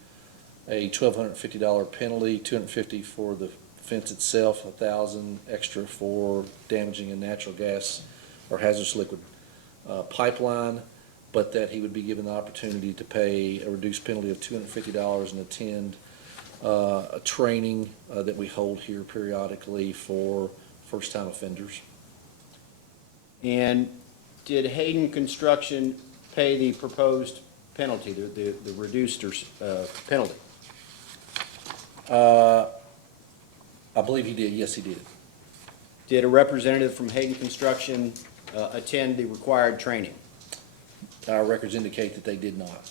a $1,250 penalty, $250 for the offense itself, $1,000 extra for damaging a natural gas or hazardous liquid pipeline, but that he would be given the opportunity to pay a reduced penalty of $250 and attend a training that we hold here periodically for first-time offenders. And did Hayden Construction pay the proposed penalty, the reduced penalty? I believe he did, yes, he did. Did a representative from Hayden Construction attend the required training? Our records indicate that they did not.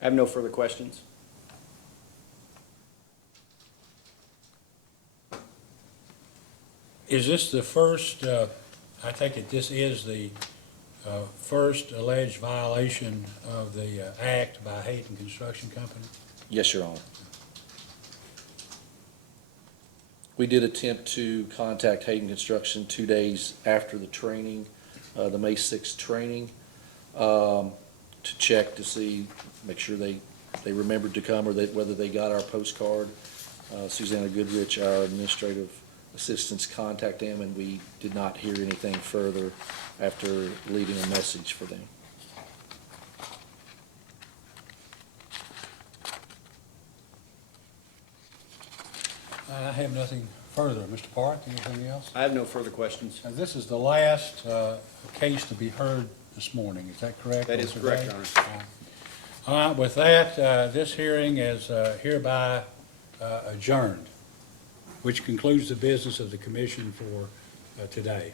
I have no further questions. Is this the first, I take it this is the first alleged violation of the act by Hayden Construction Company? Yes, Your Honor. We did attempt to contact Hayden Construction 2 days after the training, the May 6th training, to check to see, make sure they remembered to come or whether they got our postcard. Susanna Goodrich, our administrative assistants, contacted them, and we did not hear anything further after leaving a message for them. I have nothing further. Mr. Park, anything else? I have no further questions. Now, this is the last case to be heard this morning, is that correct? That is Mr. correct, Day? Your Honor. All right, with that, this hearing is hereby adjourned, which concludes the business of the commission for today.